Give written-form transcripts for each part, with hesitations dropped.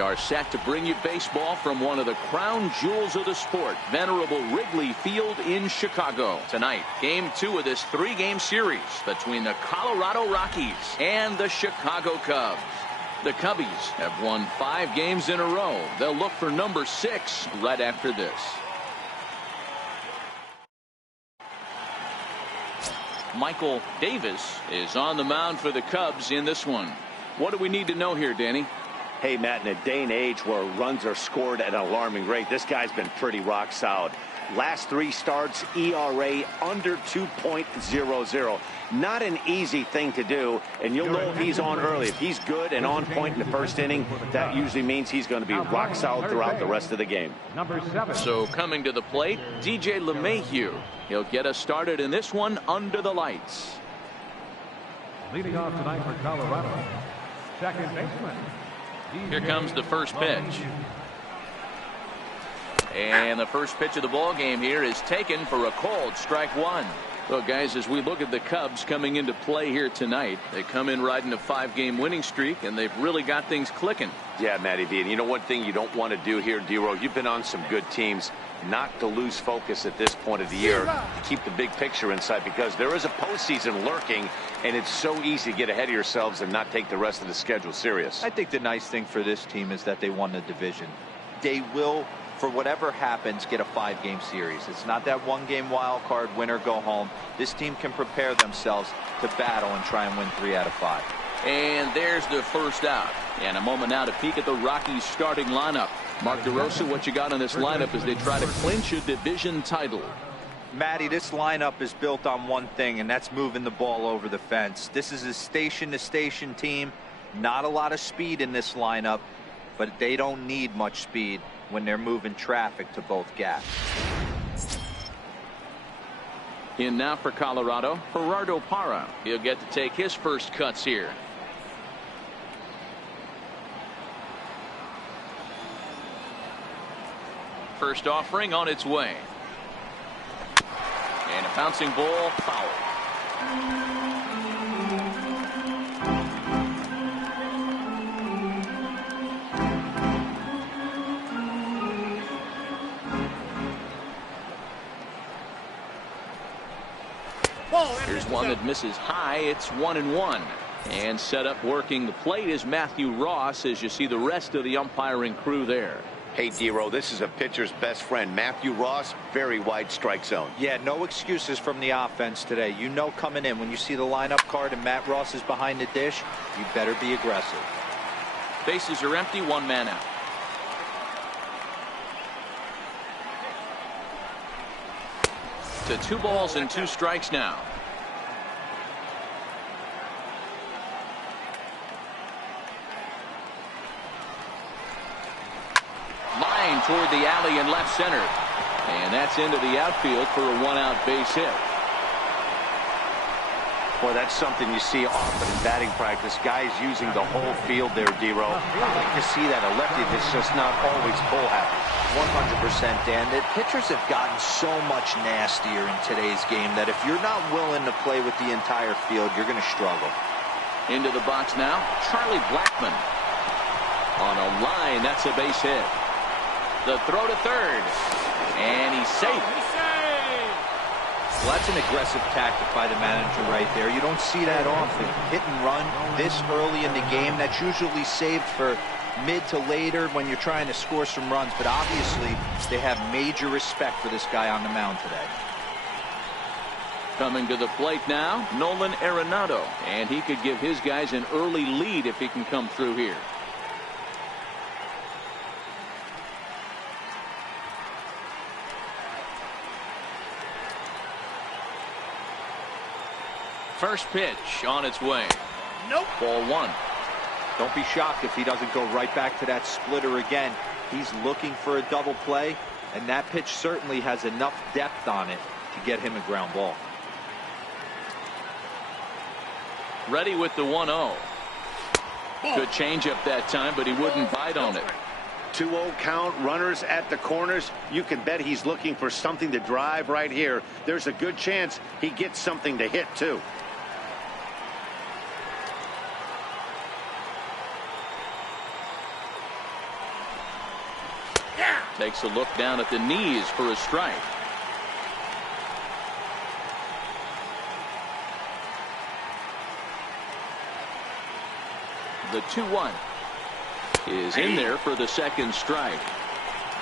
We are set to bring you baseball from one of the crown jewels of the sport, venerable Wrigley Field in Chicago. Tonight, Game 2 of this 3-game series between the Colorado Rockies and the Chicago Cubs. The Cubbies have won 5 games in a row. They'll look for number 6 right after this. Michael Davis is on the mound for the Cubs in this one. What do we need to know here, Danny? Hey, Matt, in a day and age where runs are scored at an alarming rate, this guy's been pretty rock solid. Last 3 starts, ERA under 2.00. Not an easy thing to do, and you'll know if he's on early. If he's good and on point in the first inning, that usually means he's going to be rock solid throughout the rest of the game. So coming to the plate, DJ LeMahieu. He'll get us started in this one under the lights. Leading off tonight for Colorado, second baseman. Here comes the first pitch. And the first pitch of the ball game here is taken for a called strike 1. Well, guys, as we look at the Cubs coming into play here tonight, they come in riding a 5-game winning streak, and they've really got things clicking. Yeah, Matty V. And you know one thing you don't want to do here, D-Row, you've been on some good teams, not to lose focus at this point of the year, to keep the big picture in sight, because there is a postseason lurking, and it's so easy to get ahead of yourselves and not take the rest of the schedule serious. I think the nice thing for this team is that they won the division. They will, for whatever happens, get a 5-game series. It's not that 1-game wild card, win or go home. This team can prepare themselves to battle and try and win 3 out of 5. And there's the first out. And a moment now to peek at the Rockies starting lineup. Mark DeRosa, what you got on this lineup as they try to clinch a division title? Matty, this lineup is built on one thing, and that's moving the ball over the fence. This is a station-to-station team. Not a lot of speed in this lineup, but they don't need much speed when they're moving traffic to both gaps. In now for Colorado, Gerardo Parra. He'll get to take his first cuts here. First offering on its way. And a bouncing ball, foul. Here's one that misses high. It's 1-1. And set up working the plate is Matthew Ross, as you see the rest of the umpiring crew there. Hey, D-Row, this is a pitcher's best friend. Matthew Ross, very wide strike zone. Yeah, no excuses from the offense today. You know coming in, when you see the lineup card and Matt Ross is behind the dish, you better be aggressive. Bases are empty, 1 man out. To 2 balls and 2 strikes now. Line toward the alley in left center. And that's into the outfield for a 1-out base hit. Boy, that's something you see often in batting practice. Guys using the whole field there, D-Row. I like to see that. A lefty that's just not always pull happy. 100%, Dan. The pitchers have gotten so much nastier in today's game that if you're not willing to play with the entire field, you're going to struggle. Into the box now, Charlie Blackmon. On a line, that's a base hit. The throw to third. And he's safe. Well, that's an aggressive tactic by the manager right there. You don't see that often. Hit and run this early in the game. That's usually saved for mid to later when you're trying to score some runs. But obviously, they have major respect for this guy on the mound today. Coming to the plate now, Nolan Arenado. And he could give his guys an early lead if he can come through here. First pitch on its way. Nope. Ball 1. Don't be shocked if he doesn't go right back to that splitter again. He's looking for a double play, and that pitch certainly has enough depth on it to get him a ground ball. Ready with the 1-0. Good changeup that time, but he wouldn't bite on it. 2-0 count, runners at the corners. You can bet he's looking for something to drive right here. There's a good chance he gets something to hit, too. Takes a look down at the knees for a strike. The 2-1 is in there for the second strike.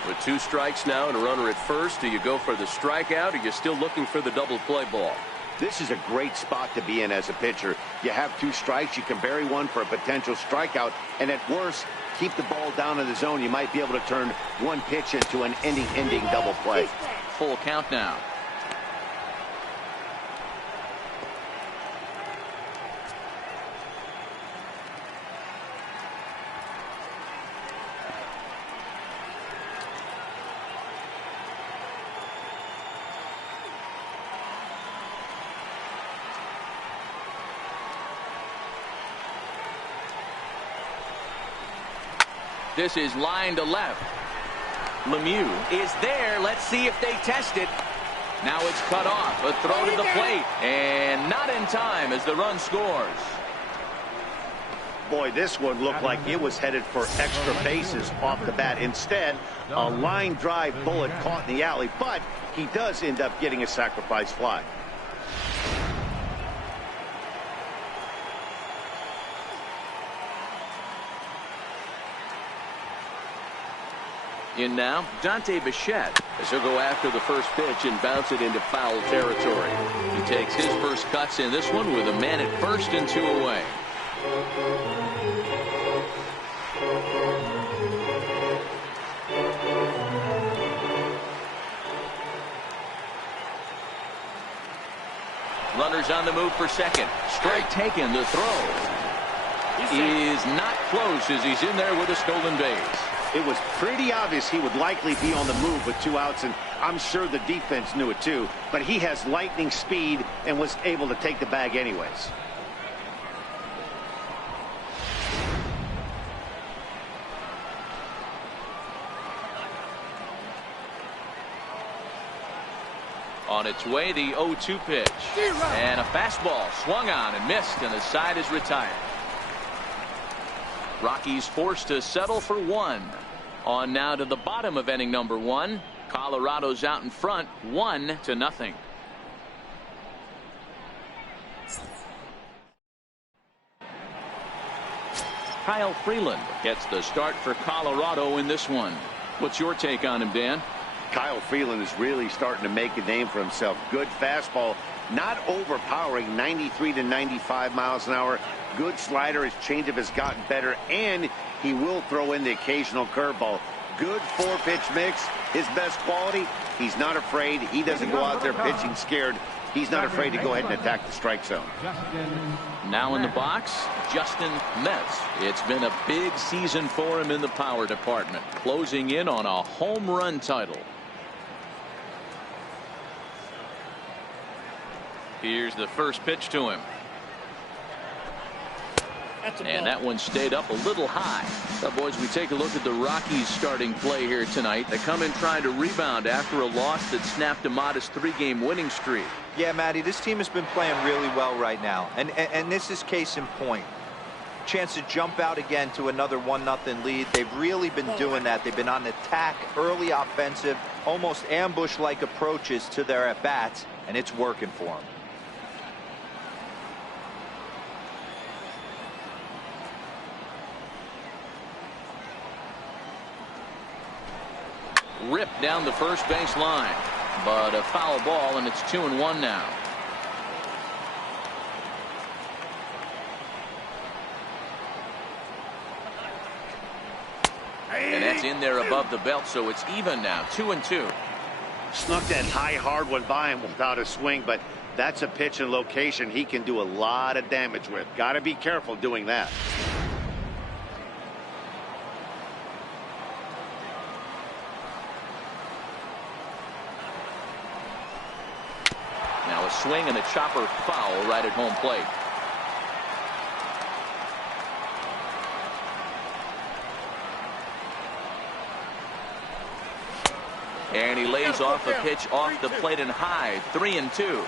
With 2 strikes now and a runner at first, do you go for the strikeout, or are you still looking for the double play ball? This is a great spot to be in as a pitcher. You have 2 strikes, you can bury one for a potential strikeout, and at worst, keep the ball down in the zone. You might be able to turn one pitch into an ending double play. Full count now. This is line to left. Lemieux is there. Let's see if they test it. Now it's cut off. A throw to the plate. And not in time as the run scores. Boy, this one looked like it was headed for extra bases off the bat. Instead, a line drive bullet caught in the alley, but he does end up getting a sacrifice fly. In now, Dante Bichette, as he'll go after the first pitch and bounce it into foul territory. He takes his first cuts in this one with a man at first and 2 away. Runners on the move for second. Strike taken. The throw is not close as he's in there with a stolen base. It was pretty obvious he would likely be on the move with 2 outs, and I'm sure the defense knew it too, but he has lightning speed and was able to take the bag anyways. On its way, the 0-2 pitch. And a fastball swung on and missed, and the side is retired. Rockies forced to settle for 1. On now to the bottom of inning number 1. Colorado's out in front, 1-0. Kyle Freeland gets the start for Colorado in this one. What's your take on him, Dan? Kyle Freeland is really starting to make a name for himself. Good fastball, not overpowering, 93 to 95 miles an hour. Good slider. His changeup has gotten better, and he will throw in the occasional curveball. Good 4-pitch mix. His best quality, he's not afraid. He doesn't go out there pitching scared. He's not afraid to go ahead and attack the strike zone. Now in the box, Justin Metz. It's been a big season for him in the power department, closing in on a home run title. Here's the first pitch to him. And that one stayed up a little high. Now, boys, we take a look at the Rockies starting play here tonight. They come in trying to rebound after a loss that snapped a modest 3-game winning streak. Yeah, Matty, this team has been playing really well right now. And this is case in point. Chance to jump out again to another 1-0 lead. They've really been doing that. They've been on attack, early offensive, almost ambush-like approaches to their at-bats, and it's working for them. Ripped down the first base line, but a foul ball, and it's 2-1 now. And that's in there above the belt, so it's even now, 2-2. Snuck that high hard one by him without a swing, but that's a pitch and location he can do a lot of damage with. Got to be careful doing that. Now a swing and a chopper foul right at home plate. And he lays off a pitch off the plate and high, 3-2.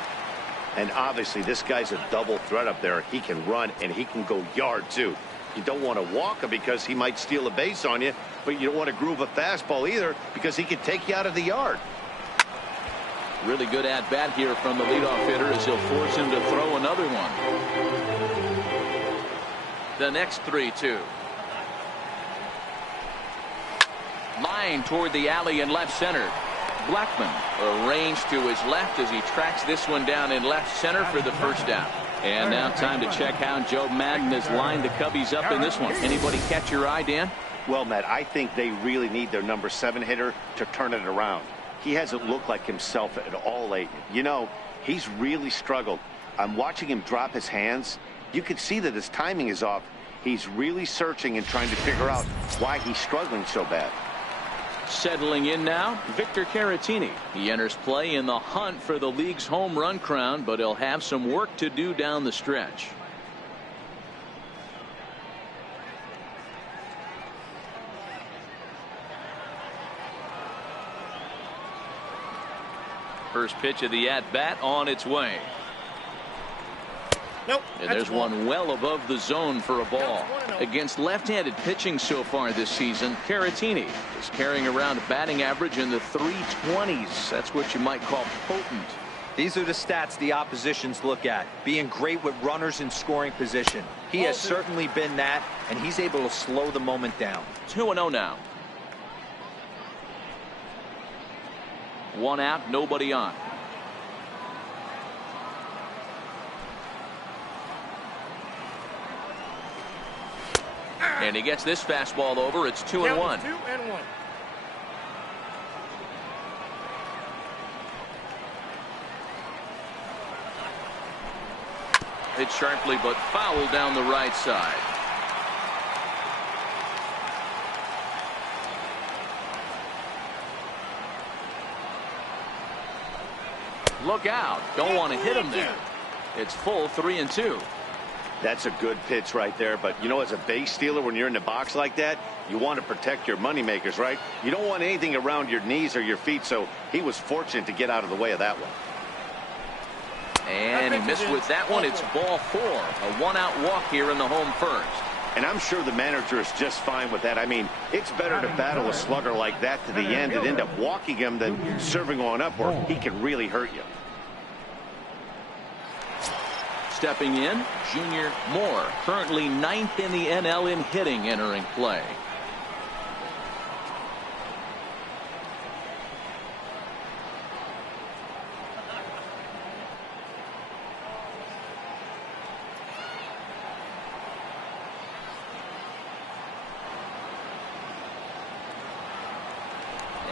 And obviously this guy's a double threat up there. He can run and he can go yard too. You don't want to walk him because he might steal a base on you, but you don't want to groove a fastball either because he could take you out of the yard. Really good at-bat here from the leadoff hitter as he'll force him to throw another one. The next 3-2. Line toward the alley in left center. Blackman arranged to his left as he tracks this one down in left center for the first down. And now time to check how Joe Madden has lined the Cubbies up in this one. Anybody catch your eye, Dan? Well, Matt, I think they really need their number 7 hitter to turn it around. He hasn't looked like himself at all lately. You know, he's really struggled. I'm watching him drop his hands. You can see that his timing is off. He's really searching and trying to figure out why he's struggling so bad. Settling in now, Victor Caratini. He enters play in the hunt for the league's home run crown, but he'll have some work to do down the stretch. First pitch of the at-bat on its way. Nope. And there's one well above the zone for a ball. Against left-handed pitching so far this season, Caratini is carrying around a batting average in the 320s. That's what you might call potent. These are the stats the oppositions look at. Being great with runners in scoring position. He has certainly been that, and he's able to slow the moment down. 2-0 now. One out, nobody on. And he gets this fastball over. It's 2-1. 2-1. Hit sharply, but foul down the right side. Look out. Don't want to hit him there. It's full 3-2. That's a good pitch right there, but you know, as a base stealer, when you're in the box like that, you want to protect your moneymakers, right? You don't want anything around your knees or your feet, so he was fortunate to get out of the way of that one. And he missed with that one. It's ball 4. A one-out walk here in the home first. And I'm sure the manager is just fine with that. I mean, it's better to battle a slugger like that to the end and end up walking him than serving on up where he can really hurt you. Stepping in, Junior Moore, currently 9th in the NL in hitting, entering play.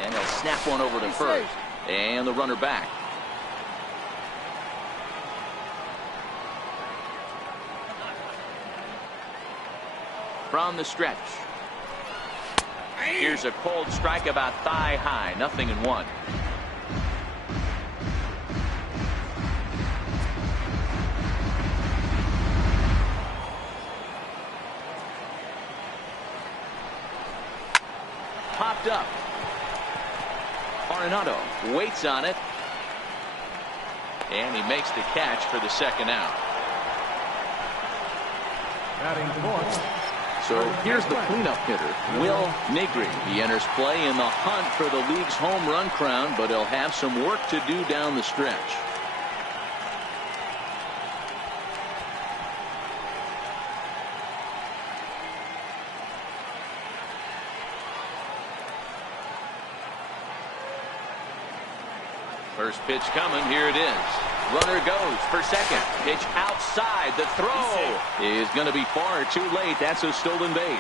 And he'll snap one over to first. And the runner back. From the stretch. Here's a cold strike about thigh high. 0-1. Popped up. Arenado waits on it. And he makes the catch for the second out. Batting fourth. So here's the cleanup hitter, Will Negri. He enters play in the hunt for the league's home run crown, but he'll have some work to do down the stretch. First pitch coming. Here it is. Runner goes for second. Pitch outside. The throw is going to be far too late. That's a stolen base.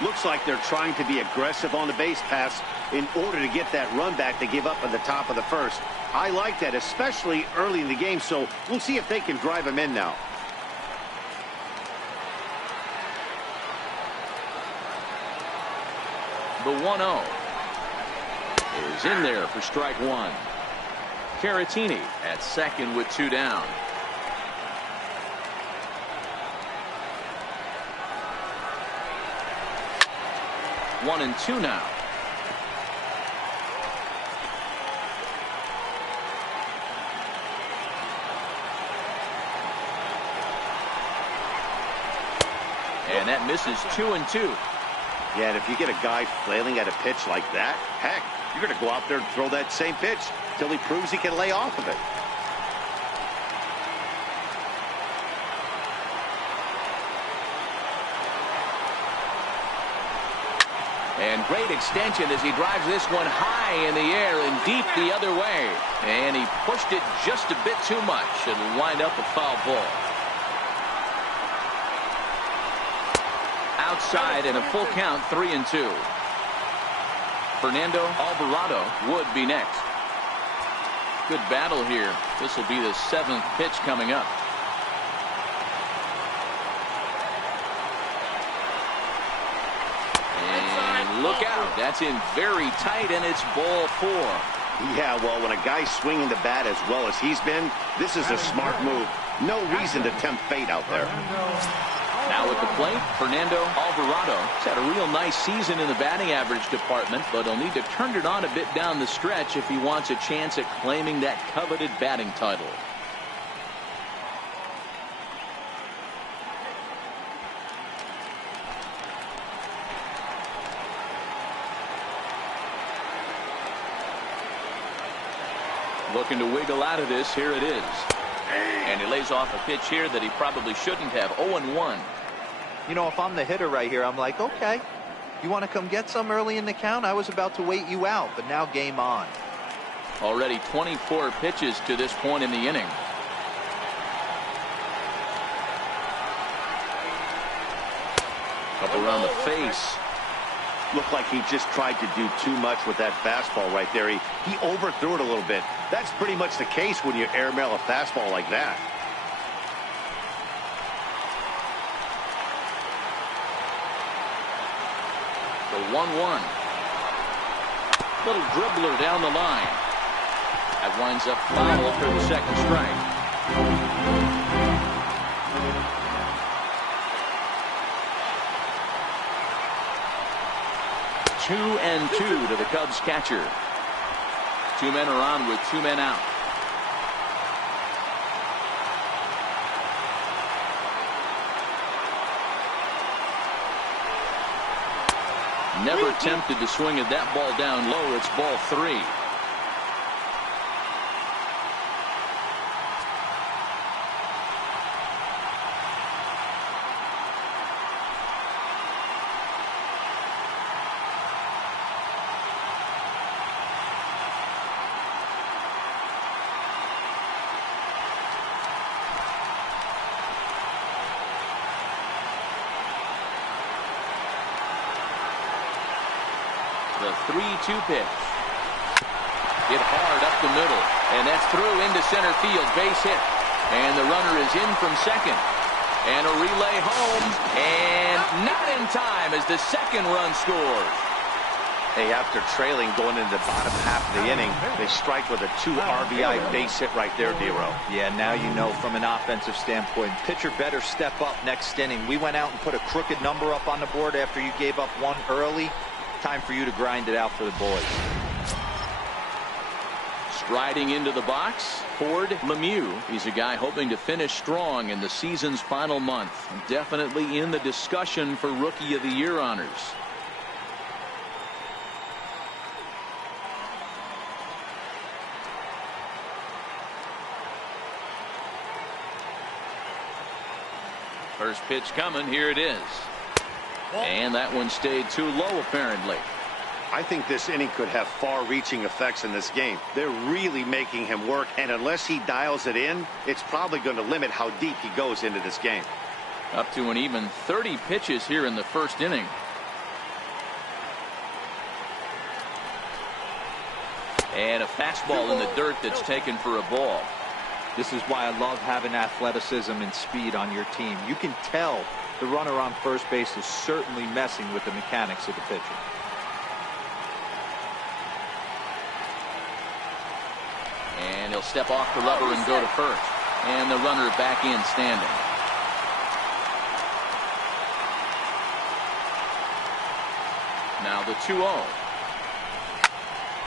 Looks like they're trying to be aggressive on the base pass in order to get that run back they give up at the top of the first. I like that, especially early in the game, so we'll see if they can drive him in now. The 1-0 is in there for strike one. Caratini at second with 2 down. One and 2 now. And that misses 2-2. Yeah, and if you get a guy flailing at a pitch like that, heck, you're going to go out there and throw that same pitch till he proves he can lay off of it. And great extension as he drives this one high in the air and deep the other way. And he pushed it just a bit too much. It'll wind up a foul ball. Outside and a full count, 3-2. Fernando Alvarado would be next. Good battle here. This will be the 7th pitch coming up. And look out. That's in very tight, and it's ball 4. Yeah, well, when a guy's swinging the bat as well as he's been, this is a smart move. No reason to tempt fate out there. Now at the plate, Fernando Alvarado. He's had a real nice season in the batting average department, but he'll need to turn it on a bit down the stretch if he wants a chance at claiming that coveted batting title. Looking to wiggle out of this. Here it is. And he lays off a pitch here that he probably shouldn't have. 0-1. You know, if I'm the hitter right here, I'm like, okay, you want to come get some early in the count? I was about to wait you out, but now game on. Already 24 pitches to this point in the inning. Up around the face. Looked like he just tried to do too much with that fastball right there. He overthrew it a little bit. That's pretty much the case when you airmail a fastball like that. The 1-1. Little dribbler down the line. That winds up foul for the second strike. 2-2 to the Cubs catcher. 2 men are on with 2 men out. Never tempted to swing at that ball down low. It's ball 3. The 3-2 pitch. Hit hard up the middle, and that's through into center field. Base hit, and the runner is in from second. And a relay home, and not in time as the second run scores. Hey, after trailing going into the bottom half of the inning, they strike with a 2 RBI base hit right there, Dero. Yeah, now you know from an offensive standpoint, pitcher better step up next inning. We went out and put a crooked number up on the board after you gave up 1 early. Time for you to grind it out for the boys. Striding into the box, Ford Lemieux. He's a guy hoping to finish strong in the season's final month. Definitely in the discussion for Rookie of the Year honors. First pitch coming. Here it is. And that one stayed too low, apparently. I think this inning could have far-reaching effects in this game. They're really making him work, and unless he dials it in, it's probably going to limit how deep he goes into this game. Up to an even 30 pitches here in the first inning. And a fastball in the dirt that's taken for a ball. This is why I love having athleticism and speed on your team. You can tell the runner on first base is certainly messing with the mechanics of the pitcher. And he'll step off the rubber and go to first. And the runner back in standing. Now the 2-0.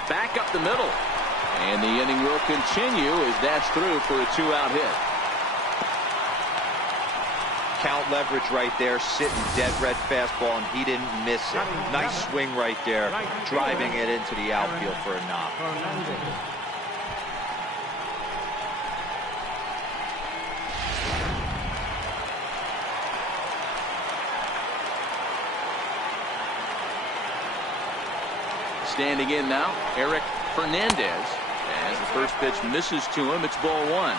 Back up the middle. And the inning will continue as that's through for a 2-out hit. count leverage right there, sitting dead red fastball, and he didn't miss it. Nice swing right there, driving it into the outfield for a knock. Standing in now, Eric Fernandez. As the first pitch misses to him, it's ball one.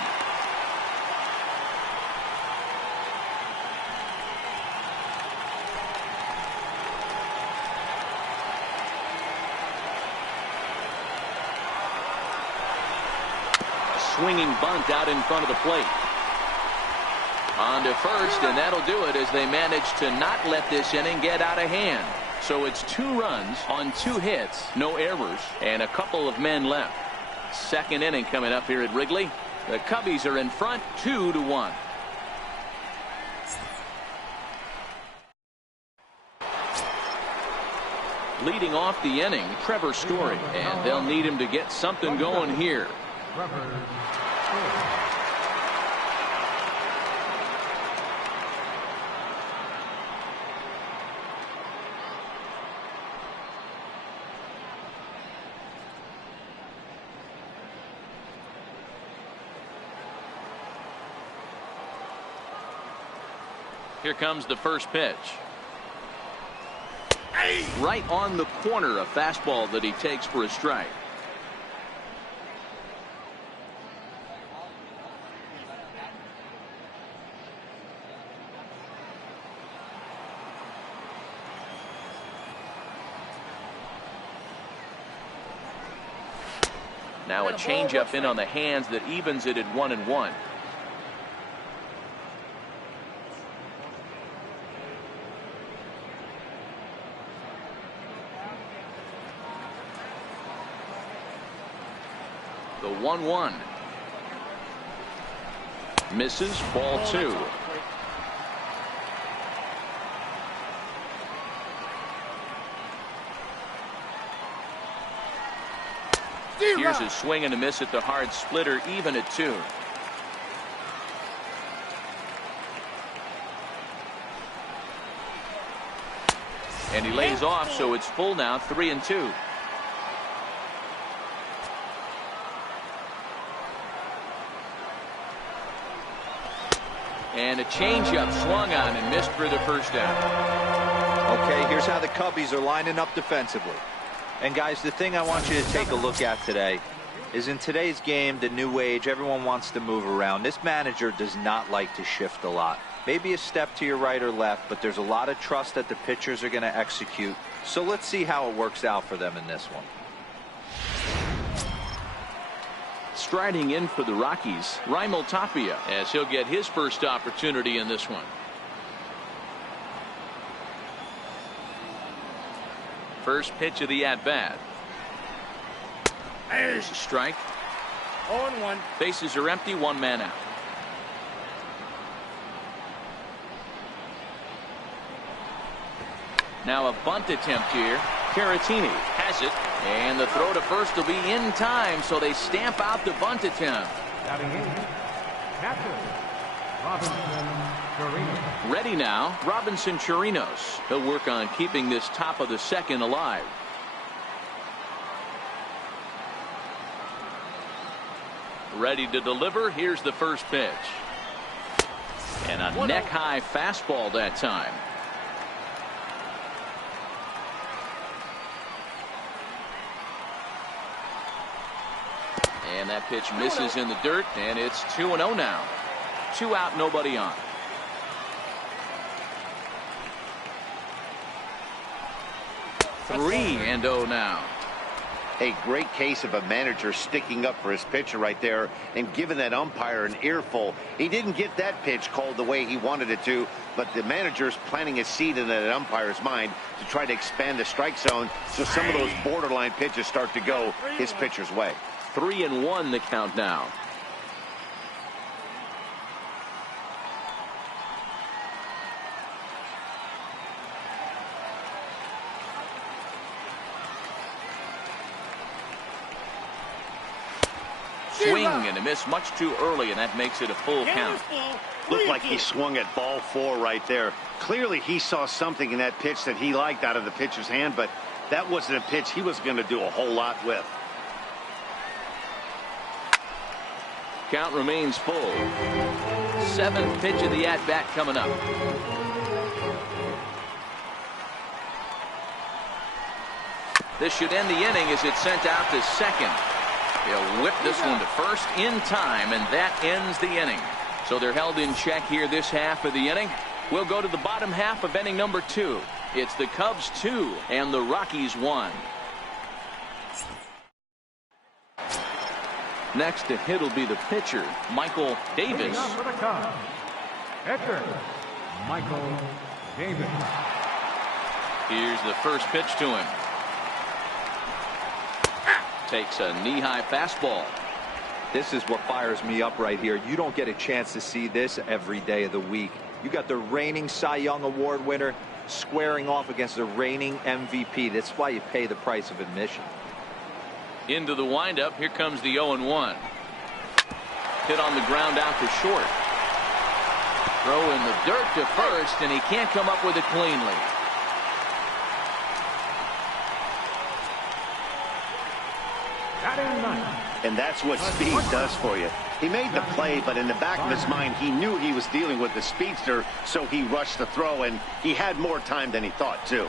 Swinging bunt out in front of the plate. On to first, and that'll do it as they manage to not let this inning get out of hand. So it's 2 runs on 2 hits, no errors, and a couple of men left. Second inning coming up here at Wrigley. The Cubbies are in front 2-1. Leading off the inning, Trevor Story, and they'll need him to get something going here. Here comes the first pitch. Right on the corner, a fastball that he takes for a strike. Now a changeup in on the hands that evens it at 1-1. The 1-1. Misses, ball 2. Here's his swing and a miss at the hard splitter, even at 2. And he lays off, so it's full now, 3-2. And a changeup swung on and missed for the first down. Okay, here's how the Cubbies are lining up defensively. And guys, the thing I want you to take a look at today is in today's game, the new age, everyone wants to move around. This manager does not like to shift a lot. Maybe a step to your right or left, but there's a lot of trust that the pitchers are going to execute. So let's see how it works out for them in this one. Striding in for the Rockies, Raimel Tapia, as he'll get his first opportunity in this one. First pitch of the at-bat. There's a strike. 0-1. Bases are empty, 1 man out. Now a bunt attempt here. Caratini has it, and the throw to first will be in time, so they stamp out the bunt attempt. Ready now, Robinson Chirinos. He'll work on keeping this top of the second alive. Ready to deliver. Here's the first pitch. And a neck-high fastball that time. And that pitch misses in the dirt, and it's 2-0 now. 2 out, nobody on. Three and 0 now. A great case of a manager sticking up for his pitcher right there and giving that umpire an earful. He didn't get that pitch called the way he wanted it to, but the manager's planting a seed in that umpire's mind to try to expand the strike zone so some of those borderline pitches start to go his pitcher's way. 3-1 the count now. Swing swung and a miss much too early, and that makes it a full count. Looked like he swung at ball 4 right there. Clearly he saw something in that pitch that he liked out of the pitcher's hand, but that wasn't a pitch he was going to do a whole lot with. Count remains full. 7th pitch of the at-bat coming up. This should end the inning as it's sent out to second. He'll whip this one to first in time, and that ends the inning. So they're held in check here this half of the inning. We'll go to the bottom half of inning number 2. It's the Cubs 2 and the Rockies 1. Next to hit will be the pitcher, Michael Davis. For the Cubs, pitcher, Michael Davis. Here's the first pitch to him. Takes a knee-high fastball. This is what fires me up right here. You don't get a chance to see this every day of the week. You got the reigning Cy Young Award winner squaring off against the reigning MVP. That's why you pay the price of admission. Into the windup. Here comes the 0-1. Hit on the ground out to short. Throw in the dirt to first, and he can't come up with it cleanly. And that's what speed does for you. He made the play, but in the back of his mind, he knew he was dealing with the speedster, so he rushed the throw, and he had more time than he thought, too.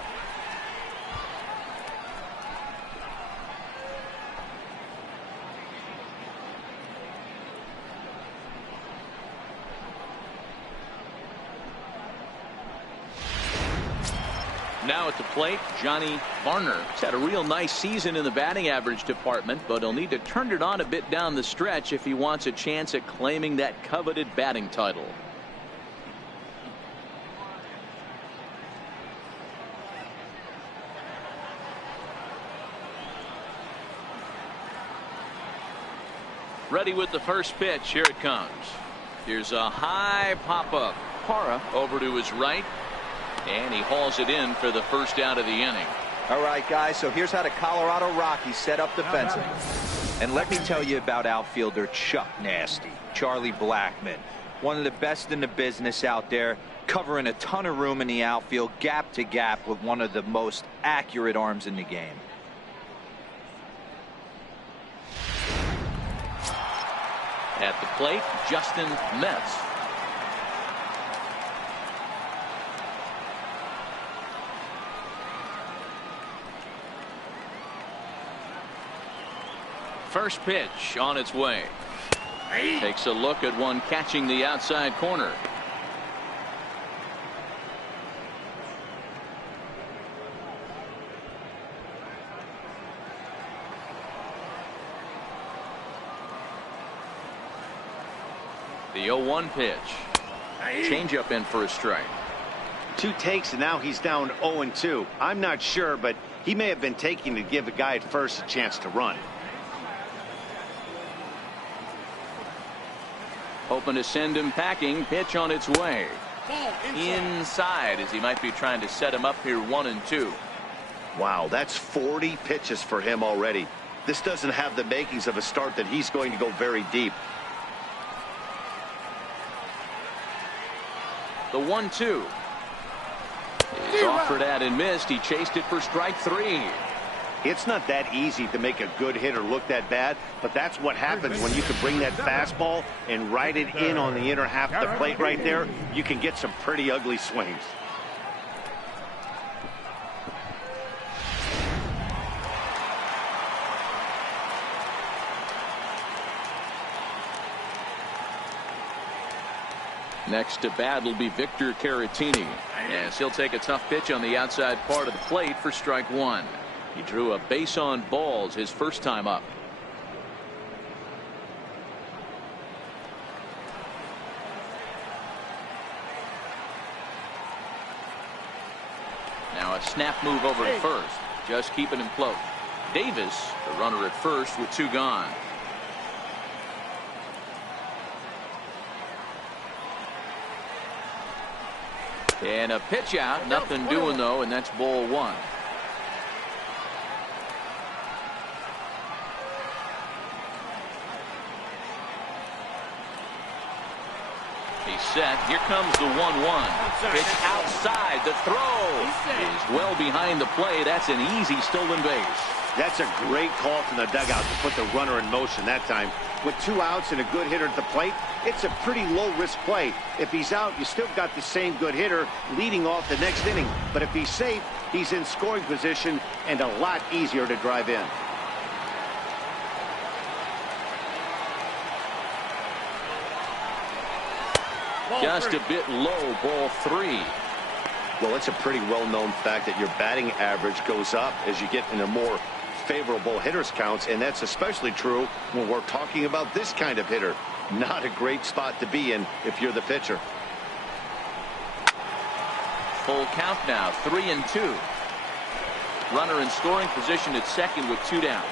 Now at the plate, Johnny Varner. He's had a real nice season in the batting average department, but he'll need to turn it on a bit down the stretch if he wants a chance at claiming that coveted batting title. Ready with the first pitch. Here it comes. Here's a high pop-up. Parra over to his right. And he hauls it in for the first out of the inning. All right, guys, so here's how the Colorado Rockies set up defensively. And let me tell you about outfielder Chuck Nasty, Charlie Blackmon. One of the best in the business out there, covering a ton of room in the outfield, gap to gap, with one of the most accurate arms in the game. At the plate, Justin Metz. First pitch on its way. Takes a look at one catching the outside corner. The 0-1 pitch. Changeup in for a strike. 2 takes, and now he's down 0-2. I'm not sure, but he may have been taking to give the guy at first a chance to run. Hoping to send him packing. Pitch on its way. Inside, as he might be trying to set him up here 1-2. Wow, that's 40 pitches for him already. This doesn't have the makings of a start that he's going to go very deep. The 1-2. He's offered at and missed. He chased it for strike 3. It's not that easy to make a good hitter look that bad, but that's what happens when you can bring that fastball and ride it in on the inner half of the plate right there. You can get some pretty ugly swings. Next to bat will be Victor Caratini, as he'll take a tough pitch on the outside part of the plate for strike 1. He drew a base on balls his first time up. Now a snap move over to first, just keeping him close. Davis, the runner at first with 2 gone. And a pitch out, nothing doing though, and that's ball 1. He's set. Here comes the 1-1. Pitch outside. The throw is well behind the play. That's an easy stolen base. That's a great call from the dugout to put the runner in motion that time. With 2 outs and a good hitter at the plate, it's a pretty low-risk play. If he's out, you still got the same good hitter leading off the next inning. But if he's safe, he's in scoring position and a lot easier to drive in. Just a bit low, ball 3. Well, it's a pretty well-known fact that your batting average goes up as you get into more favorable hitters counts, and that's especially true when we're talking about this kind of hitter. Not a great spot to be in if you're the pitcher. Full count now, 3-2. Runner in scoring position at second with 2 down.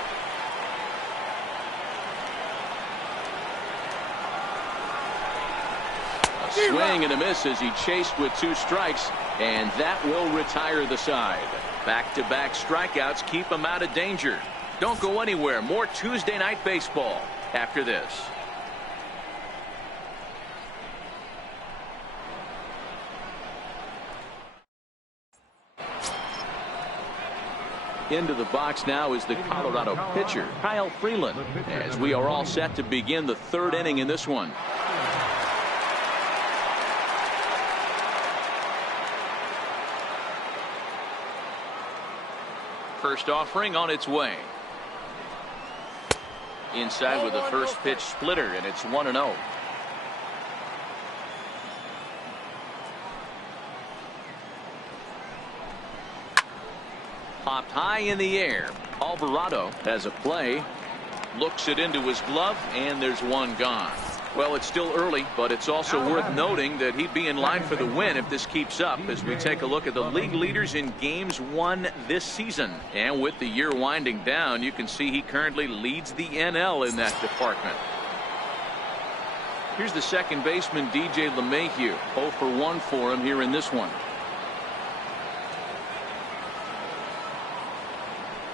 Swing and a miss as he chased with 2 strikes, and that will retire the side. Back-to-back strikeouts keep him out of danger. Don't go anywhere. More Tuesday Night Baseball after this. Into the box now is the Colorado pitcher, Kyle Freeland, as we are all set to begin the 3rd inning in this one. First offering on its way. Inside with the first pitch splitter, and it's 1-0. Popped high in the air. Alvarado has a play. Looks it into his glove, and there's 1 gone. Well, it's still early, but it's also worth noting that he'd be in line for the win if this keeps up as we take a look at the league leaders in games won this season. And with the year winding down, you can see he currently leads the NL in that department. Here's the second baseman, DJ LeMahieu. 0 for 1 for him here in this one.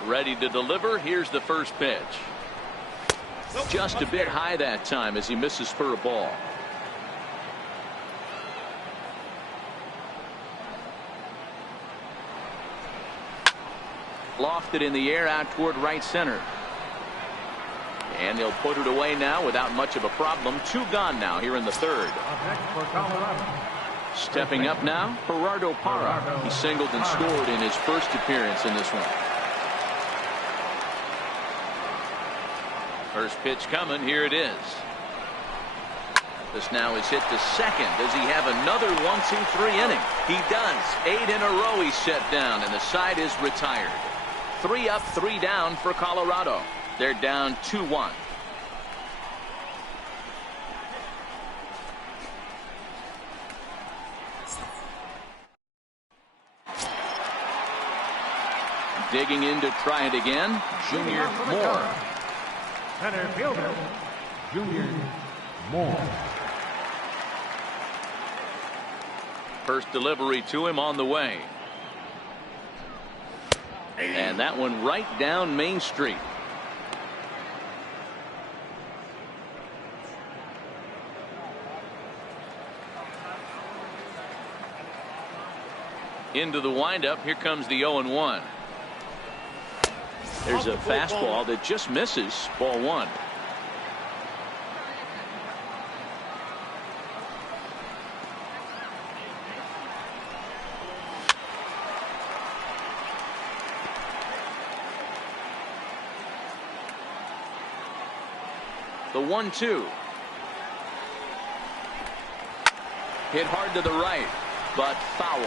Ready to deliver. Here's the first pitch. Just a bit high that time as he misses for a ball. Lofted in the air out toward right center. And they'll put it away now without much of a problem. 2 gone now here in the 3rd. Stepping up now, Gerardo Parra. He singled and scored in his first appearance in this one. First pitch coming. Here it is. This now is hit to second. Does he have another 1-2-3 inning? He does. 8 in a row he's set down, and the side is retired. 3 up, 3 down for Colorado. They're down 2-1. Digging in to try it again, Junior Moore. Center fielder, Junior Moore. First delivery to him on the way. And that one right down Main Street. Into the windup. Here comes the 0-1. There's a fastball that just misses. Ball 1. The 1-2. Hit hard to the right, but foul.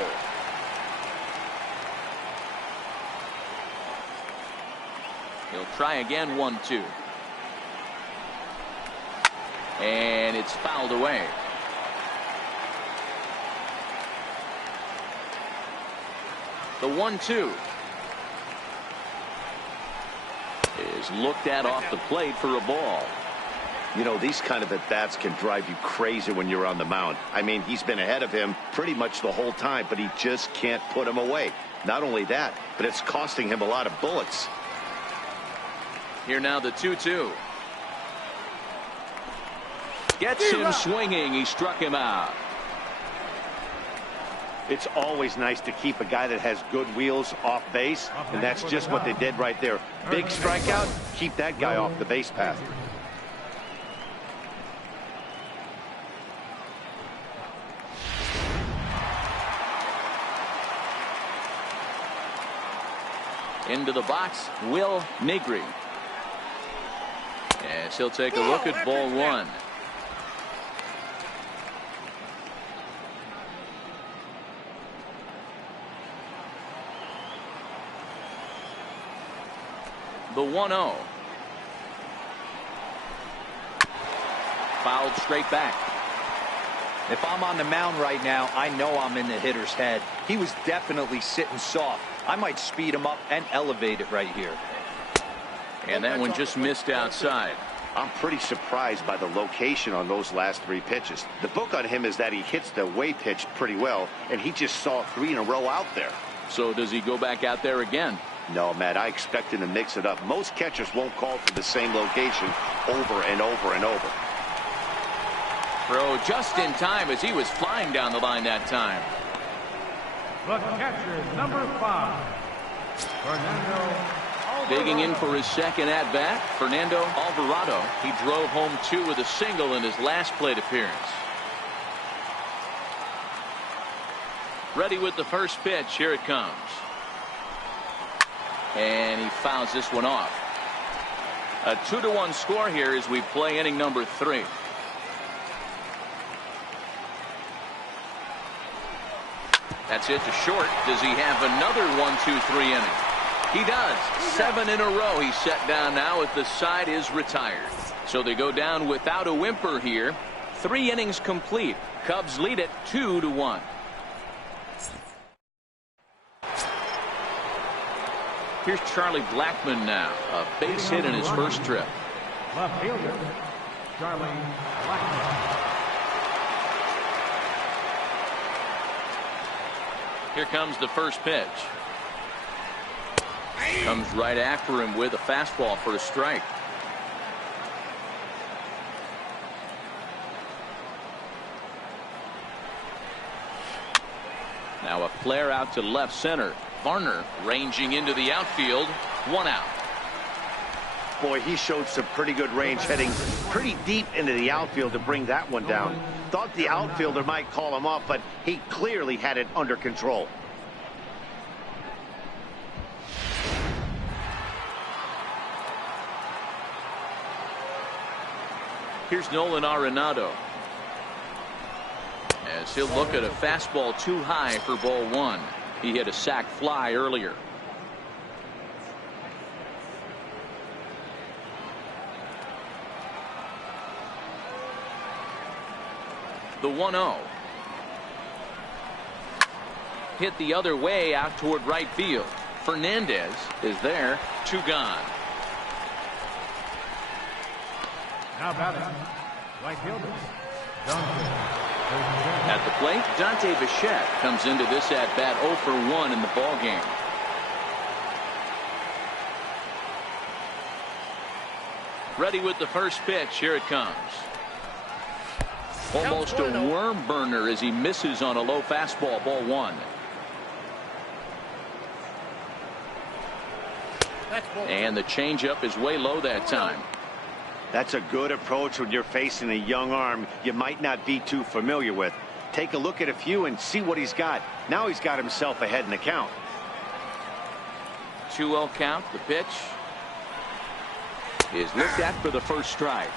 He'll try again. 1-2. And it's fouled away. The 1-2 is looked at off the plate for a ball. You know, these kind of at-bats can drive you crazy when you're on the mound. I mean, he's been ahead of him pretty much the whole time, but he just can't put him away. Not only that, but it's costing him a lot of bullets. Here now the 2-2. Gets him swinging. He struck him out. It's always nice to keep a guy that has good wheels off base, and that's just what they did right there. Big strikeout, keep that guy off the base path. Into the box, Will Negri. Yes, he'll take a look at ball one. The 1-0. Fouled straight back. If I'm on the mound right now, I know I'm in the hitter's head. He was definitely sitting soft. I might speed him up and elevate it right here. And that one just missed outside. I'm pretty surprised by the location on those last three pitches. The book on him is that he hits the away pitch pretty well, and he just saw three in a row out there. So does he go back out there again? No, Matt, I expect him to mix it up. Most catchers won't call for the same location over and over and over. Throw just in time as he was flying down the line that time. The catcher, number 5, Fernando. Digging in for his second at-bat, Fernando Alvarado. He drove home 2 with a single in his last plate appearance. Ready with the first pitch. Here it comes. And he fouls this one off. A 2-1 score here as we play inning number 3. That's it to short. Does he have another 1-2-3 inning? He does. 7 in a row he's set down now as the side is retired. So they go down without a whimper here. 3 innings complete. Cubs lead it 2-1. Here's Charlie Blackmon now. A base hit in his first trip. Left fielder, Charlie Blackmon. Here comes the first pitch. Comes right after him with a fastball for a strike. Now a flare out to left center. Varner ranging into the outfield. 1 out. Boy, he showed some pretty good range, heading pretty deep into the outfield to bring that one down. Thought the outfielder might call him off, but he clearly had it under control. Here's Nolan Arenado. As he'll look at a fastball too high for ball 1. He hit a sac fly earlier. The 1-0. Hit the other way out toward right field. Fernandez is there. 2 gone. Now batting, right fielder, At the plate, Dante Bichette comes into this at-bat 0 for 1 in the ballgame. Ready with the first pitch. Here it comes. Almost a worm burner as he misses on a low fastball. Ball 1. And the changeup is way low that time. That's a good approach when you're facing a young arm you might not be too familiar with. Take a look at a few and see what he's got. Now he's got himself ahead in the count. 2-0 count. The pitch is looked at for the first strike.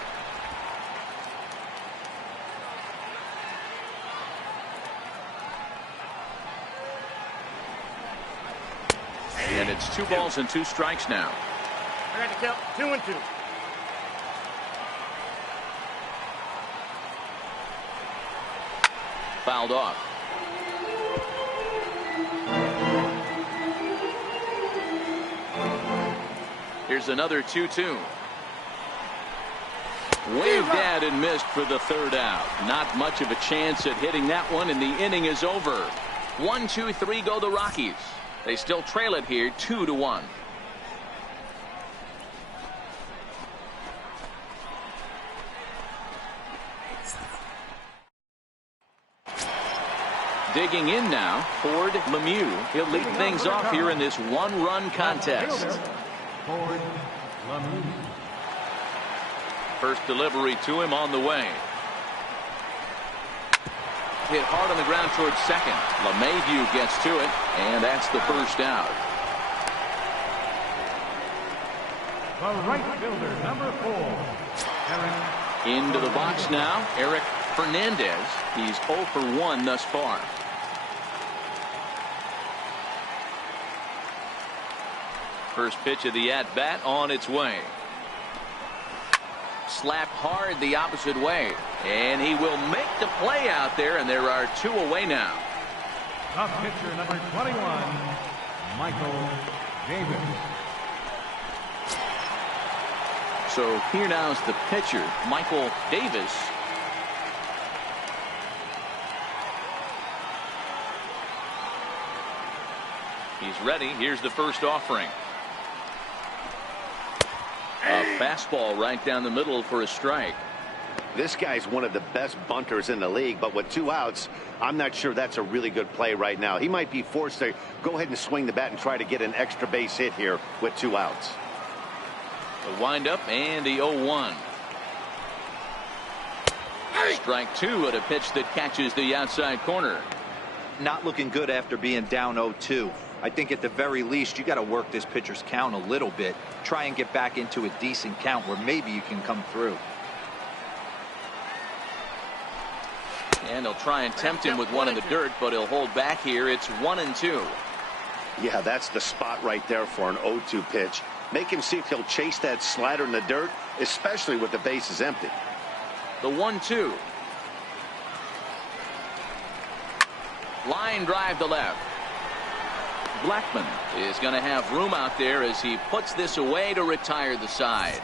And it's 2 balls and 2 strikes now. I got to count 2-2. Fouled off. Here's another 2-2. Waved at and missed for the 3rd out. Not much of a chance at hitting that one, and the inning is over. 1-2-3 go the Rockies. They still trail it here 2-1. Digging in now, Ford Lemieux. He'll lead things off here in this one-run contest. Ford Lemieux. First delivery to him on the way. Hit hard on the ground towards second. LeMahieu gets to it, and that's the first out. The right fielder, number 4, Eric. Into the box now, Eric Fernandez. He's 0 for 1 thus far. First pitch of the at-bat on its way. Slapped hard the opposite way, and he will make the play out there, and there are 2 away now. Top pitcher number 21, Michael Davis. So here now is the pitcher, Michael Davis. He's ready. Here's the first offering. A fastball right down the middle for a strike. This guy's one of the best bunters in the league, but with 2 outs, I'm not sure that's a really good play right now. He might be forced to go ahead and swing the bat and try to get an extra base hit here with 2 outs. The windup and the 0-1. Strike 2 at a pitch that catches the outside corner. Not looking good after being down 0-2. I think at the very least you got to work this pitcher's count a little bit. Try and get back into a decent count where maybe you can come through. And they'll try and tempt him with one in the dirt, but he'll hold back here. It's 1-2. Yeah, that's the spot right there for an 0-2 pitch. Make him see if he'll chase that slider in the dirt, especially with the bases empty. The 1-2. Line drive to left. Blackman is going to have room out there as he puts this away to retire the side.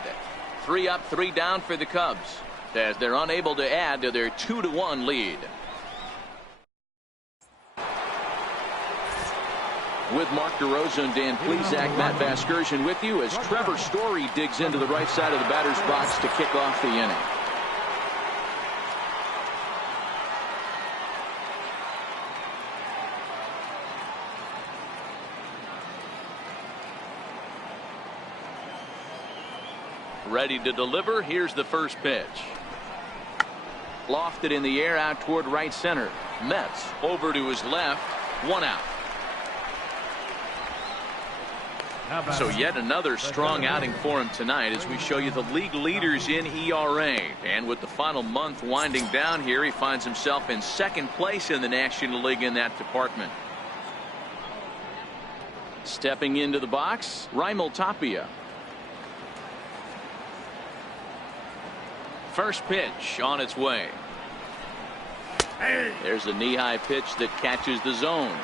3 up, 3 down for the Cubs as they're unable to add to their 2-1 lead. With Mark DeRosa and Dan Plesac, Matt Vasgersian with you as Trevor Story digs into the right side of the batter's box to kick off the inning. Ready to deliver. Here's the first pitch. Lofted in the air out toward right center. Metz over to his left. 1 out. So yet another strong outing for him tonight as we show you the league leaders in ERA. And with the final month winding down here, he finds himself in 2nd place in the National League in that department. Stepping into the box, Raimel Tapia. First pitch on its way. There's a knee-high pitch that catches the zone.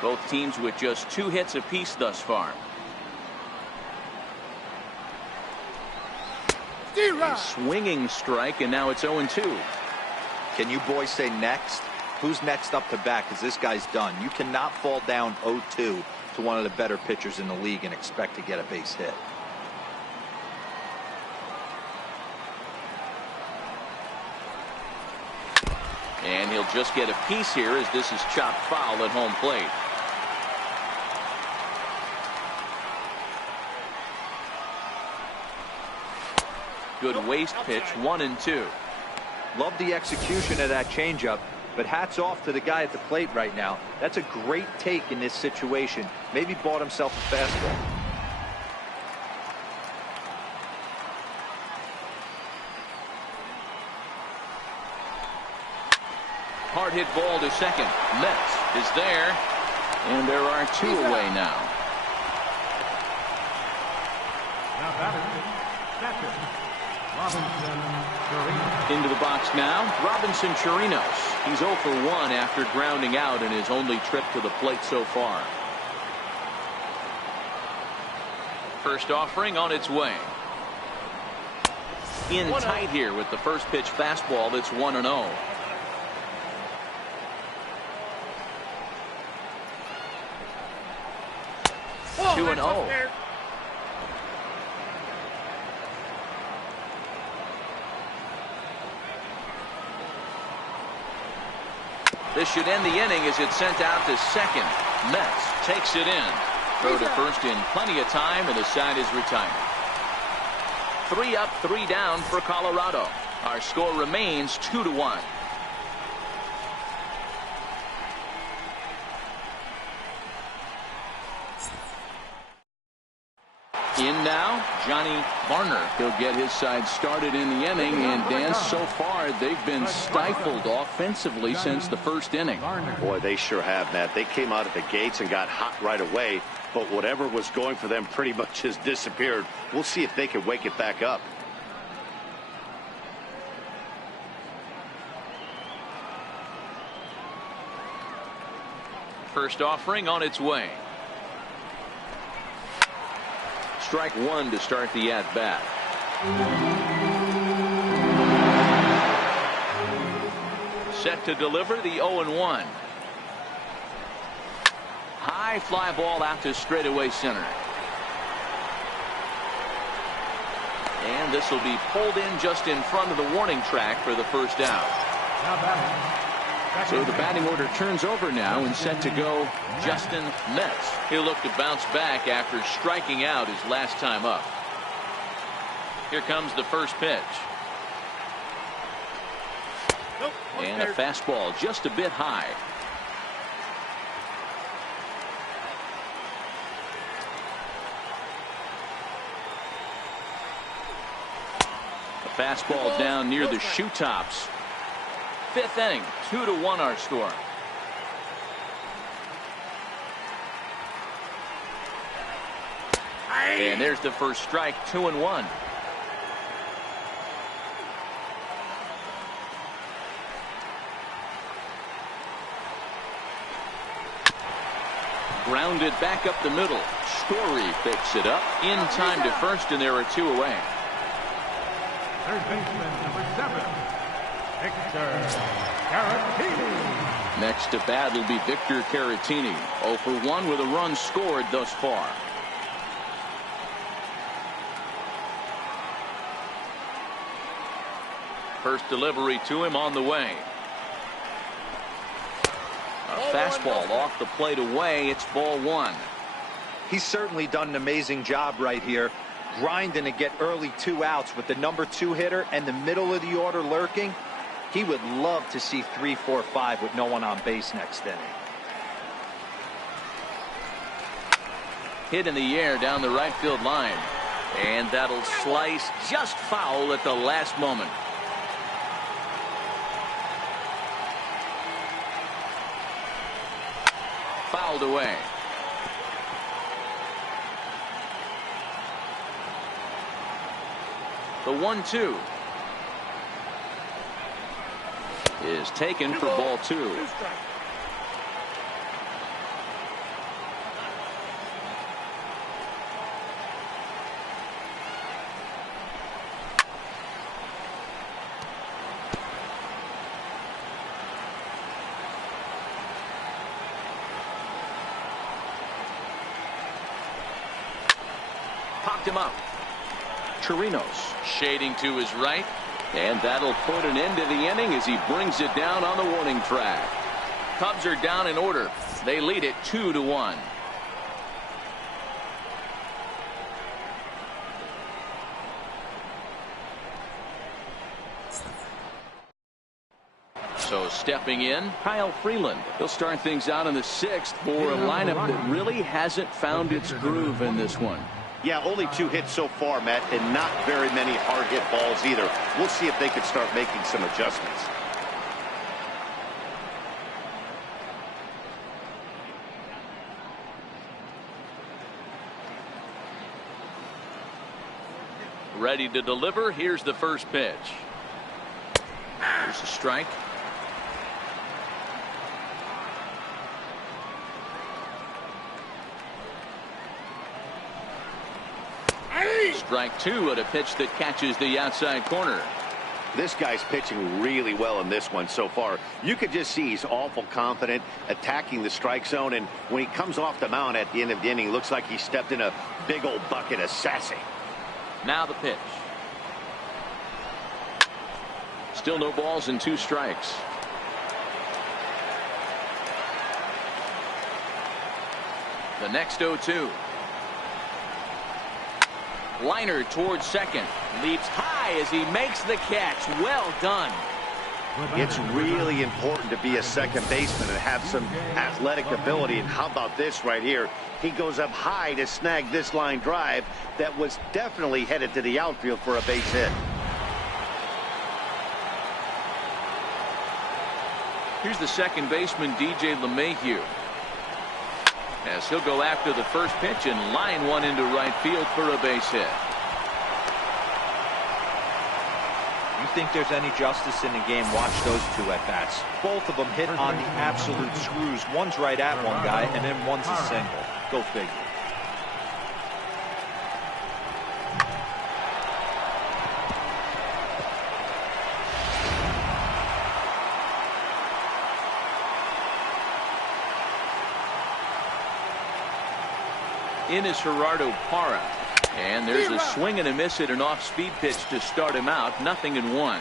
Both teams with just 2 hits apiece thus far. A swinging strike, and now it's 0-2. Can you boys say next? Who's next up to bat? Because this guy's done. You cannot fall down 0-2 to one of the better pitchers in the league and expect to get a base hit. And he'll just get a piece here as this is chopped foul at home plate. Good waist pitch, 1-2. Love the execution of that changeup, but hats off to the guy at the plate right now. That's a great take in this situation. Maybe bought himself a fastball. Hard hit ball to second. Metz is there, and there are 2 away now. Now batting, catcher, Robinson Chirinos. Into the box now, Robinson Chirinos. He's 0 for 1 after grounding out in his only trip to the plate so far. First offering on its way. In tight here with the first pitch fastball that's 1-0. 2-0. This should end the inning as it's sent out to second. Metz takes it in. Throw to first in plenty of time, and the side is retired. 3 up, 3 down for Colorado. Our score remains 2-1. In now, Johnny Varner. He'll get his side started in the inning, and Dan, so far they've been stifled offensively since the first inning. Boy, they sure have, Matt. They came out of the gates and got hot right away, but whatever was going for them pretty much has disappeared. We'll see if they can wake it back up. First offering on its way. Strike 1 to start the at-bat. Set to deliver the 0-1. High fly ball out to straightaway center. And this will be pulled in just in front of the warning track for the first out. So the batting order turns over now, and set to go Justin Metz. He'll look to bounce back after striking out his last time up. Here comes the first pitch. And a fastball just a bit high. A fastball down near the shoe tops. 5th inning, 2-1 our score. And there's the first strike, 2-1. Grounded back up the middle. Story picks it up in time to first, and there are 2 away. Third baseman, number 7. Victor Caratini. Next to bat will be Victor Caratini. 0 for 1 with a run scored thus far. First delivery to him on the way. A fastball off the plate away. It's ball 1. He's certainly done an amazing job right here, grinding to get early 2 outs with the number 2 hitter and the middle of the order lurking. He would love to see 3, 4, 5 with no one on base next inning. Hit in the air down the right field line. And that'll slice just foul at the last moment. Fouled away. The 1-2 is taken for ball 2. Popped him up. Chirinos shading to his right, and that'll put an end to the inning as he brings it down on the warning track. Cubs are down in order. They lead it 2-1. So stepping in, Kyle Freeland. He'll start things out in the 6th for a lineup that really hasn't found its groove in this one. Yeah, only 2 hits so far, Matt, and not very many hard hit balls either. We'll see if they can start making some adjustments. Ready to deliver. Here's the first pitch. Here's a strike. Strike 2 at a pitch that catches the outside corner. This guy's pitching really well in this one so far. You could just see he's awful confident attacking the strike zone, and when he comes off the mound at the end of the inning, looks like he stepped in a big old bucket of sassy. Now the pitch. Still no balls and 2 strikes. The next 0-2. Liner towards second. Leaps high as he makes the catch. Well done. It's really important to be a second baseman and have some athletic ability. And how about this right here? He goes up high to snag this line drive that was definitely headed to the outfield for a base hit. Here's the second baseman, DJ LeMahieu, as he'll go after the first pitch and line one into right field for a base hit. You think there's any justice in the game, watch those two at-bats. Both of them hit on the absolute screws. One's right at one guy, and then one's a single. Go figure. In is Gerardo Parra. And there's a swing and a miss at an off-speed pitch to start him out. 0-1.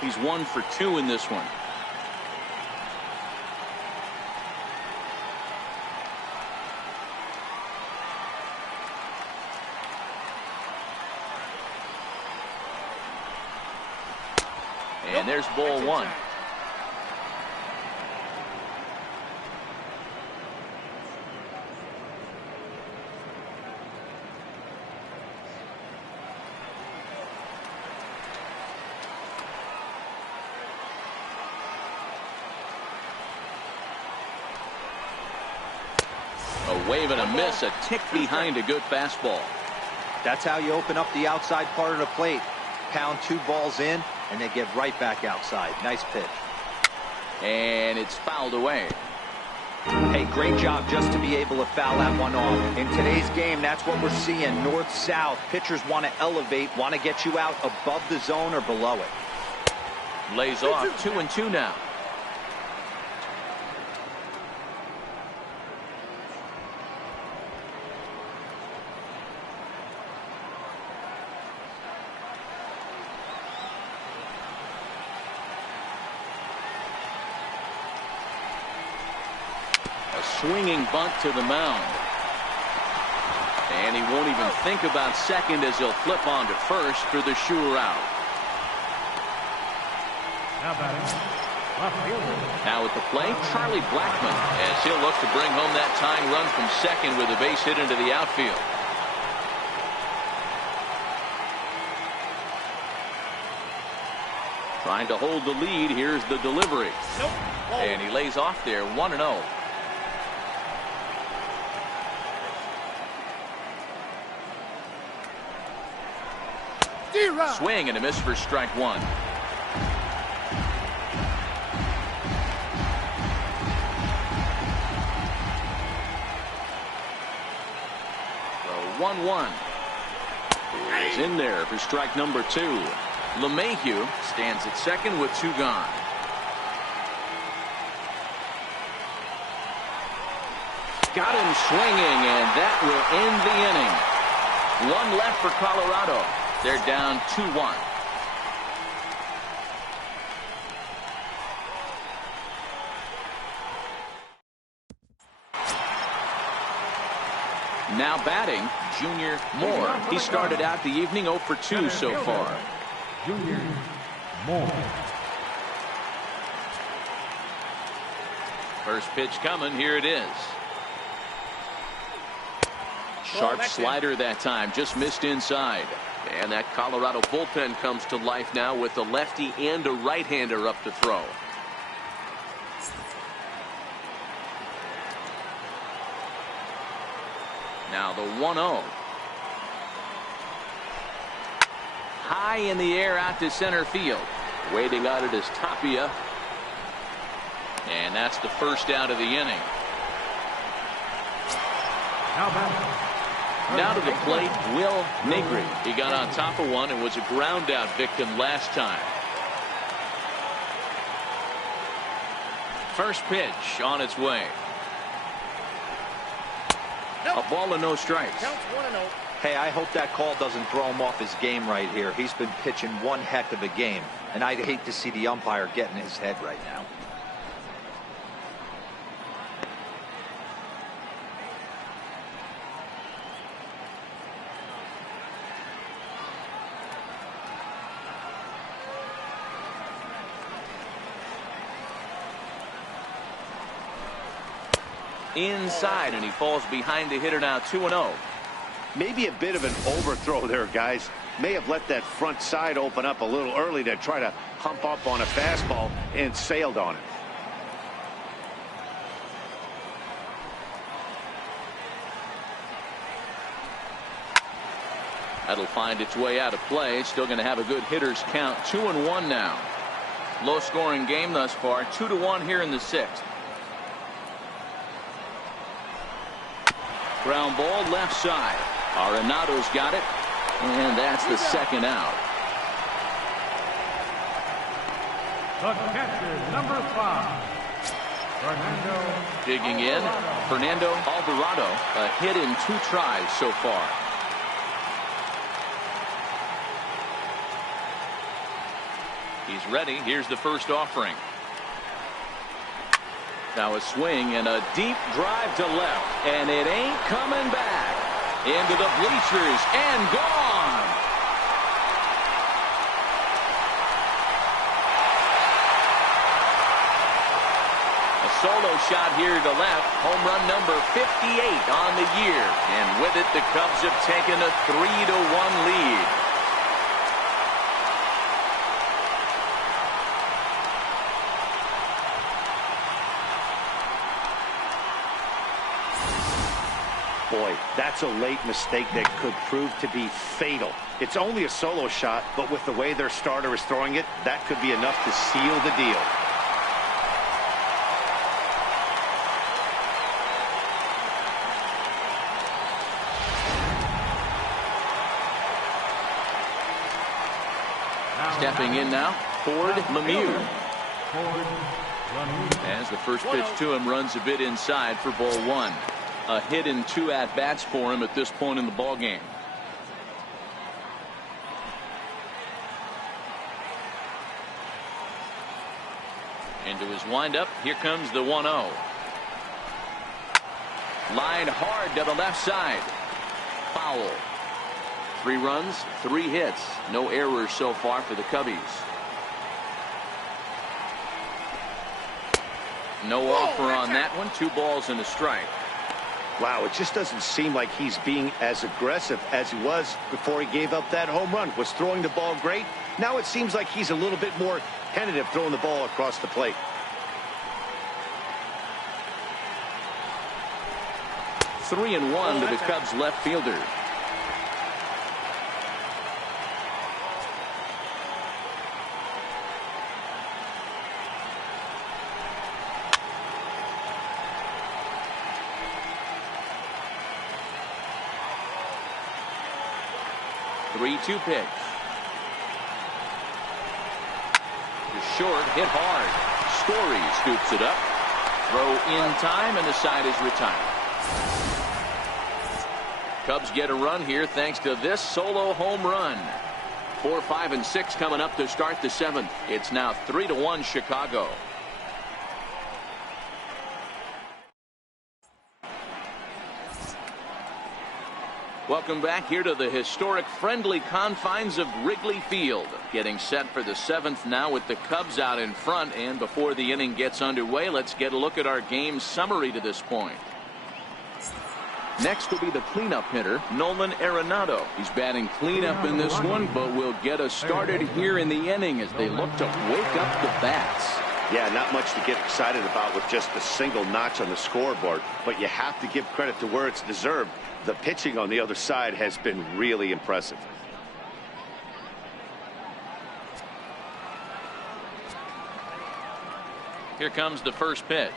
He's 1 for 2 in this one. And there's ball 1. A wave and a miss, a tick behind a good fastball. That's how you open up the outside part of the plate. Pound 2 balls in, and they get right back outside. Nice pitch. And it's fouled away. Hey, great job just to be able to foul that one off. In today's game, that's what we're seeing. North-south. Pitchers want to elevate, want to get you out above the zone or below it. Lays off. 2-2 now. Swinging bunt to the mound. And he won't even think about second as he'll flip on to first for the sure out. Now at the plate, Charlie Blackmon, as he'll look to bring home that tying run from second with a base hit into the outfield. Trying to hold the lead. Here's the delivery. And he lays off there. 1-0. Swing and a miss for strike 1. The 1-1 is in there for strike number 2. LeMahieu stands at second with 2 gone. Got him swinging, and that will end the inning. 1 left for Colorado. They're down 2-1. Now batting, Junior Moore. He started out the evening 0 for 2 so far. Junior Moore. First pitch coming. Here it is. Sharp slider that time. Just missed inside. And that Colorado bullpen comes to life now with a lefty and a right-hander up to throw. Now the 1-0. High in the air out to center field. Waiting on it is Tapia. And that's the first out of the inning. Now to the plate, Will Negri. He got on top of one and was a ground out victim last time. First pitch on its way. A ball and no strikes. Hey, I hope that call doesn't throw him off his game right here. He's been pitching one heck of a game, and I'd hate to see the umpire get in his head right now. inside, and he falls behind the hitter now 2-0. Maybe a bit of an overthrow there, guys. May have let that front side open up a little early to try to hump up on a fastball and sailed on it. That'll find its way out of play. Still going to have a good hitter's count. 2-1 now. Low scoring game thus far. 2-1 here in the 6th. Ground ball left side. Arenado's got it, and that's the second out. The catcher, number 5, Fernando. Digging in, Fernando Alvarado. A hit in 2 tries so far. He's ready. Here's the first offering. Now a swing and a deep drive to left, and it ain't coming back. Into the bleachers and gone. A solo shot here to left. Home run number 58 on the year. And with it, the Cubs have taken a 3-1 lead. Boy, that's a late mistake that could prove to be fatal. It's only a solo shot, but with the way their starter is throwing it, that could be enough to seal the deal. Stepping in now, Ford Lemieux. As the first pitch to him runs a bit inside for ball 1. A hit in 2 at-bats for him at this point in the ball game. Into his windup. Here comes the 1-0. Line hard to the left side. Foul. 3 runs, 3 hits. No errors so far for the Cubbies. No offer on that one. 2 balls and a strike. Wow, it just doesn't seem like he's being as aggressive as he was before he gave up that home run. Was throwing the ball great. Now it seems like he's a little bit more tentative throwing the ball across the plate. Three and one to the Cubs left fielder. Three-two pitch. Short, hit hard. Story scoops it up. Throw in time, and the side is retired. Cubs get a run here thanks to this solo home run. 4, 5, and 6 coming up to start the 7th. It's now 3-1 Chicago. Welcome back here to the historic friendly confines of Wrigley Field. Getting set for the 7th now with the Cubs out in front. And before the inning gets underway, let's get a look at our game summary to this point. Next will be the cleanup hitter, Nolan Arenado. He's batting cleanup in this one, but will get us started here in the inning as they look to wake up the bats. Yeah, not much to get excited about with just a single notch on the scoreboard, but you have to give credit to where it's deserved. The pitching on the other side has been really impressive. Here comes the first pitch.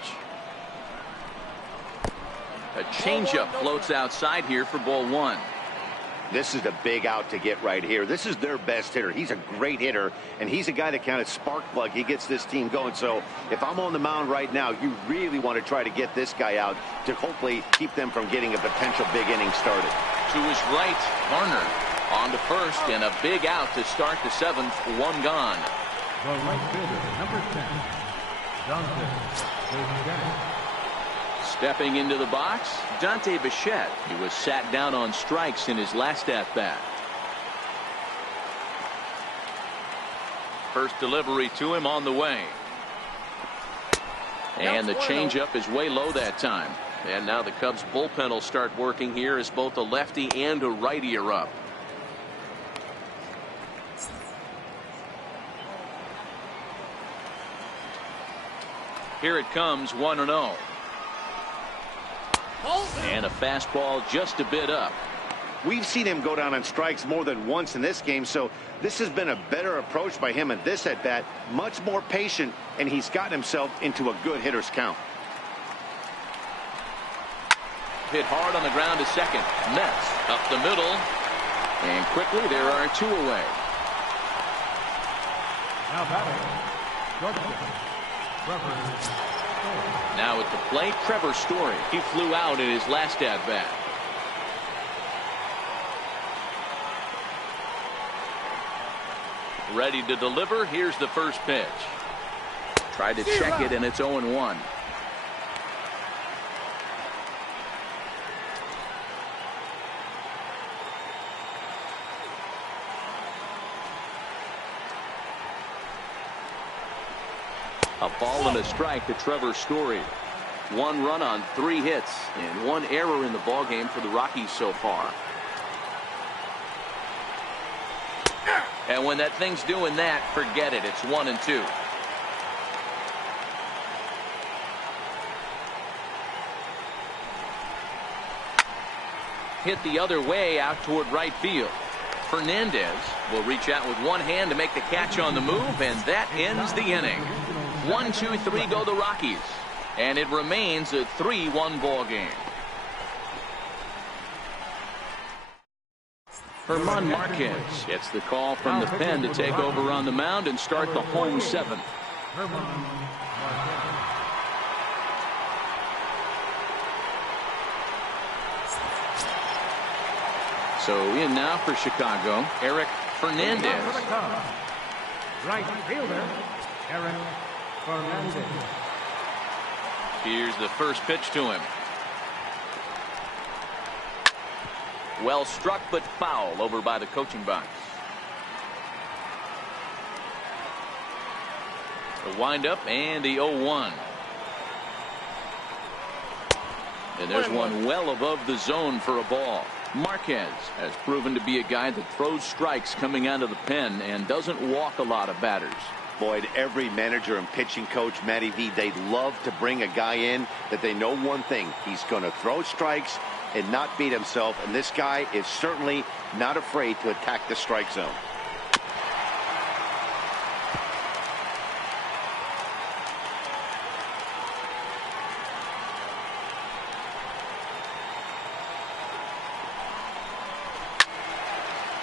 A changeup floats outside here for ball 1. This is a big out to get right here. This is their best hitter. He's a great hitter, and he's a guy that kind of spark plug. He gets this team going. So if I'm on the mound right now, you really want to try to get this guy out to hopefully keep them from getting a potential big inning started. To his right, Varner on to first, and a big out to start the 7th. 1 gone. The right fielder, number 10, Dante Bichette. Stepping into the box, Dante Bichette. He was sat down on strikes in his last at-bat. First delivery to him on the way. And the changeup is way low that time. And now the Cubs bullpen will start working here as both a lefty and a righty are up. Here it comes, 1-0. And a fastball just a bit up. We've seen him go down on strikes more than once in this game, so this has been a better approach by him at this at-bat. Much more patient, and he's gotten himself into a good hitter's count. Hit hard on the ground to second. Mets up the middle. And quickly there are 2 away. Now batting, shortstop, Trevor Story. Now at the plate, Trevor Story. He flew out in his last at-bat. Ready to deliver. Here's the first pitch. Tried to check it, and it's 0-1. A ball and a strike to Trevor Story. 1 run on 3 hits and 1 error in the ballgame for the Rockies so far. And when that thing's doing that, forget it. It's 1-2. Hit the other way out toward right field. Fernandez will reach out with one hand to make the catch on the move, and that ends the inning. 1-2-3 go the Rockies, and it remains a 3-1 ball game. German Marquez gets the call from the pen to take over on the mound and start the home 7th. So in now for Chicago, Eric Fernandez. Right fielder, Eric Fernandez. Here's the first pitch to him. Well struck, but foul over by the coaching box. The windup and the 0-1. And there's one well above the zone for a ball. Marquez has proven to be a guy that throws strikes coming out of the pen and doesn't walk a lot of batters. Boyd, every manager and pitching coach, Matty V, they love to bring a guy in that they know one thing. He's going to throw strikes and not beat himself, and this guy is certainly not afraid to attack the strike zone.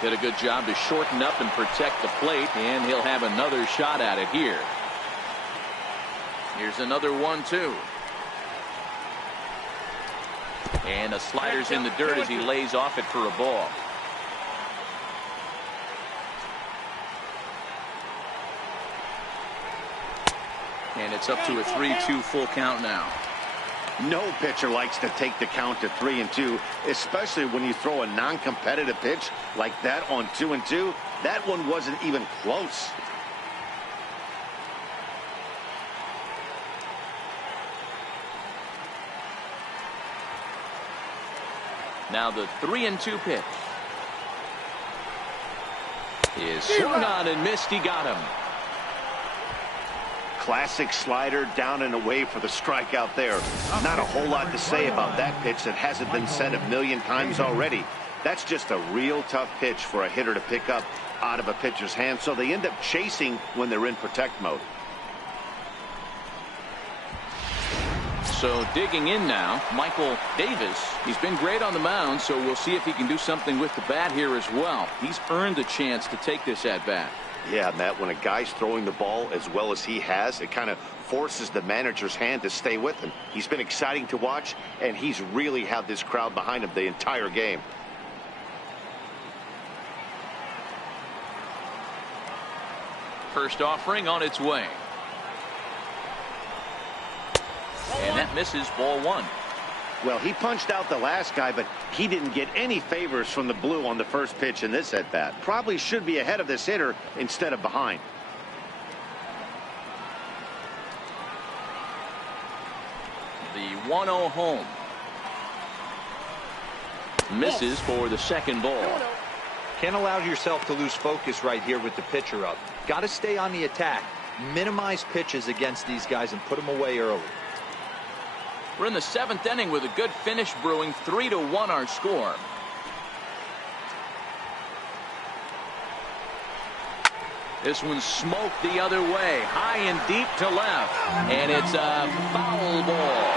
Did a good job to shorten up and protect the plate, and he'll have another shot at it here. Here's another 1-2. And the slider's in the dirt as he lays off it for a ball. And it's up to a 3-2 full count now. No pitcher likes to take the count to 3-2, especially when you throw a non-competitive pitch like that on 2-2. That one wasn't even close. Now the 3-2 pitch is swung on and missed. He got him. Classic slider down and away for the strikeout there. Not a whole lot to say about that pitch that hasn't been said a million times already. That's just a real tough pitch for a hitter to pick up out of a pitcher's hand, so they end up chasing when they're in protect mode. So digging in now, Michael Davis. He's been great on the mound, so we'll see if he can do something with the bat here as well. He's earned the chance to take this at bat. Yeah, Matt, when a guy's throwing the ball as well as he has, it kind of forces the manager's hand to stay with him. He's been exciting to watch, and he's really had this crowd behind him the entire game. First offering on its way. And that misses, ball 1. Well, he punched out the last guy, but he didn't get any favors from the blue on the first pitch in this at-bat. Probably should be ahead of this hitter instead of behind. The 1-0 home. Misses for the second ball. Can't allow yourself to lose focus right here with the pitcher up. Got to stay on the attack. Minimize pitches against these guys and put them away early. We're in the 7th inning with a good finish brewing. 3-1 our score. This one's smoked the other way. High and deep to left. And it's a foul ball.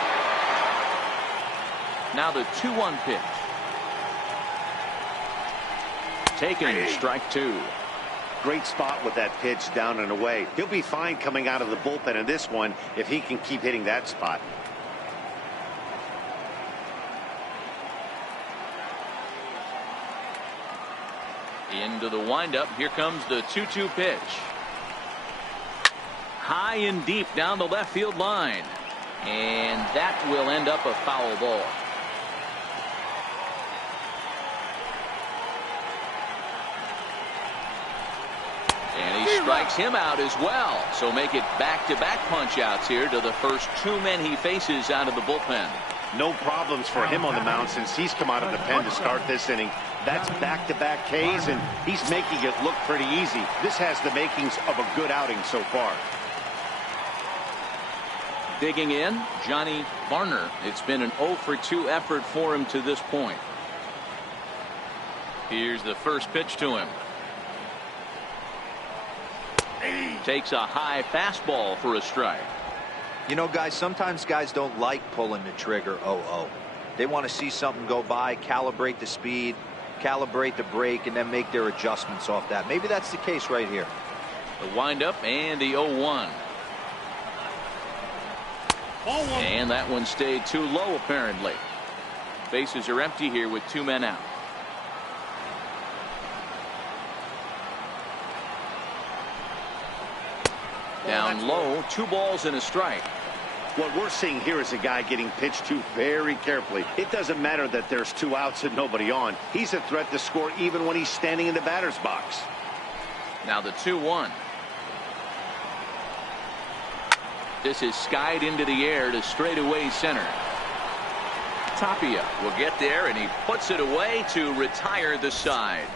Now the 2-1 pitch. Taken, strike 2. Great spot with that pitch down and away. He'll be fine coming out of the bullpen in this one if he can keep hitting that spot. Into the windup. Here comes the 2-2 pitch. High and deep down the left field line. And that will end up a foul ball. And he strikes him out as well. So make it back-to-back punch-outs here to the first 2 men he faces out of the bullpen. No problems for him on the mound since he's come out of the pen to start this inning. That's back-to-back Ks, and he's making it look pretty easy. This has the makings of a good outing so far. Digging in, Johnny Varner. It's been an 0-for-2 effort for him to this point. Here's the first pitch to him. Takes a high fastball for a strike. You know, guys, sometimes guys don't like pulling the trigger 0-0. They want to see something go by, calibrate the speed, calibrate the brake, and then make their adjustments off that. Maybe that's the case right here. The windup and the 0-1. And that one stayed too low, apparently. Bases are empty here with 2 men out. Down low, 2 balls and a strike. What we're seeing here is a guy getting pitched to very carefully. It doesn't matter that there's 2 outs and nobody on. He's a threat to score even when he's standing in the batter's box. Now the 2-1. This is skied into the air to straightaway center. Tapia will get there, and he puts it away to retire the side.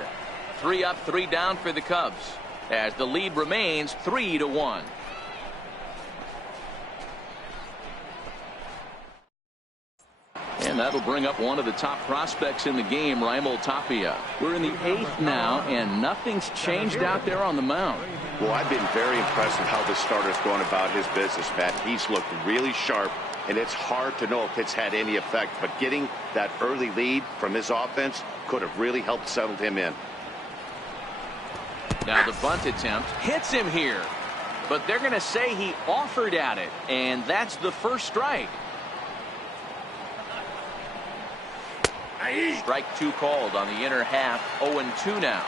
3 up, 3 down for the Cubs as the lead remains 3-1. And that'll bring up one of the top prospects in the game, Raimel Tapia. We're in the 8th now, and nothing's changed out there on the mound. Well, I've been very impressed with how this starter's going about his business, Matt. He's looked really sharp, and it's hard to know if it's had any effect. But getting that early lead from his offense could have really helped settle him in. Now the bunt attempt hits him here, but they're going to say he offered at it, and that's the first strike. Strike 2 called on the inner half. 0-2 now.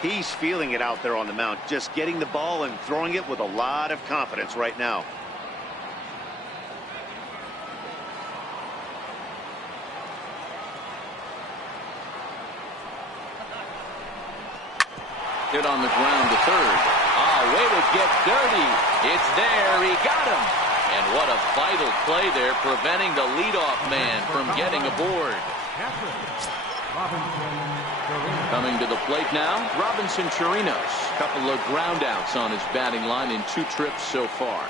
He's feeling it out there on the mound, just getting the ball and throwing it with a lot of confidence right now. Hit on the ground to third. Way to get dirty. It's there. He got him. And what a vital play there, preventing the leadoff man from getting aboard. Coming to the plate now, Robinson Chirinos. Couple of ground outs on his batting line in 2 trips so far.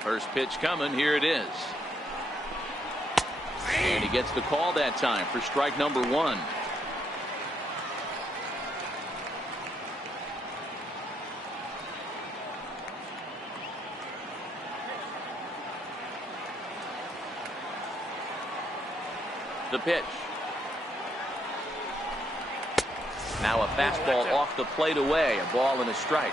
First pitch coming. Here it is. And he gets the call that time for strike number 1. The pitch. Now a fastball off the plate away. A ball and a strike.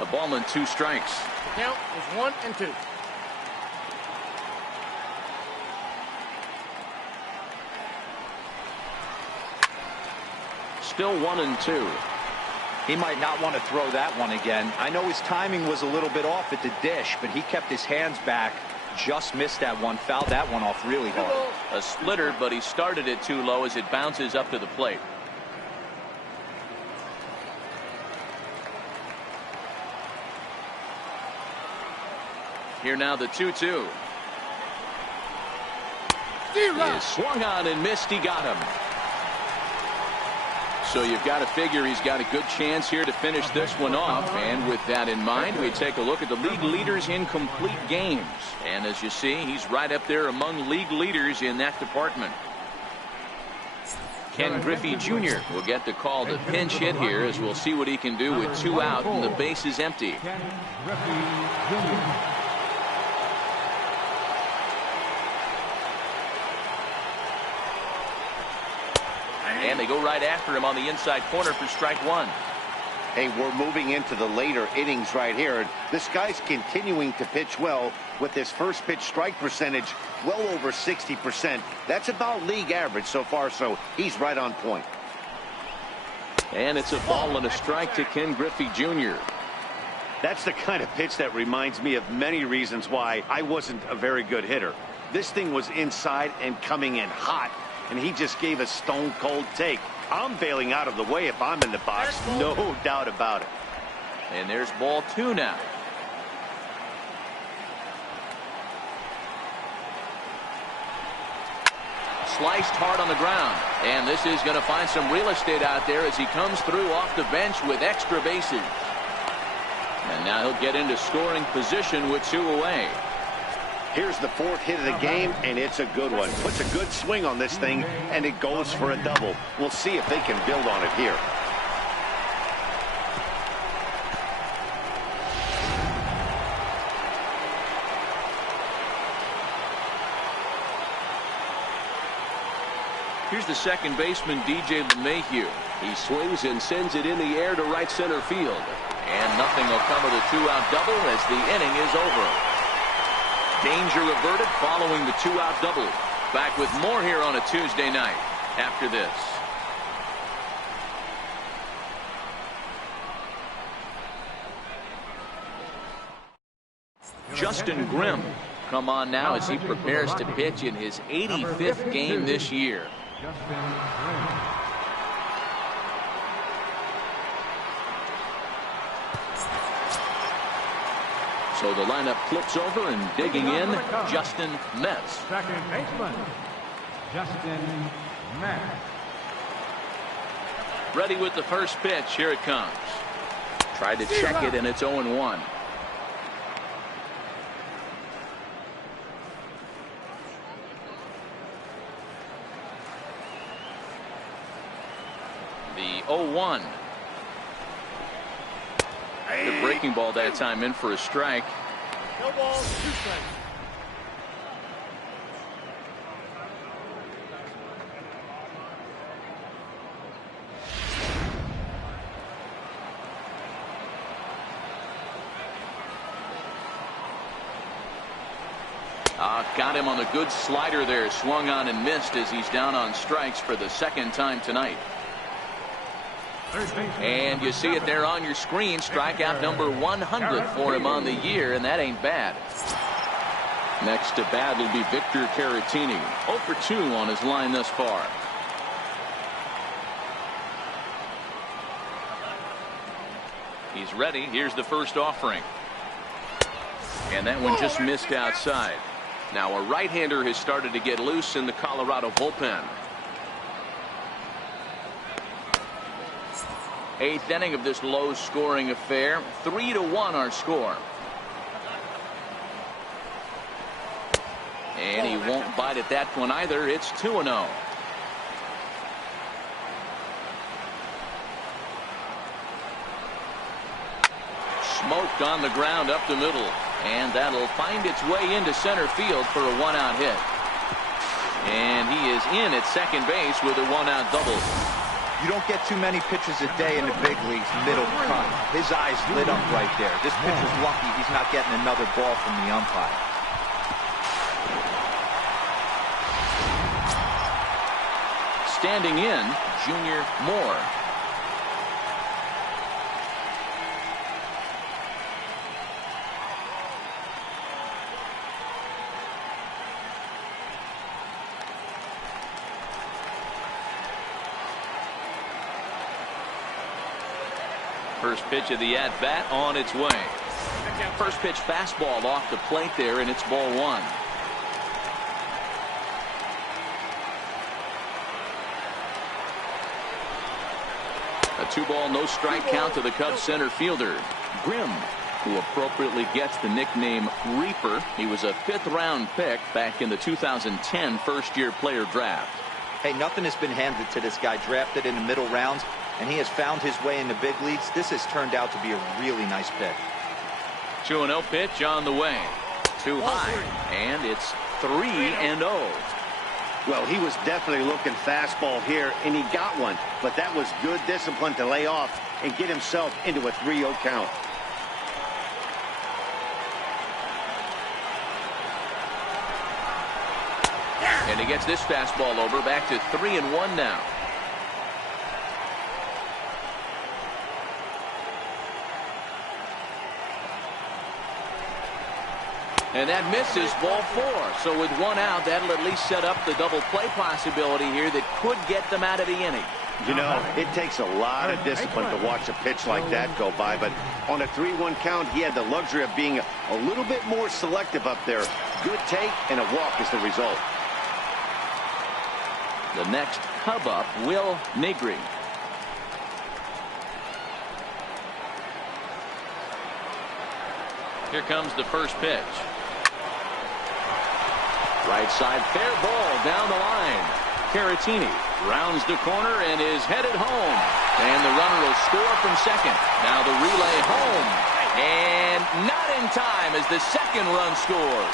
A ball and 2 strikes. The count is 1-2. Still 1-2. He might not want to throw that one again. I know his timing was a little bit off at the dish, but he kept his hands back. Just missed that one. Fouled that one off really hard. A splitter, but he started it too low as it bounces up to the plate. Here now the 2-2. He is swung on and missed. He got him. So you've got to figure he's got a good chance here to finish this one off. And with that in mind, we take a look at the league leaders in complete games. And as you see, he's right up there among league leaders in that department. Ken Griffey Jr. will get the call to pinch hit here, as we'll see what he can do with 2 out and the base is empty. Ken Griffey Jr. And they go right after him on the inside corner for strike 1. Hey, we're moving into the later innings right here. This guy's continuing to pitch well with his first pitch strike percentage well over 60%. That's about league average so far, so he's right on point. And it's a ball and a strike to Ken Griffey Jr. That's the kind of pitch that reminds me of many reasons why I wasn't a very good hitter. This thing was inside and coming in hot, and he just gave a stone-cold take. I'm bailing out of the way if I'm in the box, no doubt about it. And there's ball 2 now. Sliced hard on the ground. And this is going to find some real estate out there as he comes through off the bench with extra bases. And now he'll get into scoring position with 2 away. Here's the 4th hit of the game, and it's a good one. Puts a good swing on this thing, and it goes for a double. We'll see if they can build on it here. Here's the second baseman, DJ LeMahieu. He swings and sends it in the air to right center field. And nothing will come of the 2-out double as the inning is over. Danger averted following the 2-out double. Back with more here on a Tuesday night after this. Justin Grimm come on now as he prepares to pitch in his 85th game this year. Justin Grimm. So the lineup flips over and digging in, Justin Metz. Second baseman, Justin Metz. Ready with the first pitch. Here it comes. Tried to check it, and it's 0-1. The 0-1. The breaking ball that time in for a strike. No balls, 2 strikes. Got him on the good slider there. Swung on and missed as he's down on strikes for the 2nd time tonight. And you see it there on your screen. Strikeout number 100 for him on the year, and that ain't bad. Next to bat will be Victor Caratini. 0 for 2 on his line thus far. He's ready. Here's the first offering. And that one just missed outside. Now a right-hander has started to get loose in the Colorado bullpen. 8th inning of this low-scoring affair. 3-1 our score. And he won't bite at that one either. It's 2-0. Smoked on the ground up the middle. And that'll find its way into center field for a 1-out hit. And he is in at second base with a 1-out double. You don't get too many pitches a day in the big leagues middle cut. His eyes lit up right there. This pitcher's lucky he's not getting another ball from the umpire. Standing in, Junior Moore. First pitch of the at-bat on its way. First pitch fastball off the plate there, and it's ball one. A 2-ball, no strike count to the Cubs center fielder, Grimm, who appropriately gets the nickname Reaper. He was a 5th-round pick back in the 2010 first-year player draft. Hey, nothing has been handed to this guy. Drafted in the middle rounds, and he has found his way in the big leagues. This has turned out to be a really nice pick. 2-0 pitch on the way. Too high, and it's 3-0. Well, he was definitely looking fastball here, and he got one. But that was good discipline to lay off and get himself into a 3-0 count. And he gets this fastball over, back to 3-1 now. And that misses, ball 4. So with 1 out, that'll at least set up the double play possibility here that could get them out of the inning. You know, it takes a lot of discipline to watch a pitch like that go by, but on a 3-1 count, he had the luxury of being a little bit more selective up there. Good take, and a walk is the result. The next Cub up, Will Negri. Here comes the first pitch. Right side, fair ball down the line. Caratini rounds the corner and is headed home. And the runner will score from second. Now the relay home. And not in time as the second run scores.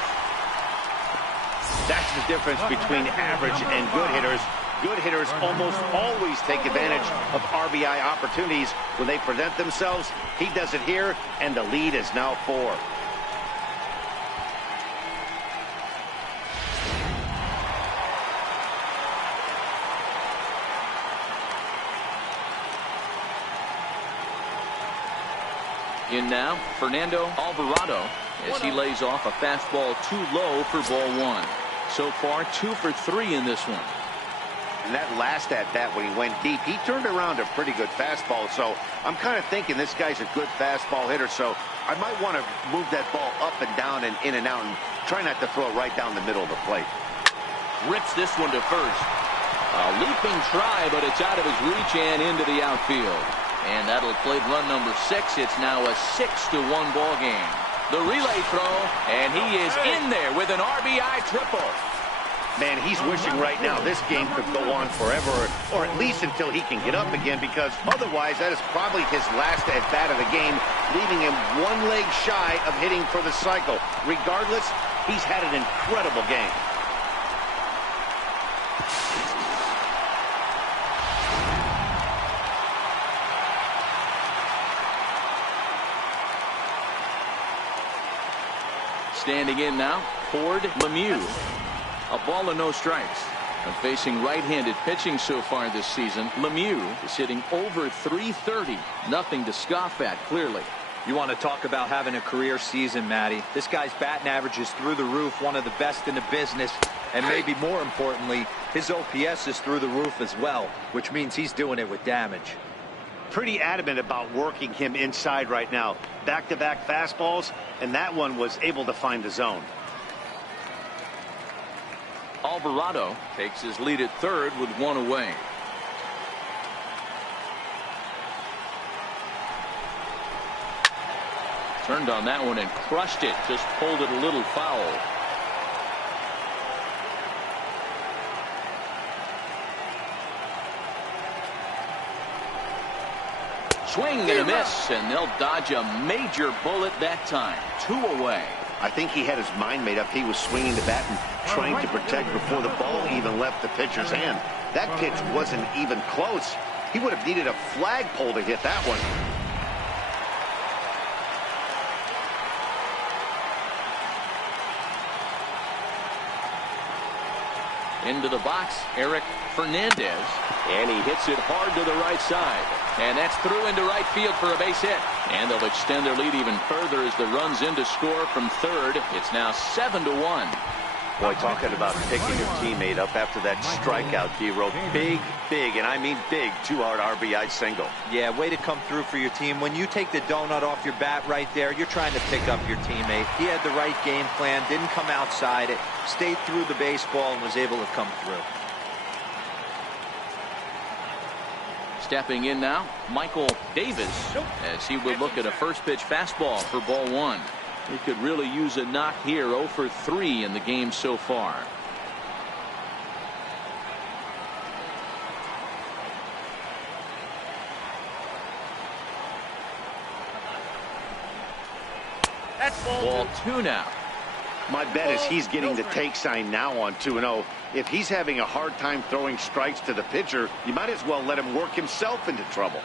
That's the difference between average and good hitters. Good hitters almost always take advantage of RBI opportunities when they present themselves. He does it here, and the lead is now 4. In now, Fernando Alvarado, as he lays off a fastball too low for ball 1. So far, 2 for 3 in this one. And that last at-bat when he went deep, he turned around a pretty good fastball. So I'm kind of thinking this guy's a good fastball hitter. So I might want to move that ball up and down and in and out and try not to throw it right down the middle of the plate. Rips this one to first. A leaping try, but it's out of his reach and into the outfield. And that'll play run number 6. It's now a 6-1 ball game. The relay throw, and he is in there with an RBI triple. Man, he's wishing right now this game could go on forever, or at least until he can get up again, because otherwise that is probably his last at-bat of the game, leaving him 1 leg shy of hitting for the cycle. Regardless, he's had an incredible game. Standing in now, Ford Lemieux. A ball and no strikes. And facing right-handed pitching so far this season, Lemieux is hitting over .330. Nothing to scoff at, clearly. You want to talk about having a career season, Matty. This guy's batting average is through the roof, one of the best in the business. And maybe more importantly, his OPS is through the roof as well, which means he's doing it with damage. Pretty adamant about working him inside right now. Back-to-back fastballs, and that one was able to find the zone. Alvarado takes his lead at third with 1 away. Turned on that one and crushed it. Just pulled it a little foul. Swing and a miss, and they'll dodge a major bullet that time. 2 away. I think he had his mind made up. He was swinging the bat and trying to protect before the ball even left the pitcher's hand. That pitch wasn't even close. He would have needed a flagpole to hit that one. Into the box, Eric Fernandez. And he hits it hard to the right side. And that's through into right field for a base hit. And they'll extend their lead even further as the run's in to score from third. It's now 7-1. Boy, talking about picking your teammate up after that strikeout, D-Row. Big, and I mean big, two-hard RBI single. Yeah, way to come through for your team. When you take the donut off your bat right there, you're trying to pick up your teammate. He had the right game plan, didn't come outside it, stayed through the baseball, and was able to come through. Stepping in now, Michael Davis, as he would look at a first pitch fastball for ball one. He could really use a knock here. 0 for 3 in the game so far. That's Ball 2 now. My bet is he's getting the take sign now on 2-0. If he's having a hard time throwing strikes to the pitcher, you might as well let him work himself into trouble.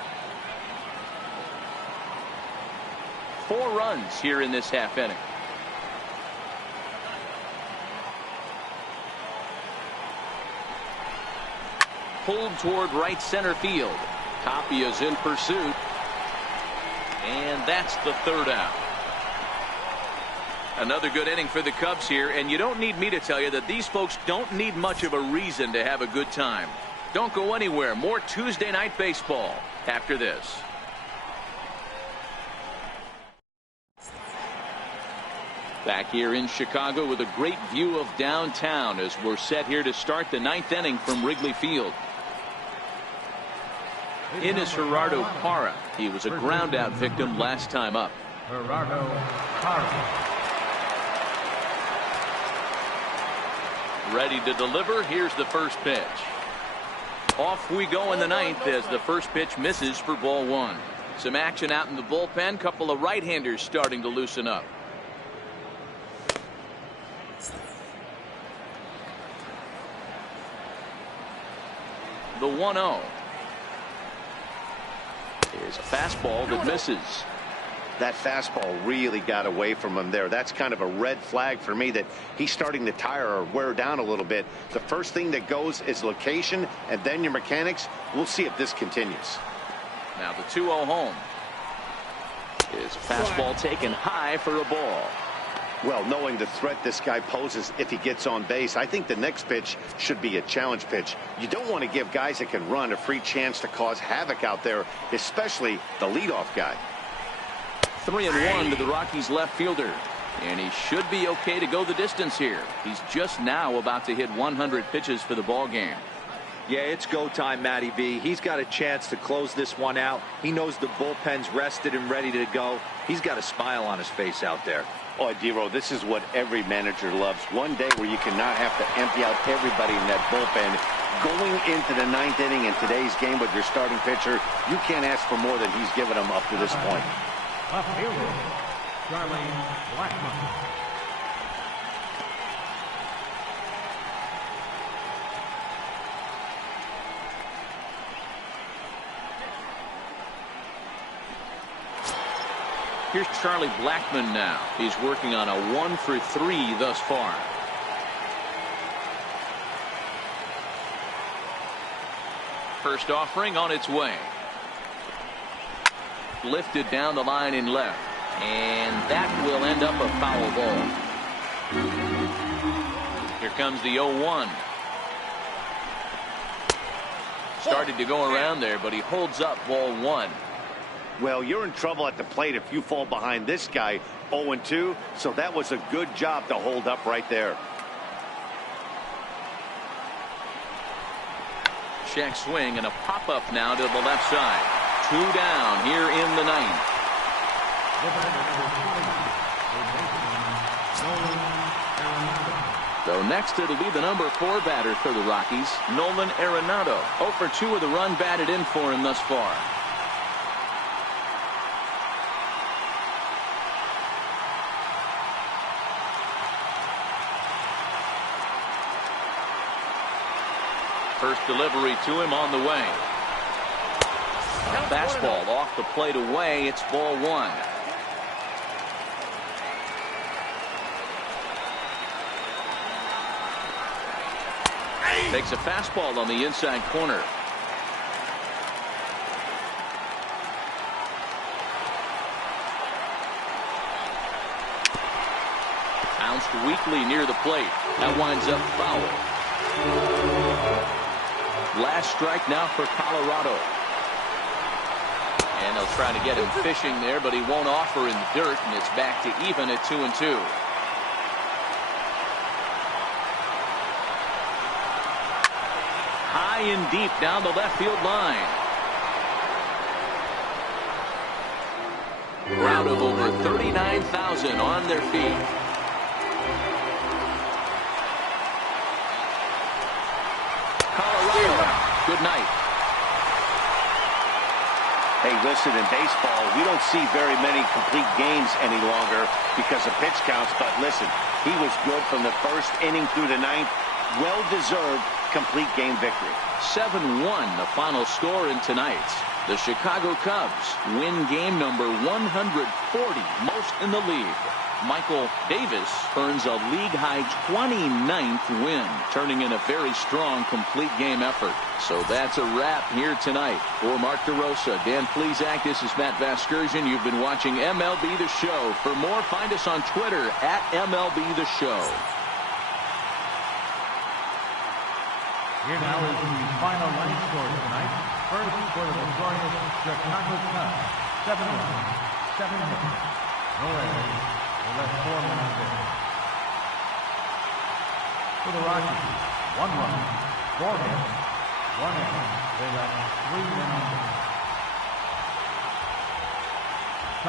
4 runs here in this half inning. Pulled toward right center field. Tapia's in pursuit. And that's the 3rd out. Another good inning for the Cubs here, and you don't need me to tell you that these folks don't need much of a reason to have a good time. Don't go anywhere. More Tuesday night baseball after this. Back here in Chicago with a great view of downtown as we're set here to start the 9th inning from Wrigley Field. In is Gerardo Parra. He was a ground out victim last time up. Gerardo Parra. Ready to deliver. Here's the first pitch. Off we go in the 9th as the first pitch misses for ball 1. Some action out in the bullpen. Couple of right-handers starting to loosen up. The 1-0 is a fastball that misses. That fastball really got away from him there. That's kind of a red flag for me that he's starting to tire or wear down a little bit. The first thing that goes is location and then your mechanics. We'll see if this continues. Now the 2-0 home is a fastball taken high for a ball. Well, knowing the threat this guy poses if he gets on base, I think the next pitch should be a challenge pitch. You don't want to give guys that can run a free chance to cause havoc out there, especially the leadoff guy. 3-1 to the Rockies left fielder, and he should be okay to go the distance here. He's just now about to hit 100 pitches for the ball game. Yeah, it's go time, Matty B. He's got a chance to close this one out. He knows the bullpen's rested and ready to go. He's got a smile on his face out there. Oh, D-Row, this is what every manager loves. One day where you cannot have to empty out everybody in that bullpen. Going into the 9th inning in today's game with your starting pitcher, you can't ask for more than he's given them up to this point. Left fielder, Charlie Blackmon. Here's Charlie Blackmon now. He's working on a 1 for 3 thus far. First offering on its way. Lifted down the line in left. And that will end up a foul ball. Here comes the 0-1. Started to go around there, but he holds up ball 1. Well, you're in trouble at the plate if you fall behind this guy 0-2, so that was a good job to hold up right there. Check swing and a pop-up now to the left side. 2 down here in the 9th. So next it'll be the number 4 batter for the Rockies, Nolan Arenado. 0 for 2 with a run batted in for him thus far. First delivery to him on the way. A fastball off the plate away. It's ball 1. Takes a fastball on the inside corner. bounced weakly near the plate. That winds up foul. Last strike now for Colorado. And they'll try to get him fishing there, but he won't offer in the dirt, and it's back to even at 2-2. High and deep down the left field line. Crowd of over 39,000 on their feet. Colorado, good night. Hey, listen, in baseball, we don't see very many complete games any longer because of pitch counts, but listen, he was good from the first inning through the ninth. Well-deserved complete game victory. 7-1 the final score in tonight's. The Chicago Cubs win game number 140, most in the league. Michael Davis earns a league-high 29th win, turning in a very strong complete game effort. So that's a wrap here tonight. For Mark DeRosa, Dan Plesac, this is Matt Vasgersian. You've been watching MLB The Show. For more, find us on Twitter at MLB The Show. Here now is the final line score tonight. First for the victorious Chicago Cubs, 7 runs, 7 hits, no errors. They left 4 men on base. For the Rockies, 1 run, 4 hits, 1 error. They left 3 men on base.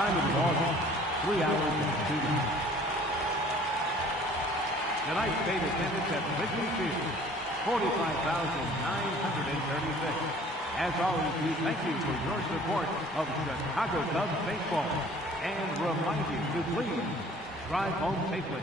Time of the ball game, 3 hours and 2 minutes. Tonight's state attendance at Wrigley Field, 45,936. As always, we thank you for your support of Chicago Cubs baseball and remind you to please drive home safely.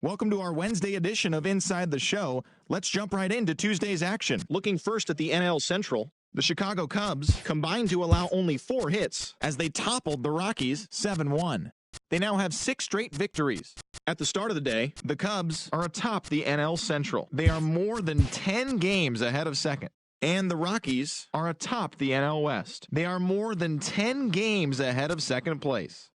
Welcome to our Wednesday edition of Inside the Show. Let's jump right into Tuesday's action. Looking first at the NL Central, the Chicago Cubs combined to allow only 4 hits as they toppled the Rockies 7-1. They now have 6 straight victories. At the start of the day, the Cubs are atop the NL Central. They are more than 10 games ahead of second. And the Rockies are atop the NL West. They are more than 10 games ahead of second place.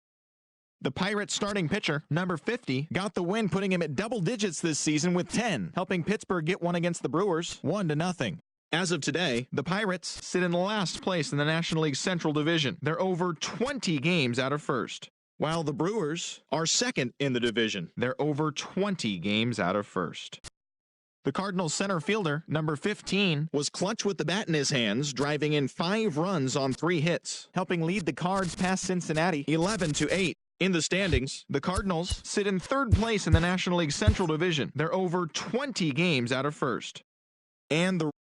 The Pirates starting pitcher, number 50, got the win, putting him at double digits this season with 10, helping Pittsburgh get one against the Brewers, 1-0. As of today, the Pirates sit in last place in the National League Central Division. They're over 20 games out of first, while the Brewers are second in the division. They're over 20 games out of first. The Cardinals center fielder, number 15, was clutch with the bat in his hands, driving in 5 runs on 3 hits, helping lead the Cards past Cincinnati 11-8. In the standings, the Cardinals sit in 3rd place in the National League Central Division. They're over 20 games out of first. And the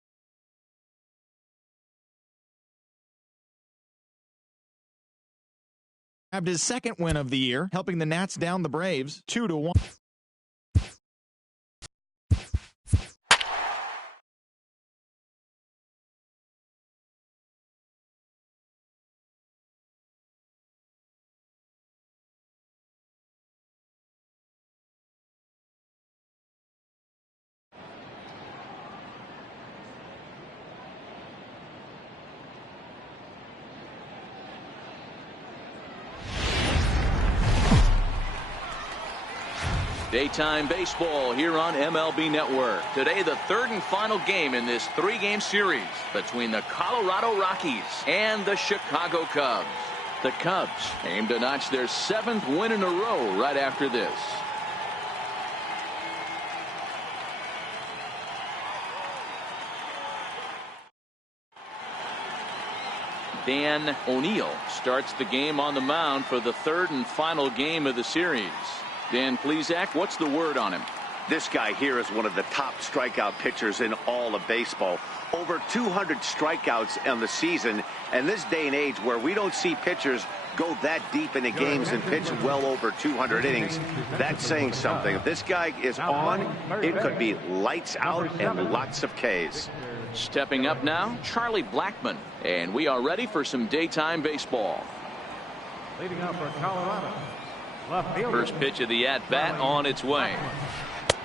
grabbed his 2nd win of the year, helping the Nats down the Braves 2-1. Daytime baseball here on MLB Network. Today, the 3rd and final game in this 3-game series between the Colorado Rockies and the Chicago Cubs. The Cubs aim to notch their 7th win in a row right after this. Dan O'Neill starts the game on the mound for the 3rd and final game of the series. Dan Plesac, what's the word on him? This guy here is one of the top strikeout pitchers in all of baseball. Over 200 strikeouts on the season, and this day and age where we don't see pitchers go that deep into games and pitch well over 200 innings, that's saying something. If this guy is on, it could be lights out and lots of Ks. Stepping up now, Charlie Blackmon, and we are ready for some daytime baseball. Leading up for Colorado. First pitch of the at-bat on its way.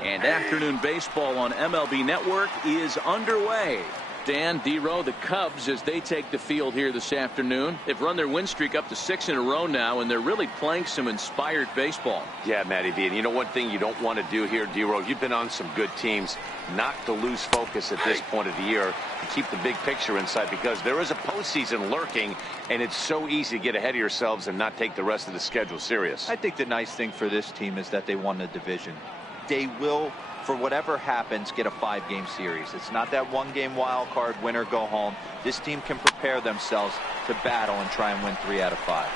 And afternoon baseball on MLB Network is underway. Dan, D-Row, the Cubs, as they take the field here this afternoon, they've run their win streak up to 6 in a row now, and they're really playing some inspired baseball. Yeah, Matty V, and you know one thing you don't want to do here, D-Row, you've been on some good teams, not to lose focus at this point of the year, to keep the big picture in sight, because there is a postseason lurking, and it's so easy to get ahead of yourselves and not take the rest of the schedule serious. I think the nice thing for this team is that they won the division. They will, for whatever happens, get a 5-game series. It's not that 1-game wild card, win or go home. This team can prepare themselves to battle and try and win 3 out of 5.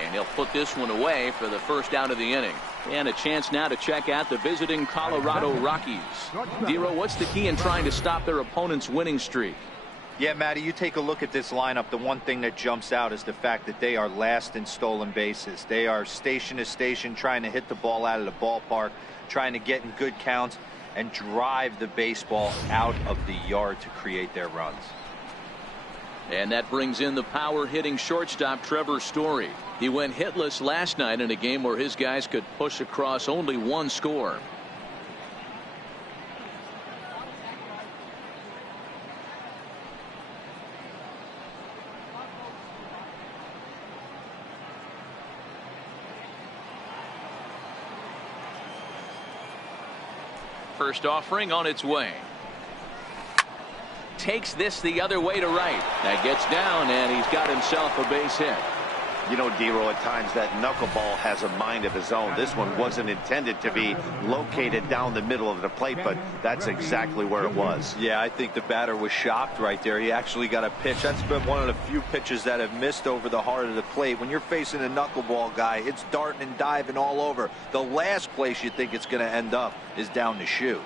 And he'll put this one away for the first out of the inning. And a chance now to check out the visiting Colorado Rockies. D-Row, what's the key in trying to stop their opponent's winning streak? Yeah, Matty, you take a look at this lineup. The one thing that jumps out is the fact that they are last in stolen bases. They are station to station trying to hit the ball out of the ballpark, trying to get in good counts and drive the baseball out of the yard to create their runs. And that brings in the power-hitting shortstop Trevor Story. He went hitless last night in a game where his guys could push across only 1 score. First offering on its way. Takes this the other way to right. That gets down, and he's got himself a base hit. You know, D-Row, at times that knuckleball has a mind of his own. This one wasn't intended to be located down the middle of the plate, but that's exactly where it was. Yeah, I think the batter was shocked right there. He actually got a pitch. That's been one of the few pitches that have missed over the heart of the plate. When you're facing a knuckleball guy, it's darting and diving all over. The last place you think it's going to end up is down the chute.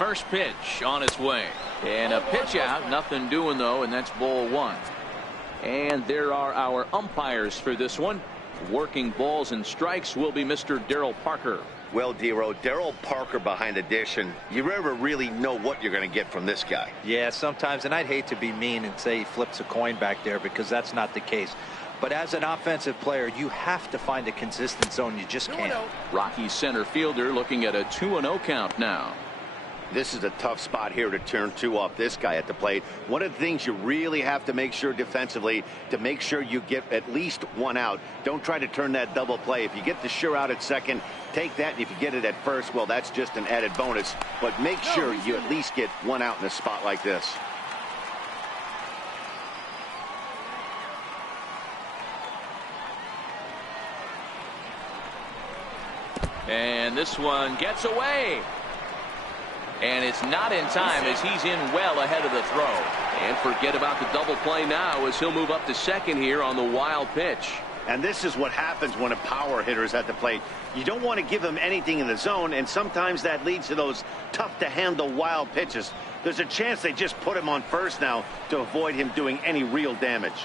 First pitch on its way. And a pitch out. Nothing doing, though, and that's ball one. And there are our umpires for this one. Working balls and strikes will be Mr. Darryl Parker. Well, Dero, Darryl Parker behind the dish, and you never really know what you're going to get from this guy. Yeah, sometimes, and I'd hate to be mean and say he flips a coin back there because that's not the case. But as an offensive player, you have to find a consistent zone. You just can't. Rockies center fielder looking at a 2-0 count now. This is a tough spot here to turn two off this guy at the plate. One of the things you really have to make sure defensively to make sure you get at least one out. Don't try to turn that double play. If you get the sure out at second, take that. And if you get it at first, well, that's just an added bonus. But make sure you at least get one out in a spot like this. And this one gets away. And it's not in time as he's in well ahead of the throw. And forget about the double play now as he'll move up to second here on the wild pitch. And this is what happens when a power hitter is at the plate. You don't want to give him anything in the zone, and sometimes that leads to those tough-to-handle wild pitches. There's a chance they just put him on first now to avoid him doing any real damage.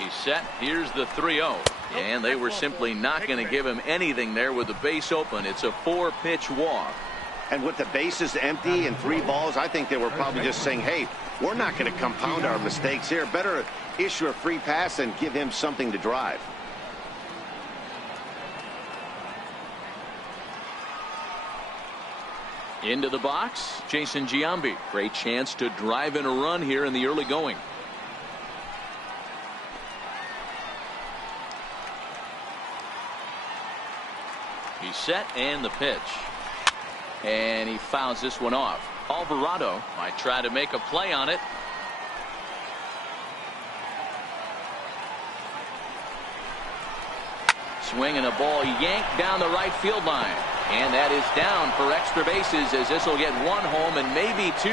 He's set. Here's the 3-0. And they were simply not going to give him anything there with the base open. It's a 4-pitch walk. And with the bases empty and 3 balls, I think they were probably just saying, hey, we're not going to compound our mistakes here. Better issue a free pass and give him something to drive. Into the box, Jason Giambi. Great chance to drive in a run here in the early going. He's set, and the pitch. And he fouls this one off. Alvarado might try to make a play on it. Swinging a ball yanked down the right field line. And that is down for extra bases as this will get 1 home and maybe 2.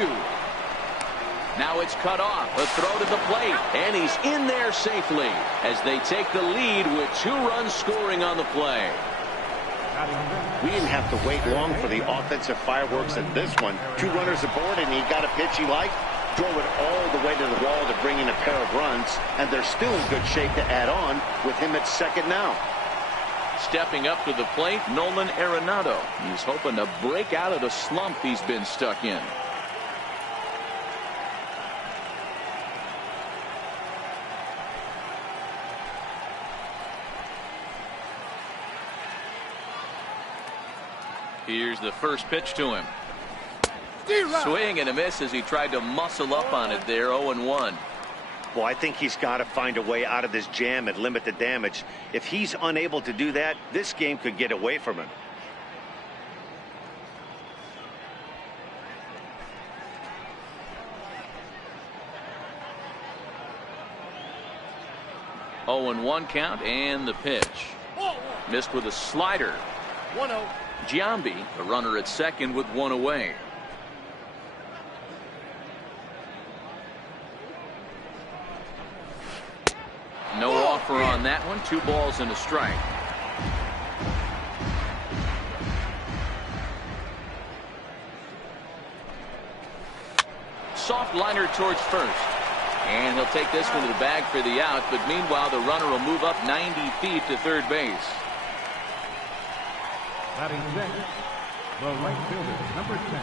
Now it's cut off. A throw to the plate. And he's in there safely as they take the lead with 2 runs scoring on the play. We didn't have to wait long for the offensive fireworks in this one. 2 runners aboard, and he got a pitch he liked, drove it all the way to the wall to bring in a pair of runs, and they're still in good shape to add on with him at second now. Stepping up to the plate, Nolan Arenado. He's hoping to break out of the slump he's been stuck in. Here's the first pitch to him. Swing and a miss as he tried to muscle up on it there. 0-1. Well, I think he's got to find a way out of this jam and limit the damage. If he's unable to do that, this game could get away from him. Oh, 0-1 count, and the pitch. Missed with a slider. 1-0. Giambi, the runner at second with 1 away. No offer on that one. 2 balls and a strike. Soft liner towards first. And he'll take this one to the bag for the out. But meanwhile, the runner will move up 90 feet to third base. Batting sixth, the right fielder, number 10.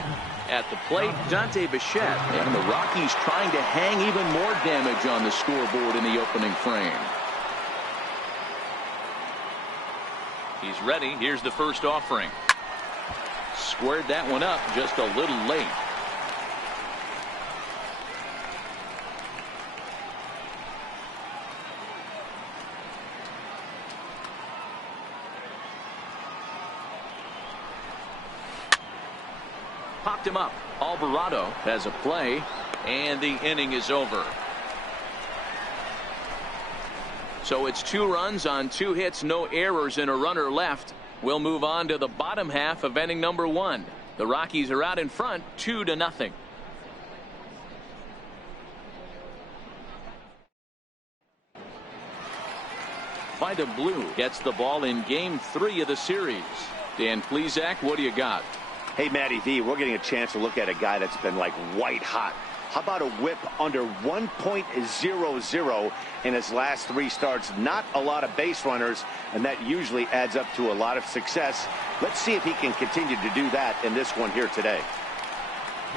At the plate, Dante Bichette. And the Rockies trying to hang even more damage on the scoreboard in the opening frame. He's ready. Here's the first offering. Squared that one up just a little late. Popped him up. Alvarado has a play, and the inning is over. So it's 2 runs on 2 hits, no errors, and a runner left. We'll move on to the bottom half of inning number 1. The Rockies are out in front 2-0. Vida Blue gets the ball in game 3 of the series. Dan Plesac, what do you got? Hey, Matty V, we're getting a chance to look at a guy that's been like white hot. How about a whip under 1.00 in his last 3 starts? Not a lot of base runners, and that usually adds up to a lot of success. Let's see if he can continue to do that in this one here today.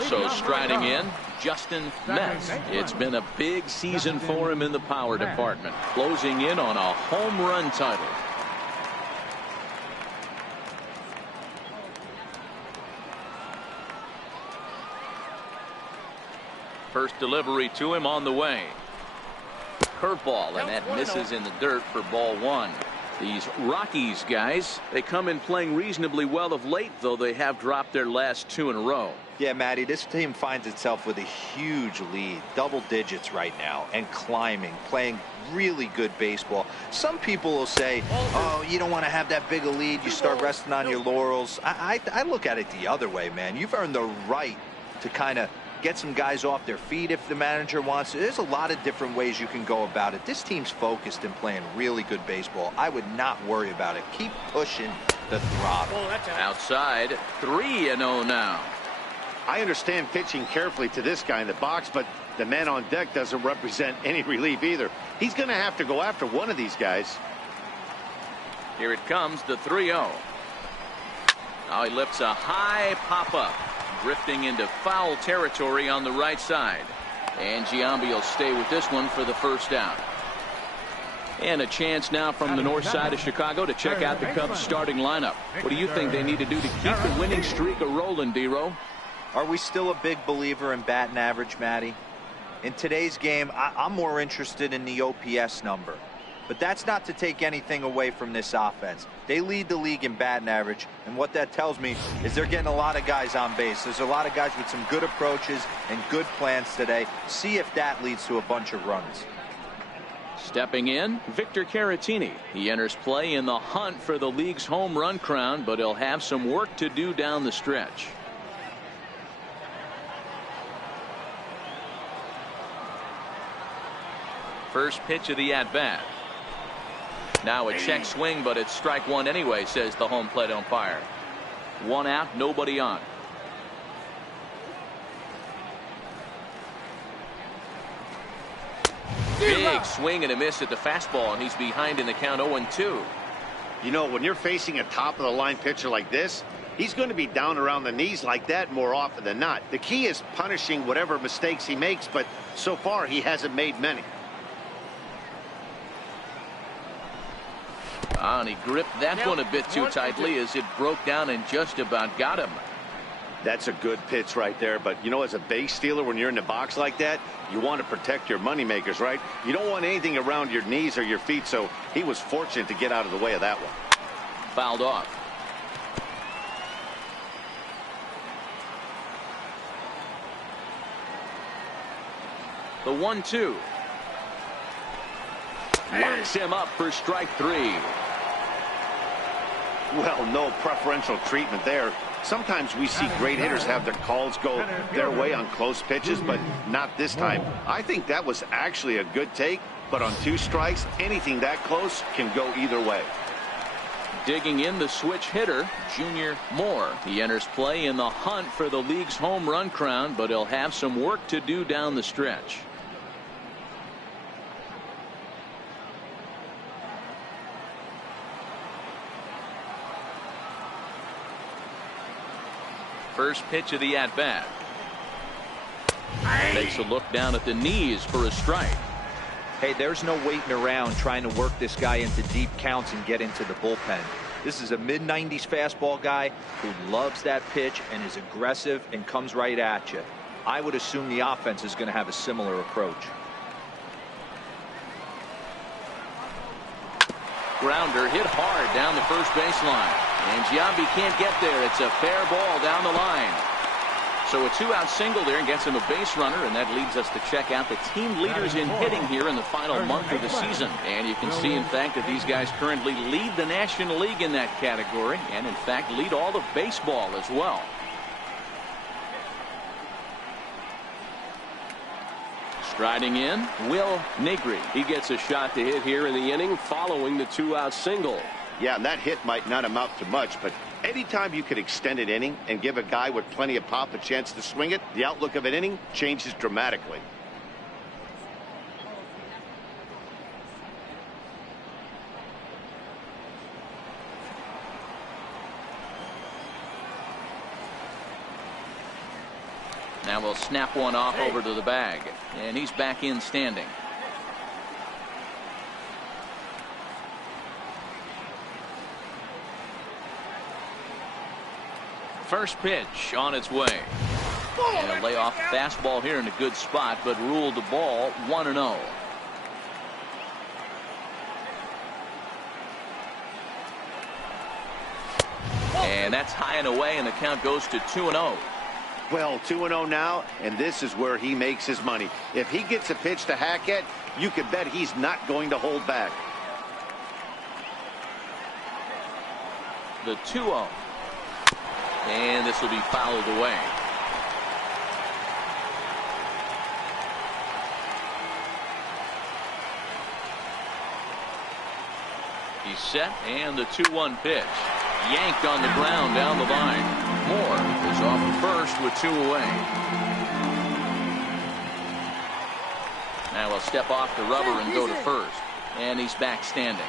So striding in, Justin Metz. It's been a big season for him in the power department, closing in on a home run title. First delivery to him on the way. Curveball, and that misses in the dirt for ball 1. These Rockies guys, they come in playing reasonably well of late, though they have dropped their last 2 in a row. Yeah, Matty, this team finds itself with a huge lead, double digits right now, and climbing, playing really good baseball. Some people will say, oh, you don't want to have that big a lead, you start resting on your laurels. I look at it the other way, man. You've earned the right to kind of get some guys off their feet if the manager wants to. There's a lot of different ways you can go about it. This team's focused and playing really good baseball. I would not worry about it. Keep pushing the throttle. Outside, 3-0 now. I understand pitching carefully to this guy in the box, but the man on deck doesn't represent any relief either. He's going to have to go after one of these guys. Here it comes, the 3-0. Now he lifts a high pop-up, drifting into foul territory on the right side. And Giambi will stay with this one for the first out. And a chance now from the north side of Chicago to check out the Cubs starting lineup. What do you think they need to do to keep the winning streak a-rolling, D-Row? Are we still a big believer in batting average, Matty? In today's game, I'm more interested in the OPS number. But that's not to take anything away from this offense. They lead the league in batting average, and what that tells me is they're getting a lot of guys on base. There's a lot of guys with some good approaches and good plans today. See if that leads to a bunch of runs. Stepping in, Victor Caratini. He enters play in the hunt for the league's home run crown, but he'll have some work to do down the stretch. First pitch of the at-bat. Now a check swing, but it's strike 1 anyway, says the home plate umpire. 1 out, nobody on. Big swing and a miss at the fastball, and he's behind in the count 0-2. You know, when you're facing a top-of-the-line pitcher like this, he's going to be down around the knees like that more often than not. The key is punishing whatever mistakes he makes, but so far he hasn't made many. And he gripped that one a bit too tightly as it broke down and just about got him. That's a good pitch right there, but you know, as a base stealer, when you're in the box like that, you want to protect your moneymakers, right? You don't want anything around your knees or your feet, so he was fortunate to get out of the way of that one. Fouled off. The 1-2. Locks him up for strike 3. Well, no preferential treatment there. Sometimes we see great hitters have their calls go their way on close pitches, but not this time. I think that was actually a good take, but on 2 strikes, anything that close can go either way. Digging in, the switch hitter, Junior Moore. He enters play in the hunt for the league's home run crown, but he'll have some work to do down the stretch. First pitch of the at-bat. Takes a look down at the knees for a strike. Hey, there's no waiting around trying to work this guy into deep counts and get into the bullpen. This is a mid-90s fastball guy who loves that pitch and is aggressive and comes right at you. I would assume the offense is going to have a similar approach. Grounder hit hard down the first baseline. And Giambi can't get there. It's a fair ball down the line. So a 2-out single there and gets him a base runner, and that leads us to check out the team leaders in hitting here in the final month of the season. And you can see, in fact, that these guys currently lead the National League in that category, and in fact lead all of baseball as well. Striding in, Will Negri. He gets a shot to hit here in the inning following the 2-out single. Yeah, and that hit might not amount to much, but Anytime you can extend an inning and give a guy with plenty of pop a chance to swing it, the outlook of an inning changes dramatically. Now we'll snap one off over to the bag, and he's back in standing. First pitch on its way. And a layoff fastball here in a good spot, but ruled the ball 1-0. And that's high and away, and the count goes to 2-0. Well, 2-0 now, and this is where he makes his money. If he gets a pitch to hack at, you can bet he's not going to hold back. The 2-0. And this will be fouled away. He's set, and the 2-1 pitch. Yanked on the ground down the line. Moore is off the first with 2 away. Now he'll step off the rubber and go to first. And he's back standing.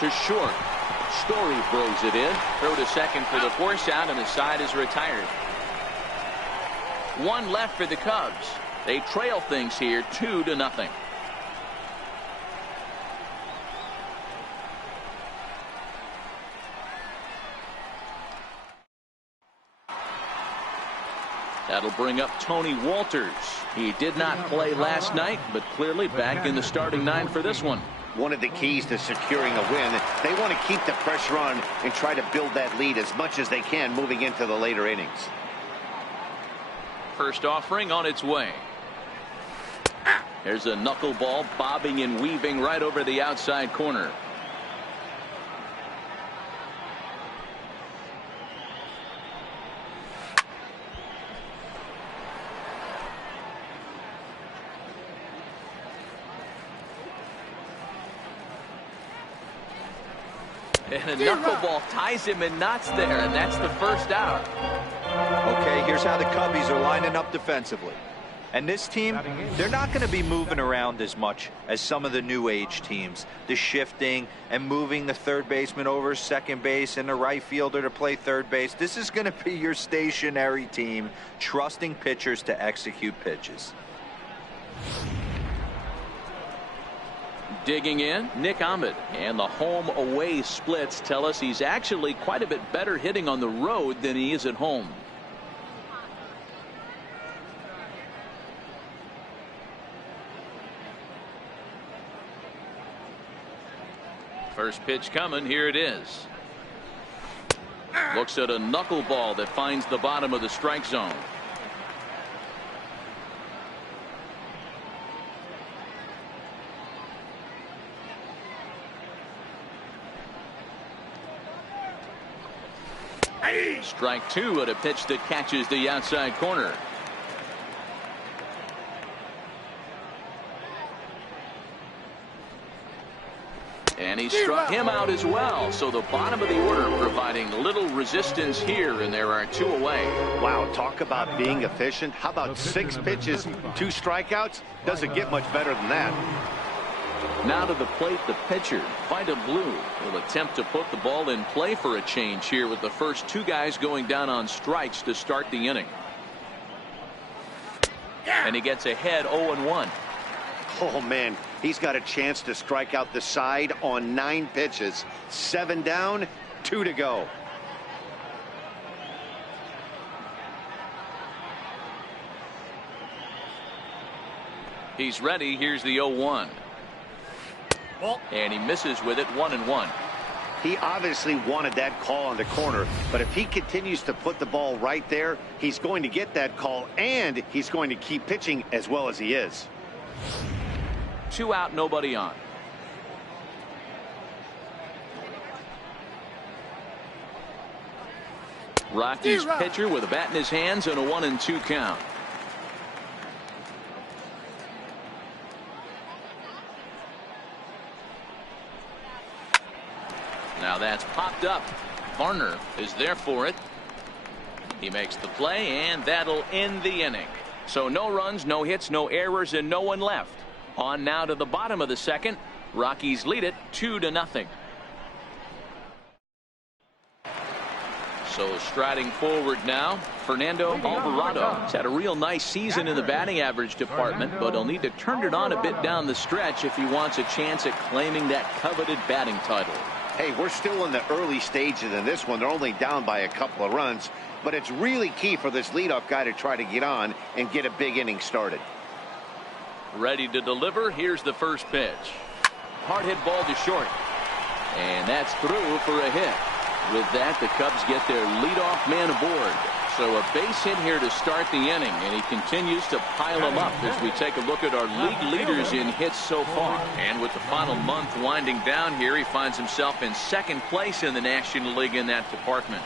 To short. Story throws it in. Throw to second for the force out, and the side is retired. One left for the Cubs. They trail things here 2-0. That'll bring up Tony Walters. He did not play last night, but clearly back in the starting 9 for this one. One of the keys to securing a win, they want to keep the pressure on and try to build that lead as much as they can moving into the later innings. First offering on its way. There's a knuckleball bobbing and weaving right over the outside corner. And a knuckleball ties him in knots there, and that's the first out. Okay, here's how the Cubbies are lining up defensively. And this team, they're not going to be moving around as much as some of the new age teams. The shifting and moving the third baseman over second base and the right fielder to play third base. This is going to be your stationary team, trusting pitchers to execute pitches. Digging in, Nick Ahmed, and the home-away splits tell us he's actually quite a bit better hitting on the road than he is at home. First pitch coming, here it is. Looks at a knuckleball that finds the bottom of the strike zone. Strike 2 at a pitch that catches the outside corner. And he struck him out as well. So the bottom of the order providing little resistance here, and there are 2 away. Wow, talk about being efficient. How about 6 pitches, 2 strikeouts? Doesn't get much better than that. Now to the plate, the pitcher, Vida Blue, will attempt to put the ball in play for a change here with the first 2 guys going down on strikes to start the inning. And he gets ahead 0-1. Oh, man, he's got a chance to strike out the side on 9 pitches. 7 down, 2 to go. He's ready. Here's the 0-1. And he misses with it, 1-1. He obviously wanted that call on the corner, but if he continues to put the ball right there, he's going to get that call, and he's going to keep pitching as well as he is. 2 out, nobody on. Rockies pitcher with a bat in his hands and a 1-2 count. Now that's popped up. Varner is there for it. He makes the play, and that'll end the inning. So no runs, no hits, no errors, and no one left. On now to the bottom of the second. Rockies lead it 2-0. So striding forward now, Fernando Alvarado. He's had a real nice season in the batting average department, but he'll need to turn it on a bit down the stretch if he wants a chance at claiming that coveted batting title. Hey, we're still in the early stages in this one. They're only down by a couple of runs, but it's really key for this leadoff guy to try to get on and get a big inning started. Ready to deliver. Here's the first pitch. Hard hit ball to short. And that's through for a hit. With that, the Cubs get their leadoff man aboard. So a base hit here to start the inning, and he continues to pile them up as we take a look at our league leaders in hits so far. And with the final month winding down here, he finds himself in second place in the National League in that department.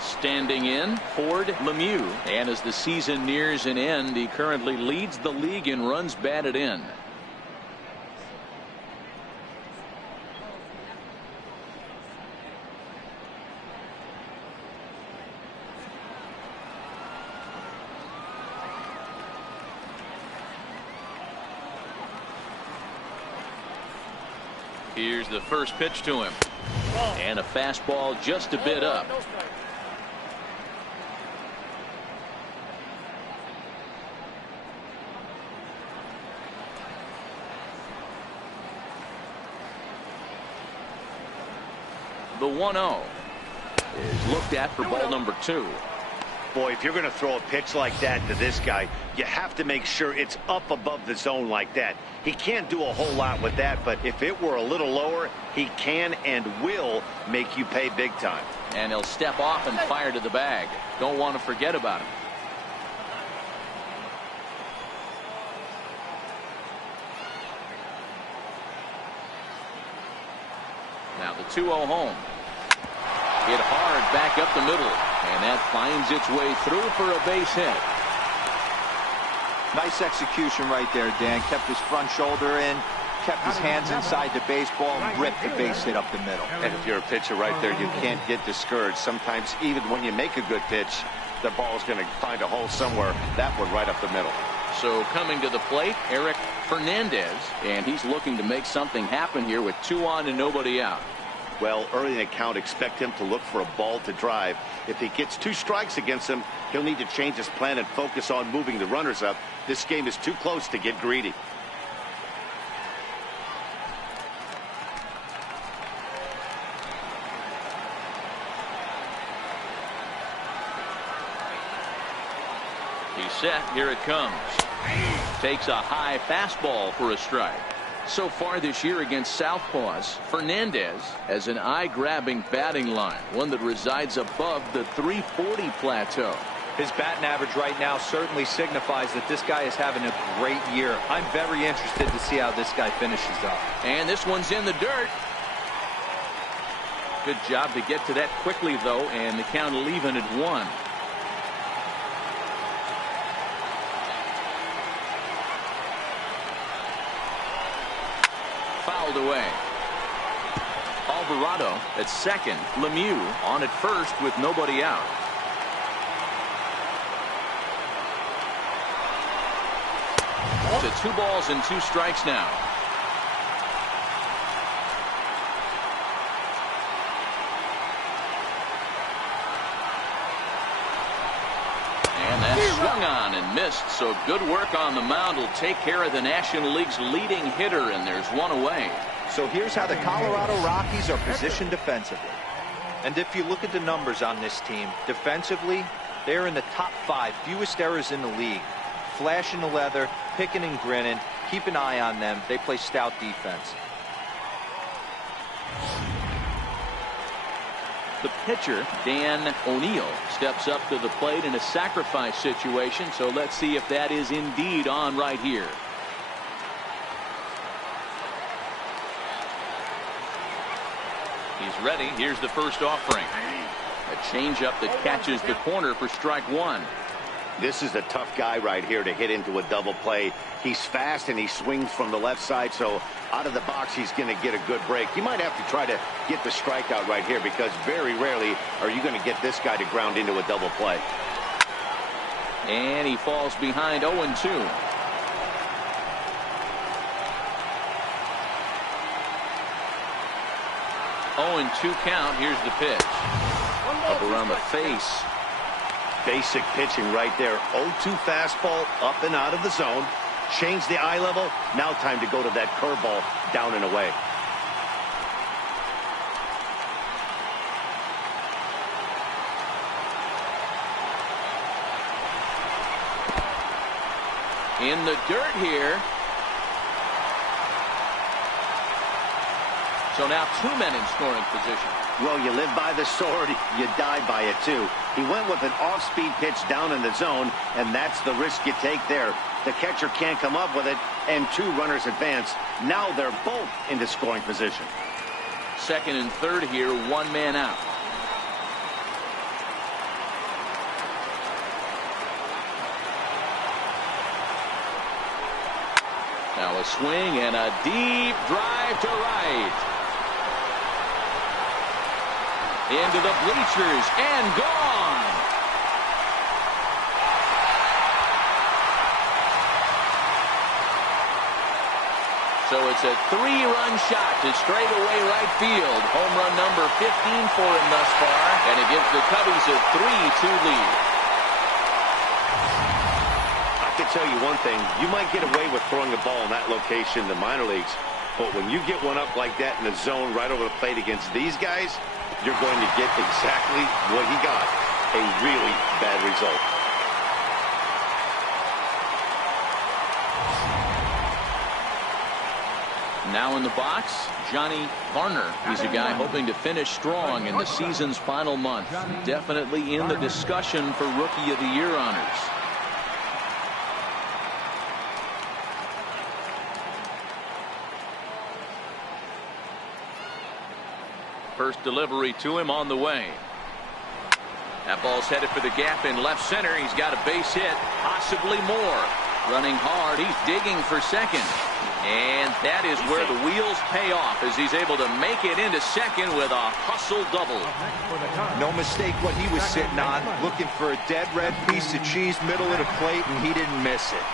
Standing in, Ford Lemieux. And as the season nears an end, he currently leads the league in runs batted in. Here's the first pitch to him. And a fastball just a bit up. The 1-0 is looked at for ball number 2. Boy, if you're going to throw a pitch like that to this guy, you have to make sure it's up above the zone like that. He can't do a whole lot with that, but if it were a little lower, he can and will make you pay big time. And he'll step off and fire to the bag. Don't want to forget about him. Now the 2-0 home. Hit hard back up the middle, and that finds its way through for a base hit. Nice execution right there, Dan. Kept his front shoulder in, kept his hands inside the baseball, and ripped the base hit up the middle. And if you're a pitcher right there, you can't get discouraged. Sometimes even when you make a good pitch, the ball's going to find a hole somewhere. That one right up the middle. So coming to the plate, Eric Fernandez, and he's looking to make something happen here with 2 on and nobody out. Well, early in the count, expect him to look for a ball to drive. If he gets 2 strikes against him, he'll need to change his plan and focus on moving the runners up. This game is too close to get greedy. He's set. Here it comes. Takes a high fastball for a strike. So far this year against Southpaws, Fernandez has an eye-grabbing batting line, one that resides above the 340 plateau. His batting average right now certainly signifies that this guy is having a great year. I'm very interested to see how this guy finishes up. And this one's in the dirt. Good job to get to that quickly, though, and the count will even at 1. Fouled away. Alvarado at second. Lemieux on at first with nobody out. To 2 balls and 2 strikes now. And that swung on and missed, so good work on the mound will take care of the National League's leading hitter, and there's 1 away. So here's how the Colorado Rockies are positioned defensively. And if you look at the numbers on this team, defensively, they're in the top 5 fewest errors in the league. Flashing the leather, picking and grinning, keep an eye on them. They play stout defense. The pitcher, Dan O'Neill, steps up to the plate in a sacrifice situation, so let's see if that is indeed on right here. He's ready. Here's the first offering. A changeup that catches the corner for strike one. This is a tough guy right here to hit into a double play. He's fast and he swings from the left side, so out of the box he's going to get a good break. You might have to try to get the strikeout right here because very rarely are you going to get this guy to ground into a double play. And he falls behind 0-2. 0-2 count. Here's the pitch. Up around the face. Basic pitching right there. 0-2 fastball up and out of the zone. Change the eye level. Now time to go to that curveball down and away. In the dirt here. So now 2 men in scoring position. Well, you live by the sword, you die by it too. He went with an off-speed pitch down in the zone, and that's the risk you take there. The catcher can't come up with it, and 2 runners advance. Now they're both into scoring position. Second and third here, 1 man out. Now a swing and a deep drive to right. Into the bleachers and gone. So it's a 3-run shot to straightaway right field. Home run number 15 for him thus far, and it gives the Cubbies a 3-2 lead. I can tell you one thing, you might get away with throwing a ball in that location in the minor leagues, but when you get one up like that in the zone right over the plate against these guys, you're going to get exactly what he got, a really bad result. Now in the box, Johnny Varner. He's a guy hoping to finish strong in the season's final month. Definitely in the discussion for Rookie of the Year honors. First delivery to him on the way. That ball's headed for the gap in left center. He's got a base hit, possibly more. Running hard, he's digging for second. And that is where the wheels pay off as he's able to make it into second with a hustle double. No mistake what he was sitting on, looking for a dead red piece of cheese middle of the plate, and he didn't miss it.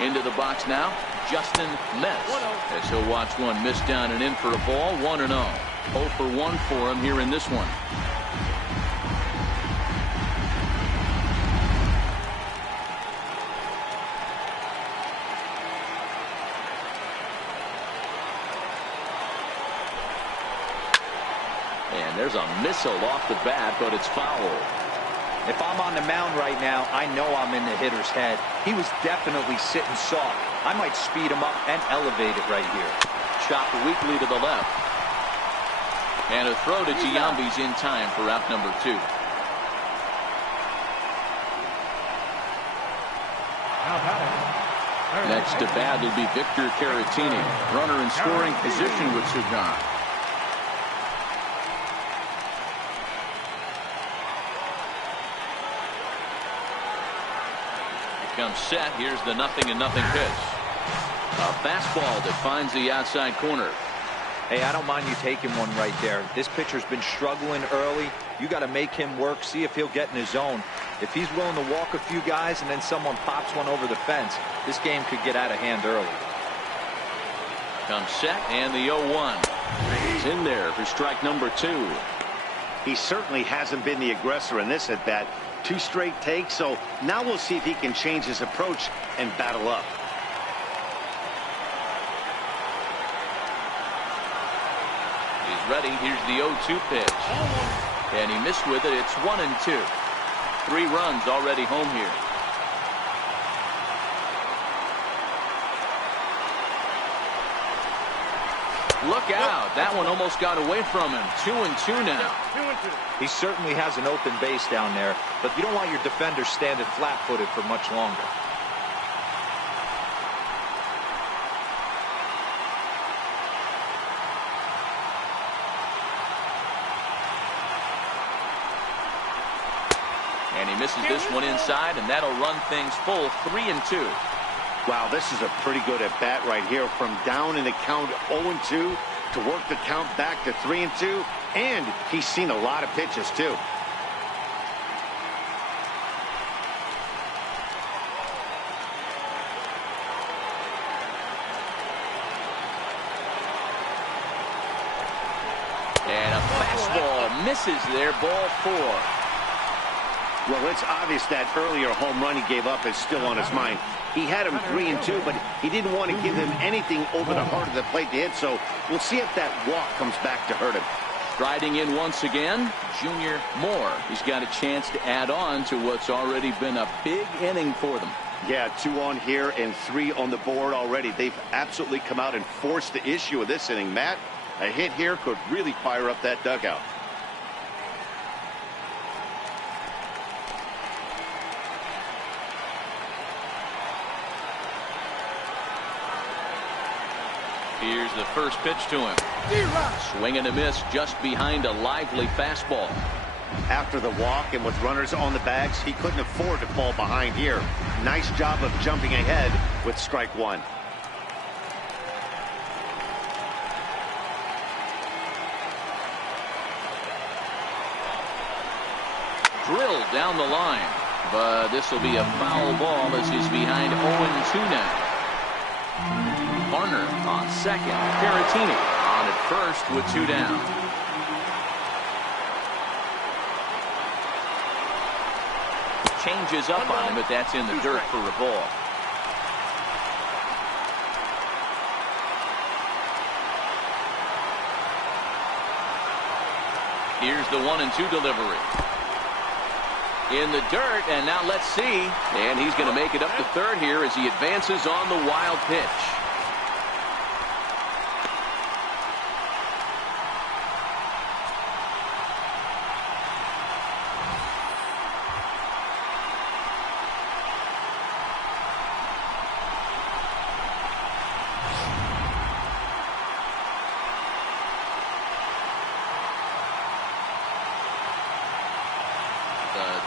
Into the box now, Justin Metz, as he'll watch one miss down and in for a ball. 1-0. 0 for 1 for him here in this one. And there's a missile off the bat, but it's foul. If I'm on the mound right now, I know I'm in the hitter's head. He was definitely sitting soft. I might speed him up and elevate it right here. Chopped weakly to the left. And a throw to Giambi's in time for out number 2. Next to bat will be Victor Caratini. Runner in scoring position with Sugan. Comes set. Here's the 0-0 pitch. A fastball that finds the outside corner. Hey, I don't mind you taking one right there. This pitcher's been struggling early. You got to make him work, see if he'll get in his zone. If he's willing to walk a few guys and then someone pops one over the fence, this game could get out of hand early. Comes set and the 0-1. He's in there for strike number 2. He certainly hasn't been the aggressor in this at bat. 2 straight takes, so now we'll see if he can change his approach and battle up. He's ready. Here's the 0-2 pitch. And he missed with it. It's 1-2. 3 runs already home here. Look out. That one almost got away from him. 2-2 now. 2-2. He certainly has an open base down there, but you don't want your defender standing flat-footed for much longer. And he misses this one inside, and that'll run things full 3-2. Wow, this is a pretty good at-bat right here. From down in the count 0-2 to work the count back to 3-2. And he's seen a lot of pitches, too. And a fastball misses there, ball 4. Well, it's obvious that earlier home run he gave up is still on his mind. He had him 3-2, but he didn't want to give him anything over the heart of the plate to hit, so we'll see if that walk comes back to hurt him. Striding in once again, Junior Moore. He's got a chance to add on to what's already been a big inning for them. Yeah, 2 on here and 3 on the board already. They've absolutely come out and forced the issue of this inning. Matt, a hit here could really fire up that dugout. Here's the first pitch to him. Swing and a miss just behind a lively fastball. After the walk and with runners on the bags, he couldn't afford to fall behind here. Nice job of jumping ahead with strike 1. Drilled down the line, but this will be a foul ball as he's behind 0-2 now. Varner on second. Caratini on at first with 2 down. Changes up on him, but that's in the dirt for a ball. Here's the 1-2 delivery. In the dirt, and now let's see. And he's going to make it up to third here as he advances on the wild pitch.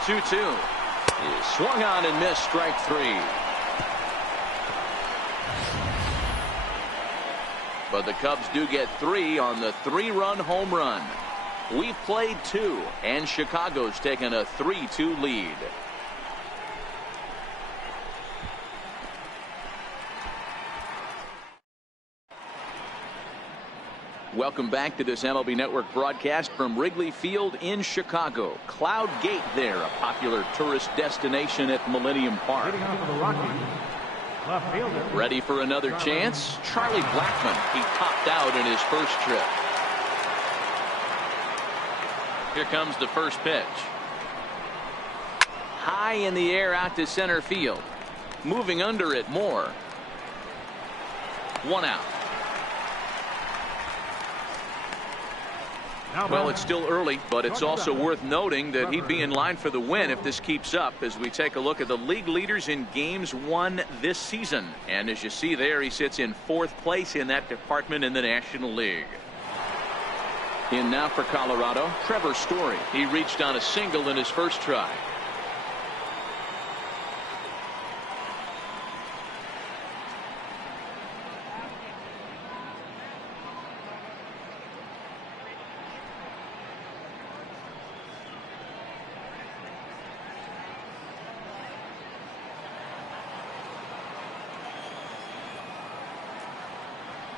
The 2-2 is swung on and missed, strike 3. But the Cubs do get 3 on the 3-run home run. We've played 2, and Chicago's taken a 3-2 lead. Welcome back to this MLB Network broadcast from Wrigley Field in Chicago. Cloud Gate there, a popular tourist destination at Millennium Park. Leading off for the Rockies, left fielder. Ready for another chance? Charlie Blackmon. He popped out in his first trip. Here comes the first pitch. High in the air out to center field. Moving under it, Moore. 1 out. Well, it's still early, but it's also worth noting that he'd be in line for the win if this keeps up as we take a look at the league leaders in games won this season. And as you see there, he sits in 4th place in that department in the National League. In now for Colorado, Trevor Story. He reached on a single in his first try.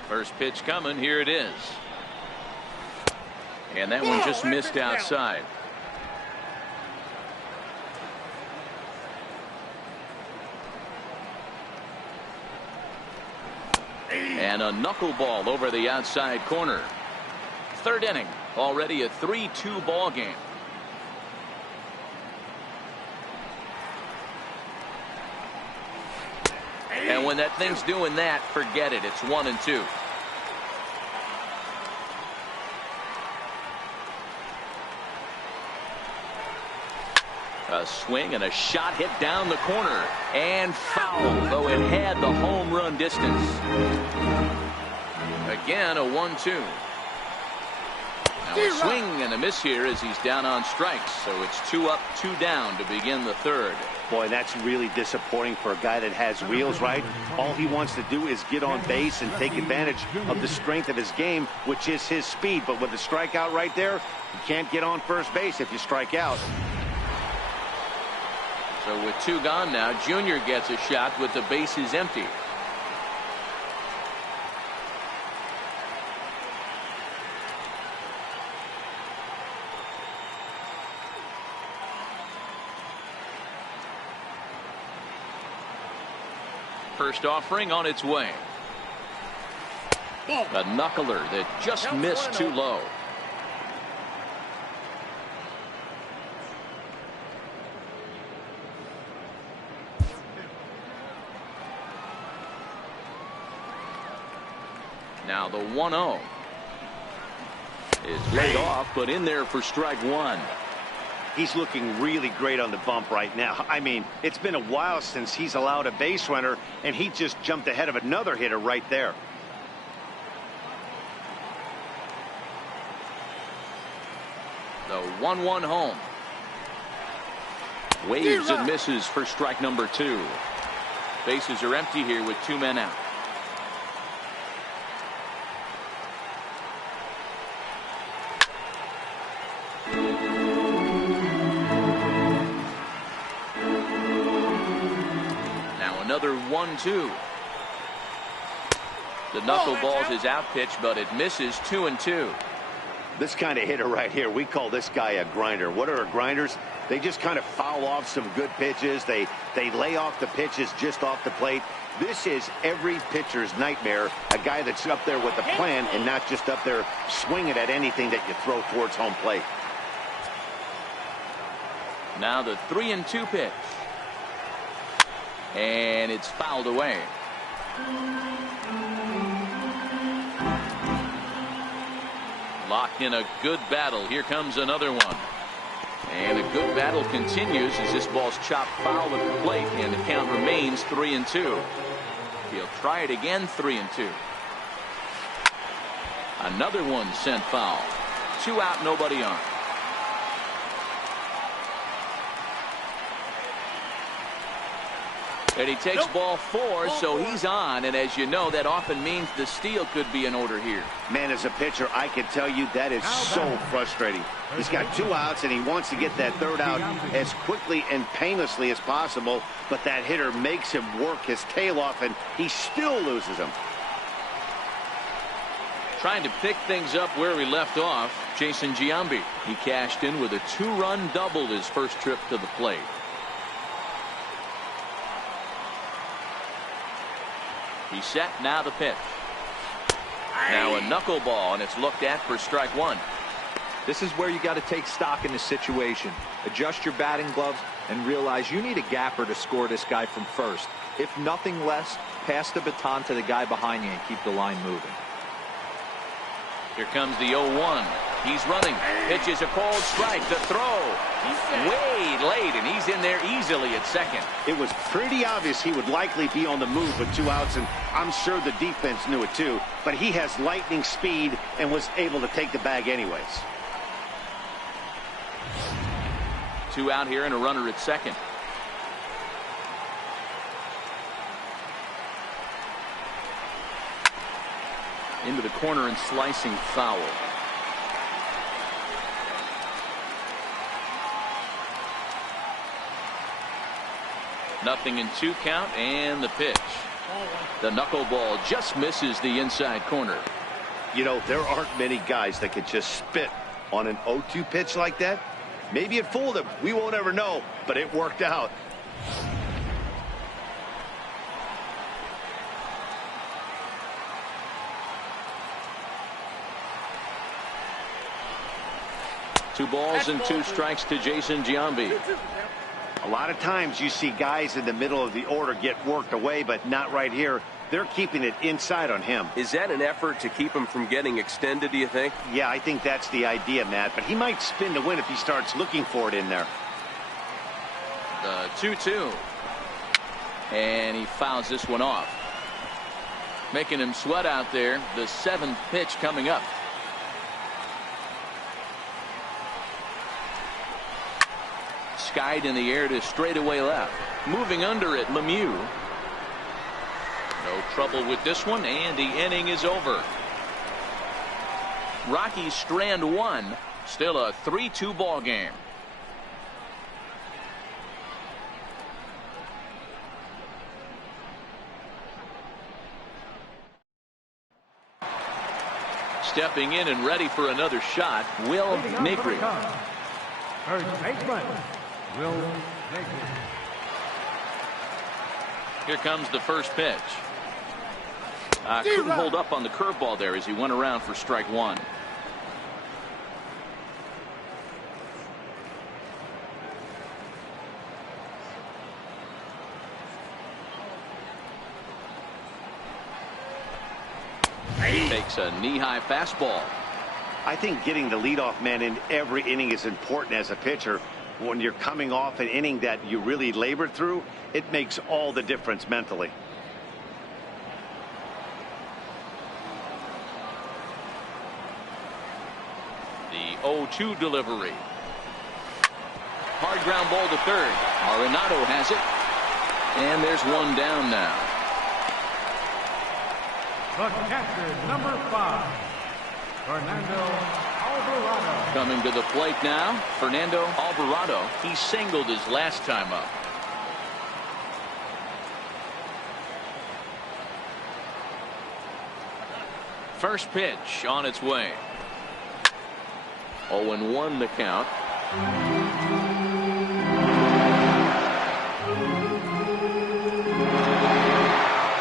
First pitch coming. Here it is. And that one just missed outside. And a knuckleball over the outside corner. third inning. Already a 3-2 ball game. And when that thing's doing that, forget it. It's 1-2. A swing and a shot hit down the corner. And foul, though it had the home run distance. Again, a 1-2. Now a swing and a miss here as he's down on strikes. So it's 2 up, 2 down to begin the third. Boy, that's really disappointing for a guy that has wheels, right? All he wants to do is get on base and take advantage of the strength of his game, which is his speed. But with the strikeout right there, you can't get on first base if you strike out. So with 2 gone now, Junior gets a shot with the bases empty. First offering on its way. A knuckler that just missed too low. Now the 1-0 is laid off, but in there for strike 1. He's looking really great on the bump right now. I mean, it's been a while since he's allowed a base runner, and he just jumped ahead of another hitter right there. The 1-1 home. Waves and misses for strike number 2. Bases are empty here with 2 men out. Another 1-2. The knuckleballs is out pitch, but it misses 2-2. This kind of hitter right here, we call this guy a grinder. What are grinders? They just kind of foul off some good pitches. They lay off the pitches just off the plate. This is every pitcher's nightmare. A guy that's up there with a plan and not just up there swinging at anything that you throw towards home plate. Now the 3-2 pitch. And it's fouled away. Locked in a good battle. Here comes another one. And a good battle continues as this ball's chopped foul at the plate, and the count remains 3-2. He'll try it again, 3-2. Another one sent foul. 2 out, nobody on. And he takes ball 4, so he's on. And as you know, that often means the steal could be in order here. Man, as a pitcher, I can tell you that is so frustrating. He's got 2 outs, and he wants to get that 3rd out as quickly and painlessly as possible. But that hitter makes him work his tail off, and he still loses him. Trying to pick things up where we left off, Jason Giambi. He cashed in with a 2-run double his first trip to the plate. He's set, now the pitch. Now a knuckleball, and it's looked at for strike 1. This is where you got to take stock in the situation. Adjust your batting gloves and realize you need a gapper to score this guy from first. If nothing less, pass the baton to the guy behind you and keep the line moving. Here comes the 0-1. He's running. Pitch is a called strike. The throw. Way late, and he's in there easily at second. It was pretty obvious he would likely be on the move with 2 outs, and I'm sure the defense knew it too. But he has lightning speed and was able to take the bag anyways. 2 out here and a runner at second. Into the corner and slicing foul. Nothing in 2 count, and the pitch. The knuckleball just misses the inside corner. You know, there aren't many guys that could just spit on an 0-2 pitch like that. Maybe it fooled him. We won't ever know, but it worked out. 2 balls and 2 strikes to Jason Giambi. A lot of times you see guys in the middle of the order get worked away, but not right here. They're keeping it inside on him. Is that an effort to keep him from getting extended, do you think? Yeah, I think that's the idea, Matt. But he might spin to win if he starts looking for it in there. The 2-2. And he fouls this one off. Making him sweat out there. The 7th pitch coming up. Skied in the air to straightaway left. Moving under it, Lemieux. No trouble with this one, and the inning is over. Rockies strand 1. Still a 3-2 ball game. Stepping in and ready for another shot, Will Negri. First baseman, Will Negri. Here comes the first pitch. Couldn't hold up on the curveball there as he went around for strike 1. He takes a knee-high fastball. I think getting the leadoff man in every inning is important as a pitcher. When you're coming off an inning that you really labored through, it makes all the difference mentally. The 0-2 delivery. Hard ground ball to third. Arenado has it. And there's one down now. The catcher, number 5, Fernando Alvarado. Coming to the plate now, Fernando Alvarado. He singled his last time up. First pitch on its way. 0-1 the count.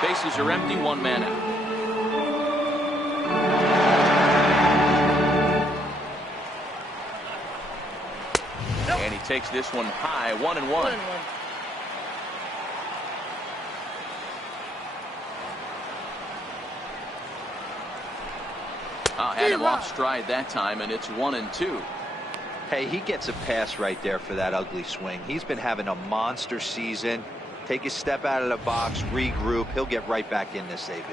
Bases are empty, 1 man out. And he takes this one high, 1-1. Had him off stride that time, and it's 1-2. Hey, he gets a pass right there for that ugly swing. He's been having a monster season. Take a step out of the box, regroup. He'll get right back in this AB.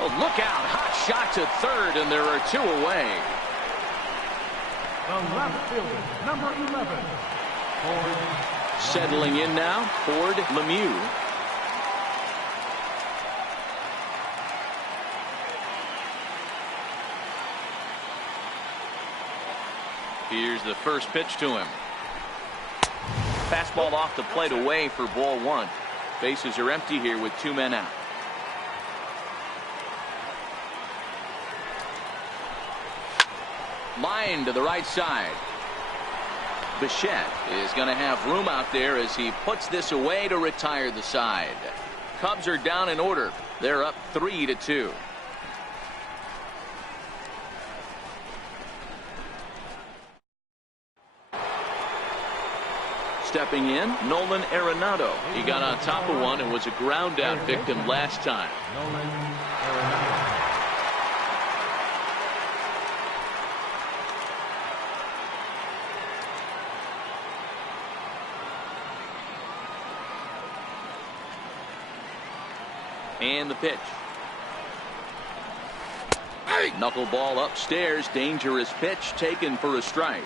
Oh, look out. Hot shot to third, and there are 2 away. The left fielder, number 11, Ford. Settling in now, Ford Lemieux. Here's the first pitch to him. Fastball off the plate away for ball 1. Bases are empty here with 2 men out. Line to the right side. Bichette is going to have room out there as he puts this away to retire the side. Cubs are down in order. They're up 3-2. Stepping in, Nolan Arenado. He got on top of one and was a ground out victim last time. Nolan Arenado. And the pitch. Knuckleball upstairs. Dangerous pitch taken for a strike.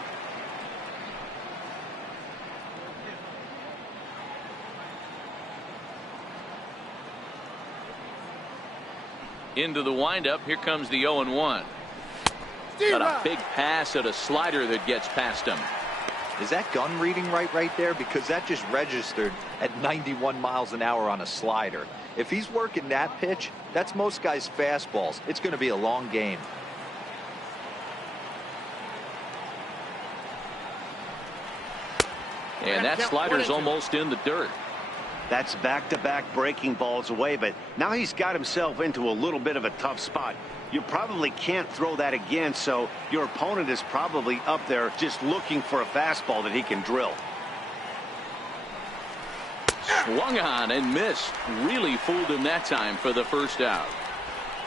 Into the windup. Here comes the 0-1. Got a big pass at a slider that gets past him. Is that gun reading right there? Because that just registered at 91 miles an hour on a slider. If he's working that pitch, that's most guys' fastballs. It's going to be a long game. And that slider's almost in the dirt. That's back-to-back breaking balls away, but now he's got himself into a little bit of a tough spot. You probably can't throw that again, so your opponent is probably up there just looking for a fastball that he can drill. Swung on and missed. Really fooled him that time for the first out.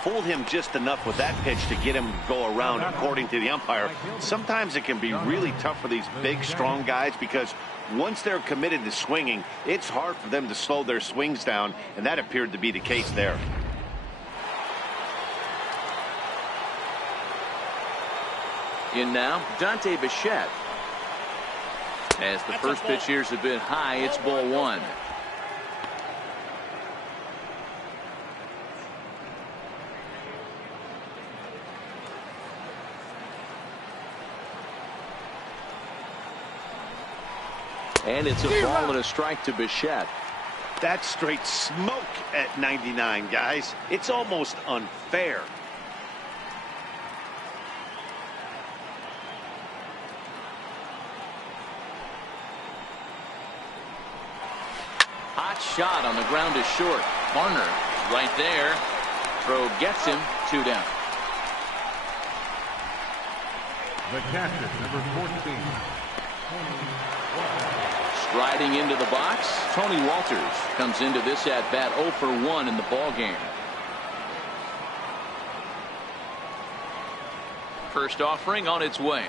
Fooled him just enough with that pitch to get him to go around, according to the umpire. Sometimes it can be really tough for these big, strong guys because once they're committed to swinging, it's hard for them to slow their swings down, and that appeared to be the case there. In now, Dante Bichette. As the first pitch here's a bit high, it's ball one. And it's a ball and a strike to Bichette. That's straight smoke at 99, guys. It's almost unfair. Hot shot on the ground is short. Varner right there. Throw gets him. 2 down. The catcher, number 14. Striding into the box, Tony Walters comes into this at bat 0 for 1 in the ball game. First offering on its way.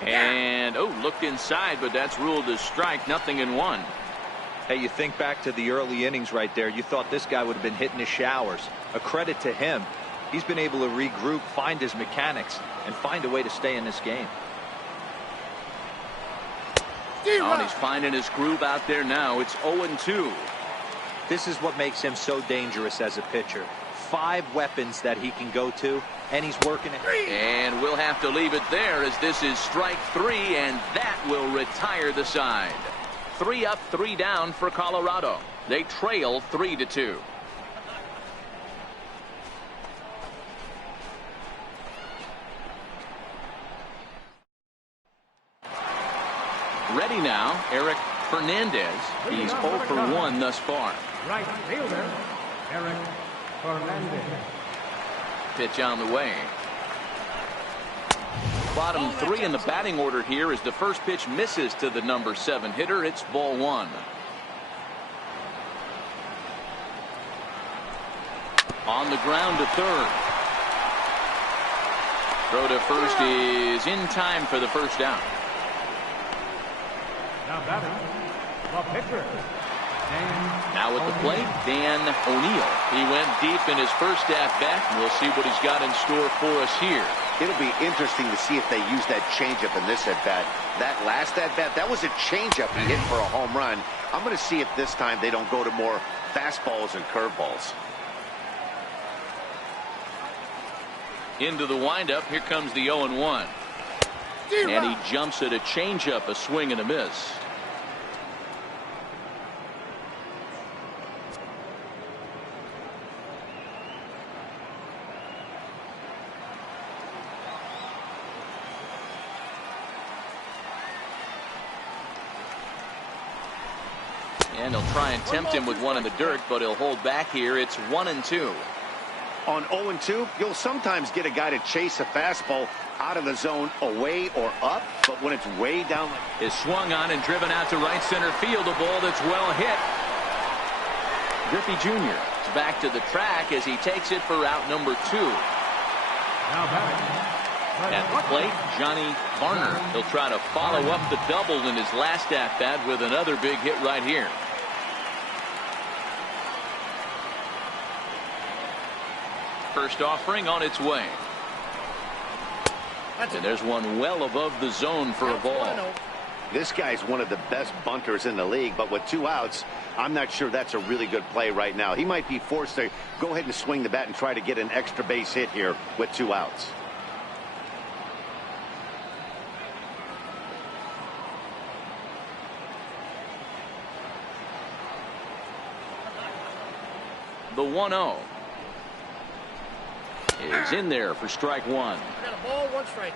And looked inside, but that's ruled as strike. 0-1. Hey, you think back to the early innings right there. You thought this guy would have been hitting his showers. A credit to him. He's been able to regroup, find his mechanics, and find a way to stay in this game. Oh, he's finding his groove out there now. It's 0-2. This is what makes him so dangerous as a pitcher. 5 weapons that he can go to, and he's working it. And we'll have to leave it there as this is strike 3, and that will retire the side. 3 up, 3 down for Colorado. They trail 3-2. Ready now, Eric Fernandez. He's 0 for 1 thus far. Right fielder, Eric Fernandez. Pitch on the way. Bottom 3 in the batting order here as the first pitch misses to the number 7 hitter. It's ball 1. On the ground to third. Throw to first is in time for the first down. Now batting, the pitcher. Now at the plate, Dan O'Neill. He went deep in his first at-bat, and we'll see what he's got in store for us here. It'll be interesting to see if they use that changeup in this at-bat. That last at-bat, that was a changeup he hit for a home run. I'm going to see if this time they don't go to more fastballs and curveballs. Into the windup, here comes the 0-1. And he jumps at a changeup, a swing and a miss. And he'll try and tempt him with one in the dirt, but he'll hold back here. It's 1-2. On 0-2, you'll sometimes get a guy to chase a fastball out of the zone away or up, but when it's way down, is swung on and driven out to right center field, a ball that's well hit. Griffey Jr. is back to the track as he takes it for out number 2. Now batting. At the plate, Johnny Varner. He'll try to follow up the double in his last at-bat with another big hit right here. First offering on its way. And there's one well above the zone for a ball. This guy's one of the best bunters in the league, but with 2 outs, I'm not sure that's a really good play right now. He might be forced to go ahead and swing the bat and try to get an extra base hit here with 2 outs. The 1-0 is in there for strike 1. Got a ball, 1 strike.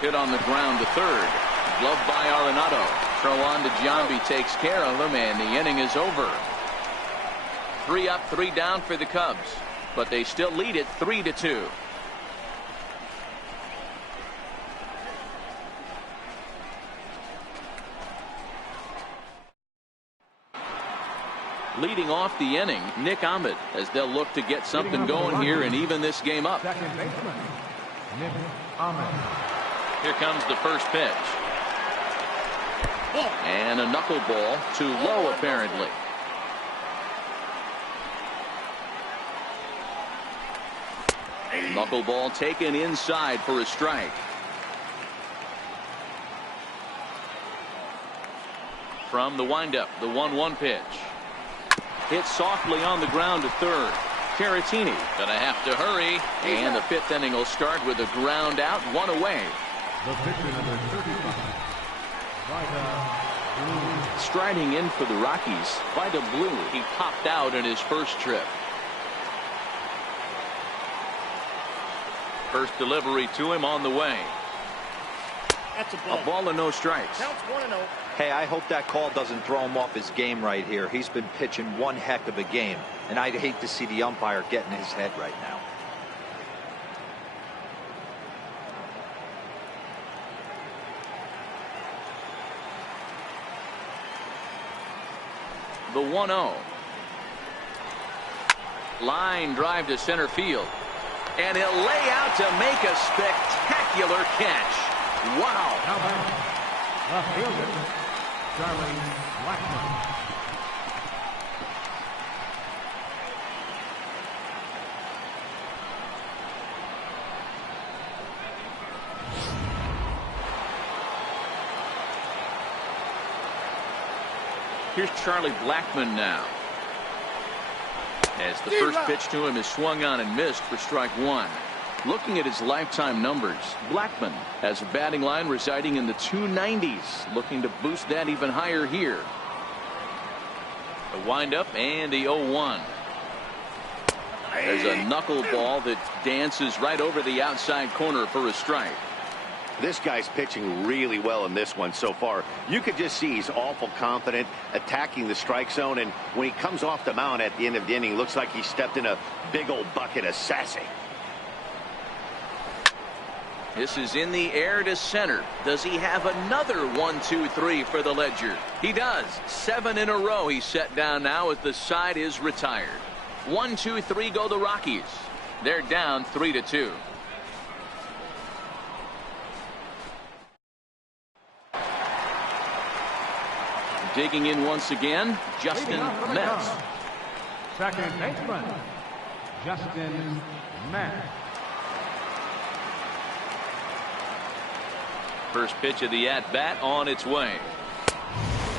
Hit on the ground to third. Gloved by Arenado. Throw on to Giambi, takes care of him, and the inning is over. 3 up, 3 down for the Cubs, but they still lead it 3-2. Leading off the inning, Nick Ahmed, as they'll look to get something going here and even this game up. Second baseman, Nick Ahmed. Here comes the first pitch. And a knuckleball too low, apparently. Knuckleball taken inside for a strike. From the windup, the 1-1 pitch. Hit softly on the ground to third. Caratini gonna have to hurry, and the 5th inning will start with a ground out, 1 away. The pitcher number 35, Vida. Striding in for the Rockies, Vida Blue. He popped out in his first trip. First delivery to him on the way. That's A ball and no strikes. Counts 1-0. Hey, I hope that call doesn't throw him off his game right here. He's been pitching one heck of a game, and I'd hate to see the umpire get in his head right now. The 1-0. Line drive to center field. And he'll lay out to make a spectacular catch. Wow. How about left fielder, Charlie Blackmon. Here's Charlie Blackmon now. As the first pitch to him is swung on and missed for strike 1. Looking at his lifetime numbers, Blackmon has a batting line residing in the 290s, looking to boost that even higher here. The windup and the 0-1. There's a knuckleball that dances right over the outside corner for a strike. This guy's pitching really well in this one so far. You could just see he's awful confident attacking the strike zone, and when he comes off the mound at the end of the inning, looks like he stepped in a big old bucket of sassy. This is in the air to center. Does he have another 1-2-3 for the ledger? He does. 7 in a row he's set down now as the side is retired. 1-2-3 go the Rockies. They're down 3-2. Digging in once again, Justin Metz. Second baseman, Justin Metz. First pitch of the at-bat on its way.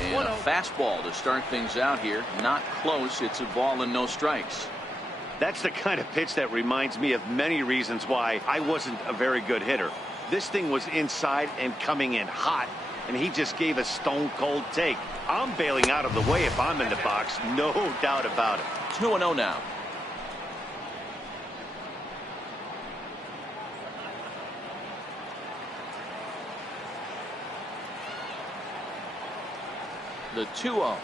And a fastball to start things out here. Not close. It's a ball and no strikes. That's the kind of pitch that reminds me of many reasons why I wasn't a very good hitter. This thing was inside and coming in hot, and he just gave a stone-cold take. I'm bailing out of the way if I'm in the box, no doubt about it. 2-0 now. The 2-0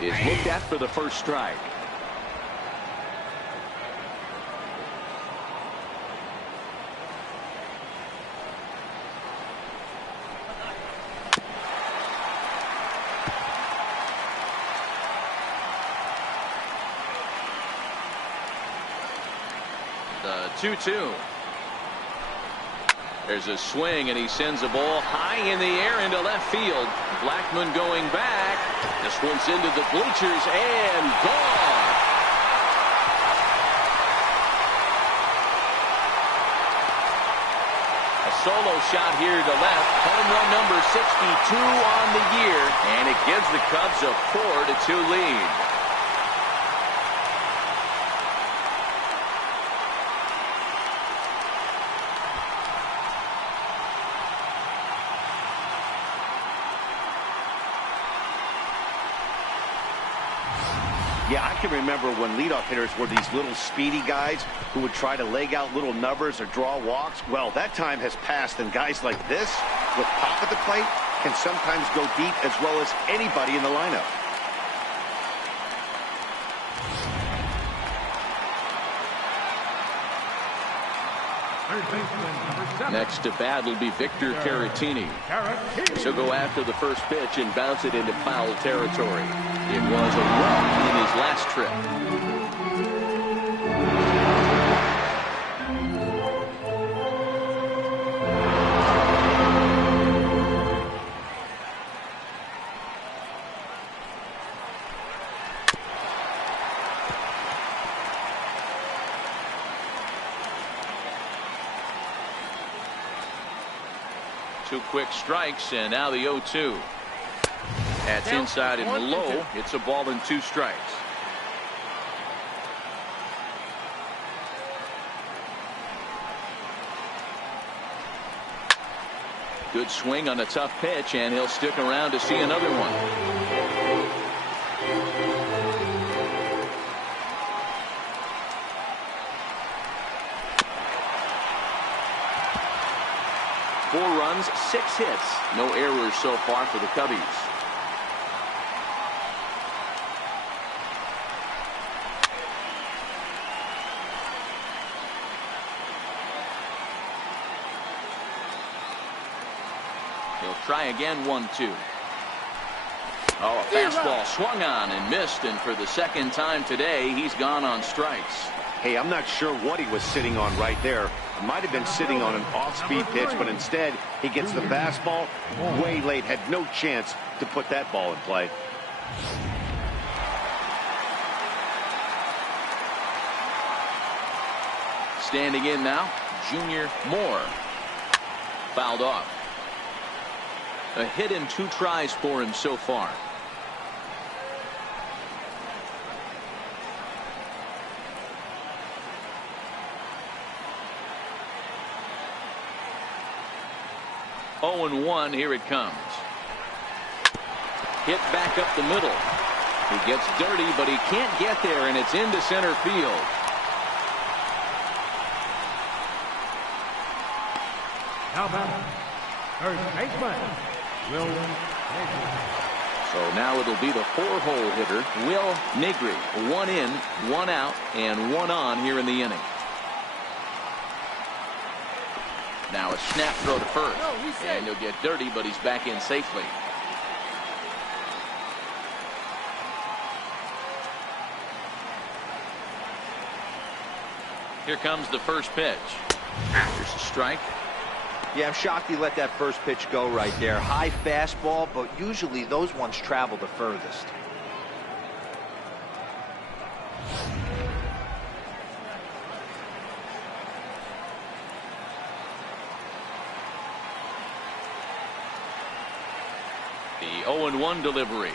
is looked at for the first strike. The 2-2. There's a swing, and he sends a ball high in the air into left field. Blackmon going back. This one's into the bleachers and gone. A solo shot here to left. Home run number 62 on the year, and it gives the Cubs a 4-2 lead. Yeah, I can remember when leadoff hitters were these little speedy guys who would try to leg out little numbers or draw walks. Well, that time has passed, and guys like this, with pop at the plate, can sometimes go deep as well as anybody in the lineup. Next to bat will be Victor Caratini. He'll go after the first pitch and bounce it into foul territory. It was a run in his last trip. 2 quick strikes, and now the 0-2. That's inside and low. It's a ball and 2 strikes. Good swing on a tough pitch, and he'll stick around to see another one. 4 runs, 6 hits. No errors so far for the Cubbies. He'll try again, 1-2. Oh, a fastball swung on and missed, and for the second time today, he's gone on strikes. Hey, I'm not sure what he was sitting on right there. It might have been sitting on an off-speed pitch, but instead he gets the fastball way late. Had no chance to put that ball in play. Standing in now, Junior Moore. Fouled off. A hit and 2 tries for him so far. Oh, 0-1, here it comes. Hit back up the middle. He gets dirty, but he can't get there, and it's into center field. Now batter, first baseman, Will Negri. So now it'll be the 4-hole hitter, Will Negri. 1 in, 1 out, and 1 on here in the inning. Now a snap throw to first, and he'll get dirty, but he's back in safely. Here comes the first pitch. There's a strike. Yeah, I'm shocked he let that first pitch go right there. High fastball, but usually those ones travel the furthest. The 0-1 delivery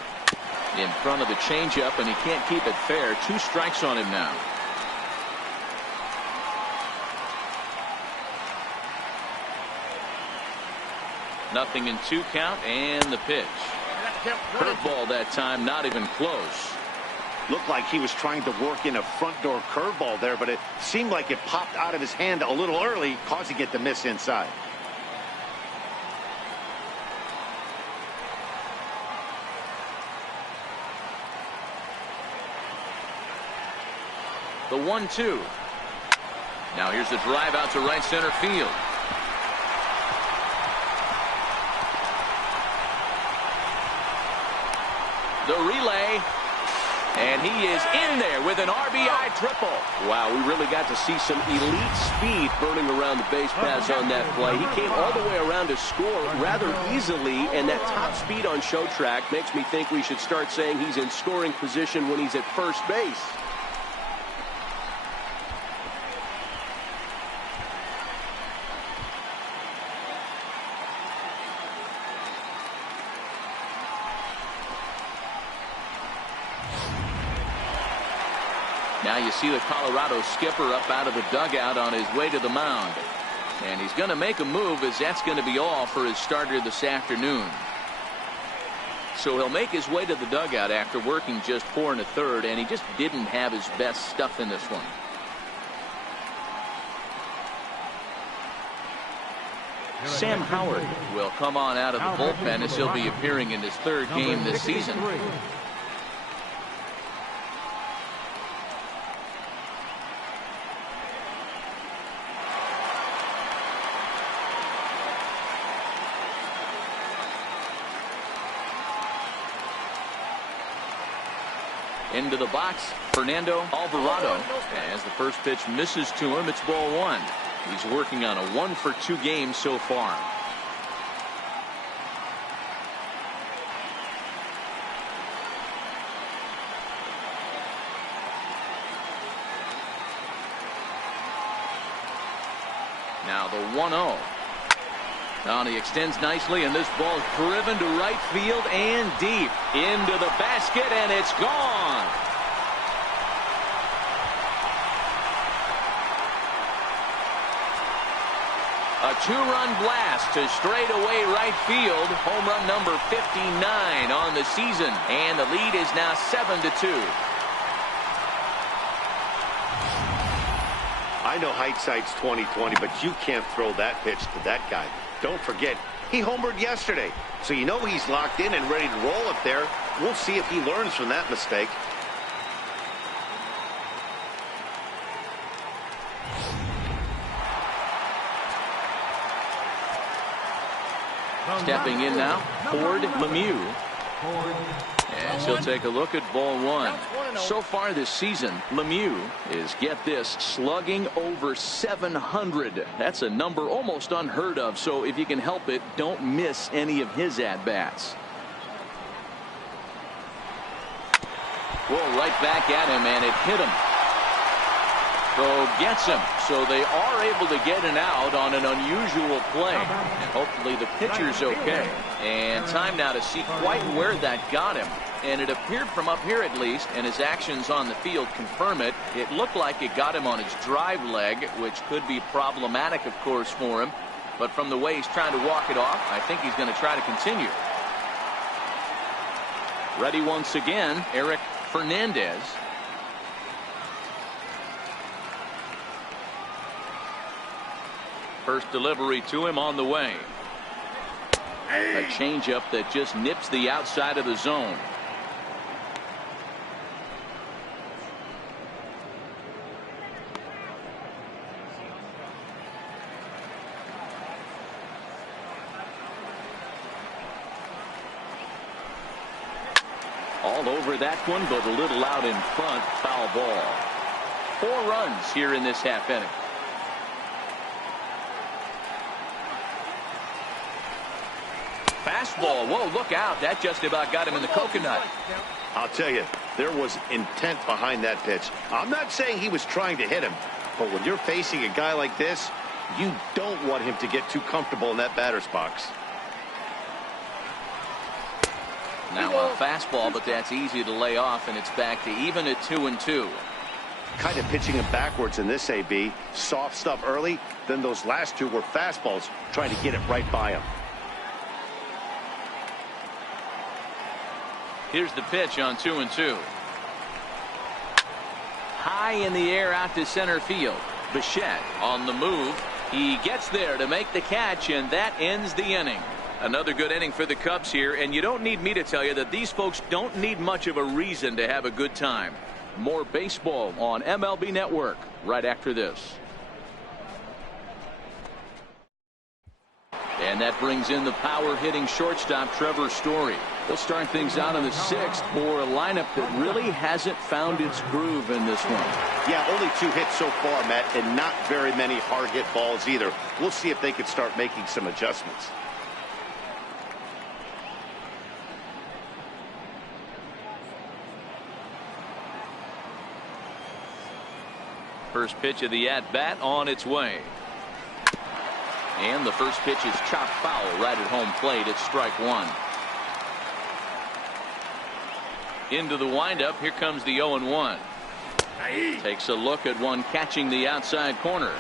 in front of the changeup, and he can't keep it fair. 2 strikes on him now. Nothing in 2 count, and the pitch. Curveball that time, not even close. Looked like he was trying to work in a front door curveball there, but it seemed like it popped out of his hand a little early, causing it to miss inside. The 1-2. Now here's the drive out to right center field. The relay, and he is in there with an RBI triple. Wow, we really got to see some elite speed burning around the base paths on that play. He came all the way around to score rather easily, and that top speed on show track makes me think we should start saying he's in scoring position when he's at first base. Now you see the Colorado skipper up out of the dugout on his way to the mound. And he's going to make a move, as that's going to be all for his starter this afternoon. So he'll make his way to the dugout after working just 4 1/3, and he just didn't have his best stuff in this one. Sam Howard will come on out of the bullpen as he'll be appearing in his 3rd game this season. Into the box, Fernando Alvarado. As the first pitch misses to him, it's ball 1. He's working on a 1-for-2 game so far. Now the 1-0. Now he extends nicely, and this ball is driven to right field and deep into the basket, and it's gone. A 2-run blast to straightaway right field. Home run number 59 on the season, and the lead is now 7-2. I know hindsight's 20/20, but you can't throw that pitch to that guy. Don't forget, he homered yesterday, so you know he's locked in and ready to roll up there. We'll see if he learns from that mistake. Stepping in now, Ford Lemieux. As he'll take a look at ball 1. So far this season, Lemieux is, get this, slugging over 700. That's a number almost unheard of, so if you can help it, don't miss any of his at-bats. Well, right back at him, and it hit him. Throw gets him, so they are able to get an out on an unusual play. And hopefully the pitcher's okay. And time now to see quite where that got him. And it appeared from up here at least, and his actions on the field confirm it. It looked like it got him on his drive leg, which could be problematic, of course, for him. But from the way he's trying to walk it off, I think he's going to try to continue. Ready once again, Eric Fernandez. First delivery to him on the way. A changeup that just nips the outside of the zone. All over that one, but a little out in front. Foul ball. 4 runs here in this half inning. Fastball. Whoa, look out. That just about got him in the coconut. I'll tell you, there was intent behind that pitch. I'm not saying he was trying to hit him, but when you're facing a guy like this, you don't want him to get too comfortable in that batter's box. Now a fastball, but that's easy to lay off, and it's back to even at 2-2. Kind of pitching him backwards in this AB. Soft stuff early, then those last 2 were fastballs, trying to get it right by him. Here's the pitch on 2-2. High in the air out to center field. Bichette on the move. He gets there to make the catch, and that ends the inning. Another good inning for the Cubs here, and you don't need me to tell you that these folks don't need much of a reason to have a good time. More baseball on MLB Network right after this. And that brings in the power-hitting shortstop Trevor Story. They'll start things out in the 6th for a lineup that really hasn't found its groove in this one. Yeah, only 2 hits so far, Matt, and not very many hard-hit balls either. We'll see if they can start making some adjustments. First pitch of the at-bat on its way. And the first pitch is chopped foul right at home plate. It's strike 1. Into the windup. Here comes the 0-1. Takes a look at one catching the outside corner.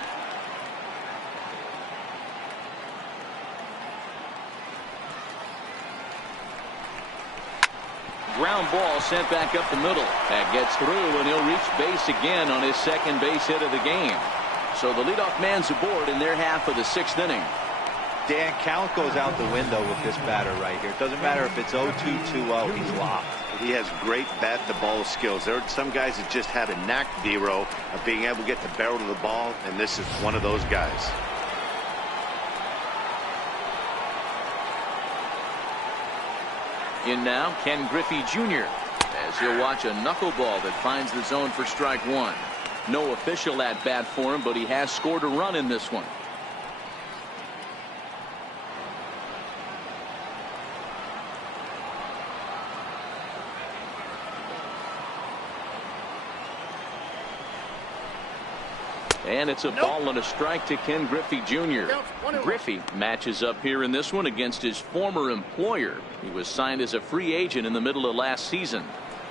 Ground ball sent back up the middle. That gets through, and he'll reach base again on his second base hit of the game. So the leadoff man's aboard in their half of the 6th inning. Dan, count goes out the window with this batter right here. It doesn't matter if it's 0-2, 2-0. He's locked. He has great bat-to-ball skills. There are some guys that just have a knack, Dero, of being able to get the barrel of the ball, and this is one of those guys. In now, Ken Griffey Jr. as he'll watch a knuckleball that finds the zone for strike one. No official at-bat for him, but he has scored a run in this one. And it's a ball and a strike to Ken Griffey Jr. Griffey matches up here in this one against his former employer. He was signed as a free agent in the middle of last season.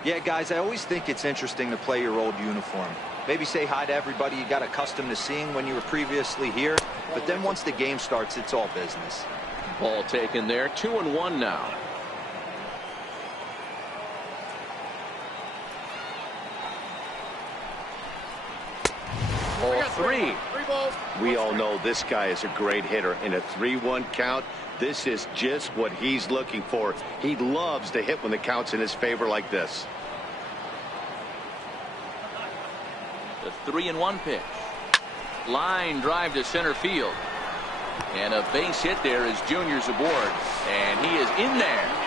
Yeah, guys, I always think it's interesting to play your old uniform. Maybe say hi to everybody you got accustomed to seeing when you were previously here. But then once the game starts, it's all business. Ball taken there. 2-1 now. Ball 3. We all know this guy is a great hitter. In a 3-1 count, this is just what he's looking for. He loves to hit when the count's in his favor like this. The 3-1 pitch. Line drive to center field. And a base hit there as Junior's aboard. And he is in there.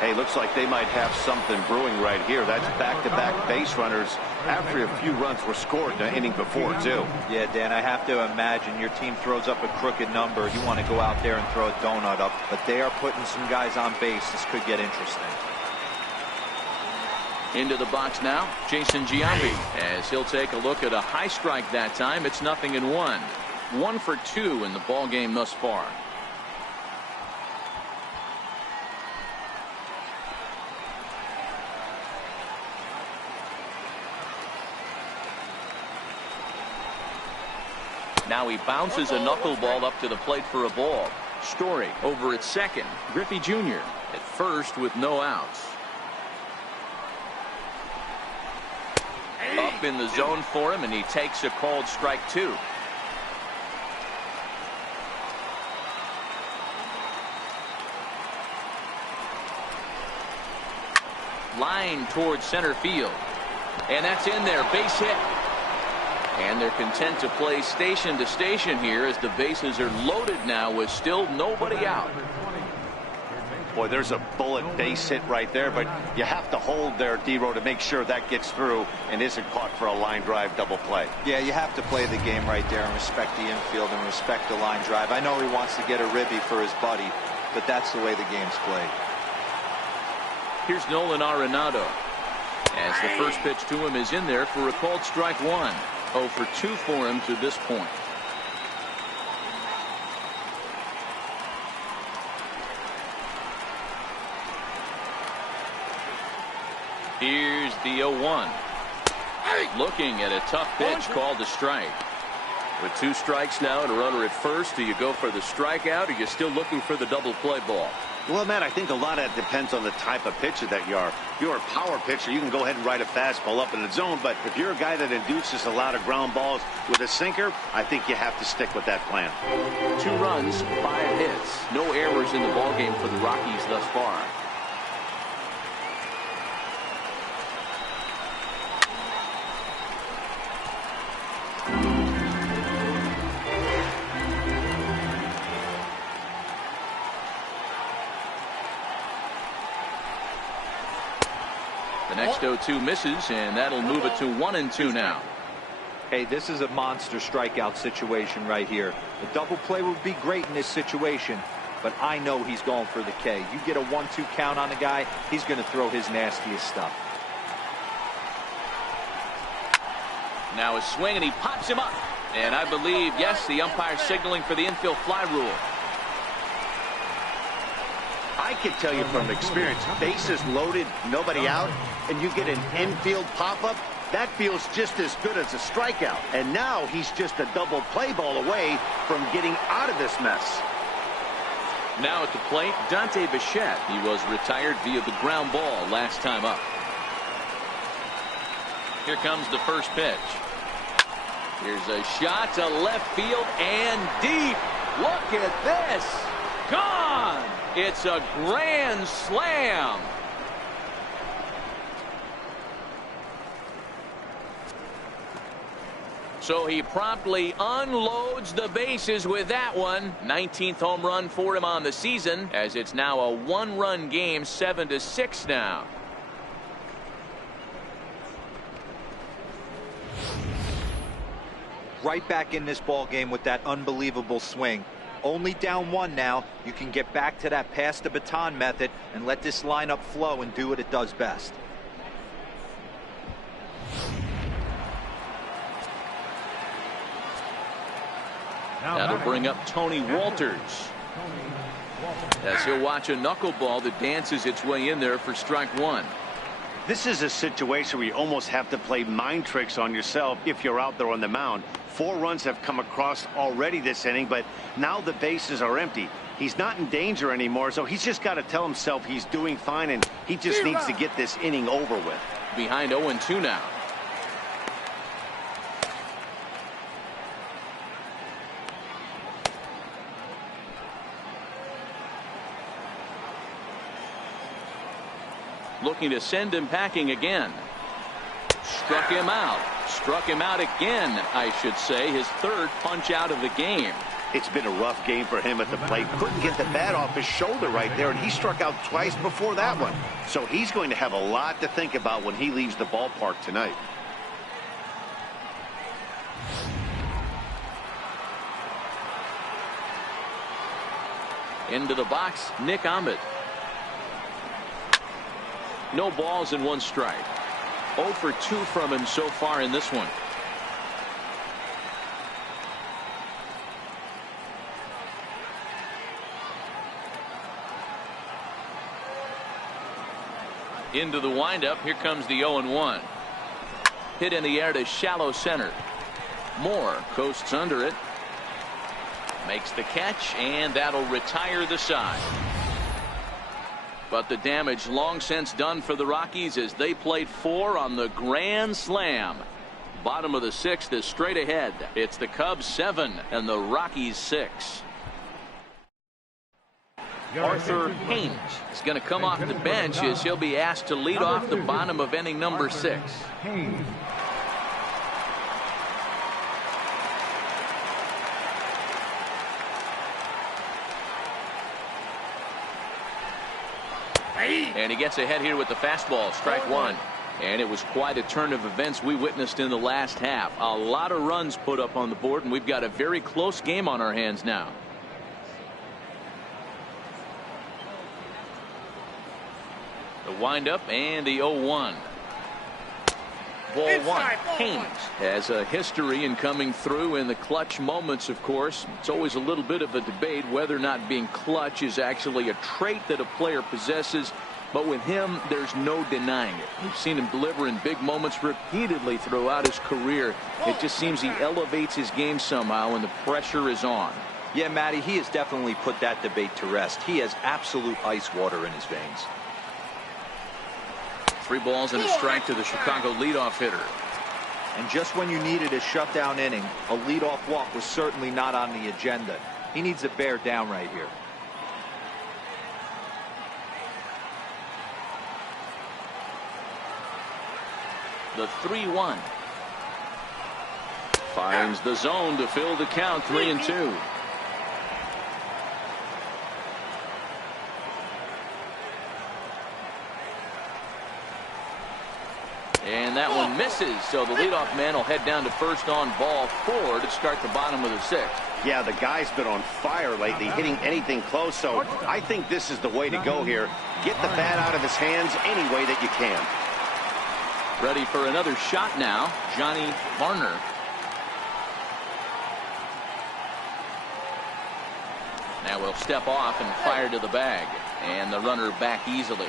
Hey, looks like they might have something brewing right here. That's back-to-back base runners after a few runs were scored in the inning before, too. Yeah, Dan, I have to imagine your team throws up a crooked number. You want to go out there and throw a donut up. But they are putting some guys on base. This could get interesting. Into the box now, Jason Giambi, as he'll take a look at a high strike that time. It's 0-1. 1 for 2 in the ball game thus far. Now he bounces a knuckleball up to the plate for a ball. Story over at second. Griffey Jr. at first with no outs. Up in the zone for him, and he takes a called strike 2. Line towards center field. And that's in there. Base hit. And they're content to play station to station here as the bases are loaded now with still nobody out. Boy, there's a bullet base hit right there, but you have to hold there, Dero, to make sure that gets through and isn't caught for a line drive double play. Yeah, you have to play the game right there and respect the infield and respect the line drive. I know he wants to get a ribby for his buddy, but that's the way the game's played. Here's Nolan Arenado. As the first pitch to him is in there for a called strike 1. 0 for 2 for him to this point. Here's the 0-1. Looking at a tough pitch called a strike. With 2 strikes now and a runner at first, do you go for the strikeout, or are you still looking for the double play ball? Well, Matt, I think a lot of that depends on the type of pitcher that you are. If you're a power pitcher, you can go ahead and ride a fastball up in the zone. But if you're a guy that induces a lot of ground balls with a sinker, I think you have to stick with that plan. 2 runs, 5 hits. No errors in the ballgame for the Rockies thus far. The next 0-2 misses, and that'll move it to 1-2 now. Hey, this is a monster strikeout situation right here. A double play would be great in this situation, but I know he's going for the K. You get a 1-2 count on the guy, he's going to throw his nastiest stuff. Now a swing, and he pops him up. And I believe, yes, the umpire signaling for the infield fly rule. I can tell you from experience, bases loaded, nobody out, and you get an infield pop-up, that feels just as good as a strikeout. And now he's just a double play ball away from getting out of this mess. Now at the plate, Dante Bichette. He was retired via the ground ball last time up. Here comes the first pitch. Here's a shot to left field and deep. Look at this. Gone. It's a grand slam. So he promptly unloads the bases with that one. 19th home run for him on the season, as it's now a one-run game, 7-6 now. Right back in this ball game with that unbelievable swing. Only down one now. You can get back to that pass the baton method and let this lineup flow and do what it does best. That'll bring up Tony Walters, as he'll watch a knuckleball that dances its way in there for strike one. This is a situation where you almost have to play mind tricks on yourself if you're out there on the mound. 4 runs have come across already this inning, but now the bases are empty. He's not in danger anymore, so he's just got to tell himself he's doing fine, and he just needs to get this inning over with. Behind 0-2 now. Looking to send him packing again. Struck him out. Struck him out again, I should say. His third punch out of the game. It's been a rough game for him at the plate. Couldn't get the bat off his shoulder right there, and he struck out twice before that one. So he's going to have a lot to think about when he leaves the ballpark tonight. Into the box, Nick Ahmed. No balls and 1 strike. 0 for 2 from him so far in this one. Into the windup. Here comes the 0-1. Hit in the air to shallow center. Moore coasts under it. Makes the catch, and that'll retire the side. But the damage long since done for the Rockies as they played 4 on the grand slam. Bottom of the 6th is straight ahead. It's the Cubs 7 and the Rockies 6. Arthur Haynes is going to come off the bench as he'll be asked to lead off the bottom of inning number 6. And he gets ahead here with the fastball, strike 1. And it was quite a turn of events we witnessed in the last half. A lot of runs put up on the board, and we've got a very close game on our hands now. The windup and the 0-1. Ball 1. Haynes has a history in coming through in the clutch moments, of course. It's always a little bit of a debate whether or not being clutch is actually a trait that a player possesses. But with him, there's no denying it. We've seen him deliver in big moments repeatedly throughout his career. It just seems he elevates his game somehow when the pressure is on. Yeah, Matty, he has definitely put that debate to rest. He has absolute ice water in his veins. 3 balls and a strike to the Chicago leadoff hitter. And just when you needed a shutdown inning, a leadoff walk was certainly not on the agenda. He needs to bear down right here. The 3-1. Finds the zone to fill the count, 3-2. And that one misses, so the leadoff man will head down to first on ball 4 to start the bottom of the 6th. Yeah, the guy's been on fire lately, hitting anything close, so I think this is the way to go here. Get the bat out of his hands any way that you can. Ready for another shot now, Johnny Varner. Now we'll step off and fire to the bag, and the runner back easily.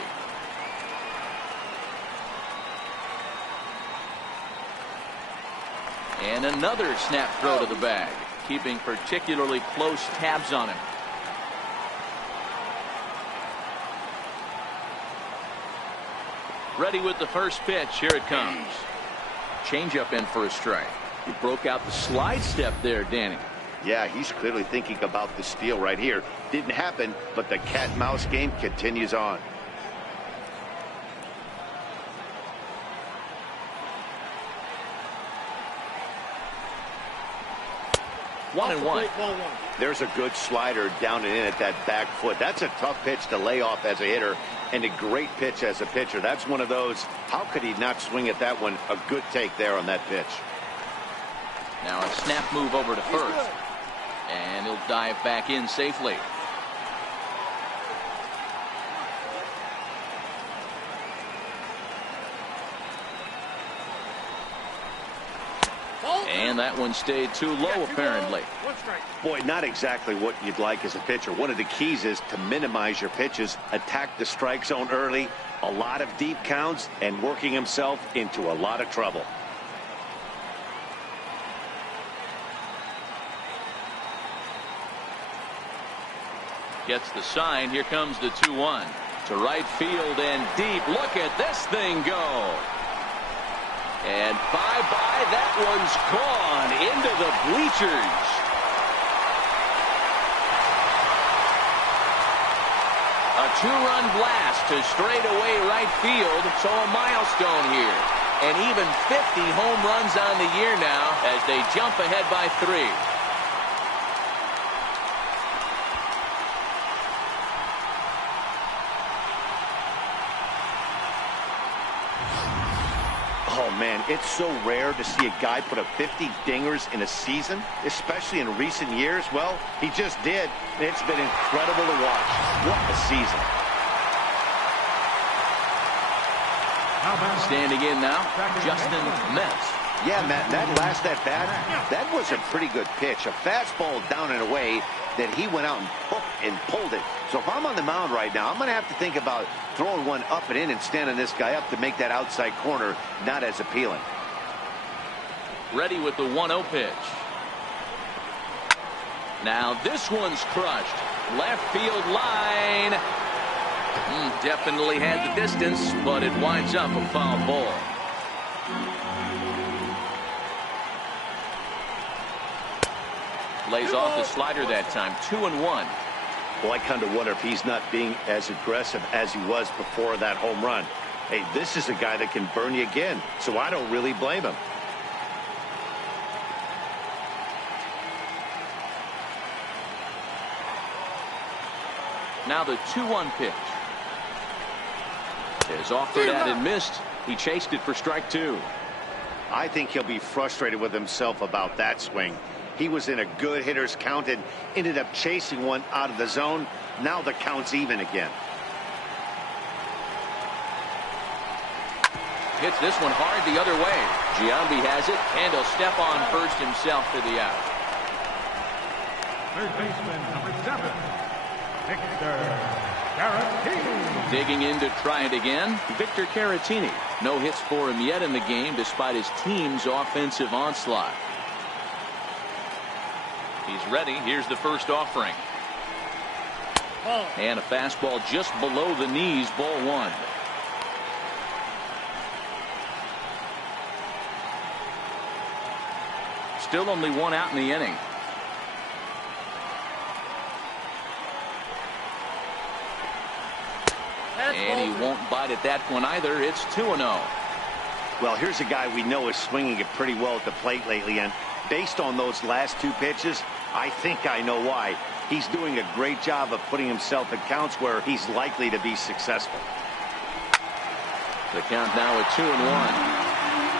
And another snap throw to the bag, keeping particularly close tabs on him. Ready with the first pitch. Here it comes. Changeup in for a strike. He broke out the slide step there, Danny. Yeah, he's clearly thinking about the steal right here. Didn't happen, but the cat-mouse game continues on. One and one. There's a good slider down and in at that back foot. That's a tough pitch to lay off as a hitter, and a great pitch as a pitcher. That's one of those, how could he not swing at that one? A good take there on that pitch. Now a snap move over to first. And he'll dive back in safely. And that one stayed too low, apparently. Boy, not exactly what you'd like as a pitcher. One of the keys is to minimize your pitches, attack the strike zone early, a lot of deep counts, and working himself into a lot of trouble. Gets the sign. Here comes the 2-1. To right field and deep. Look at this thing go. And bye-bye. That one's gone into the bleachers. A two-run blast to straightaway right field. So a milestone here. And even 50 home runs on the year now as they jump ahead by 3. Oh, man, it's so rare to see a guy put up 50 dingers in a season, especially in recent years. Well, he just did. It's been incredible to watch. What a season. Standing in now, Justin Metz. Yeah, Matt, that last at-bat, that was a pretty good pitch. A fastball down and away that he went out and hooked and pulled it. So if I'm on the mound right now, I'm going to have to think about throwing one up and in and standing this guy up to make that outside corner not as appealing. Ready with the 1-0 pitch. Now this one's crushed. Left field line. Definitely had the distance, but it winds up a foul ball. Lays off the slider that time. 2-1. Well, I kind of wonder if he's not being as aggressive as he was before that home run. Hey, this is a guy that can burn you again, so I don't really blame him. Now the 2-1 pitch. Is offered at and missed. He chased it for strike 2. I think he'll be frustrated with himself about that swing. He was in a good hitter's count and ended up chasing one out of the zone. Now the count's even again. Hits this one hard the other way. Giambi has it, and he'll step on first himself for the out. Third baseman, number 7, Victor Caratini. Digging in to try it again, Victor Caratini. No hits for him yet in the game despite his team's offensive onslaught. He's ready. Here's the first offering. And a fastball just below the knees, ball 1. Still only 1 out in the inning. And he won't bite at that one either. It's 2-0. Well, here's a guy we know is swinging it pretty well at the plate lately, and based on those last 2 pitches, I think I know why. He's doing a great job of putting himself in counts where he's likely to be successful. The count now at 2-1.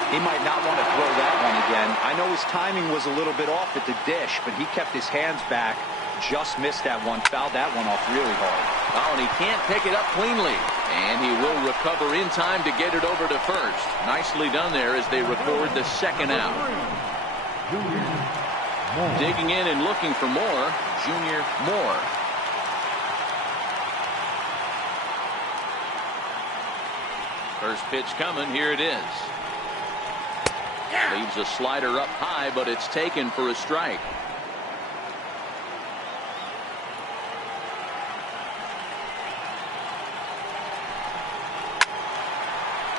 He might not want to throw that one again. I know his timing was a little bit off at the dish, but he kept his hands back, just missed that one, fouled that one off really hard. Oh, and he can't pick it up cleanly. And he will recover in time to get it over to first. Nicely done there as they record the second out. Digging in and looking for more, Junior Moore. First pitch coming. Here it is. Leaves a slider up high, but it's taken for a strike.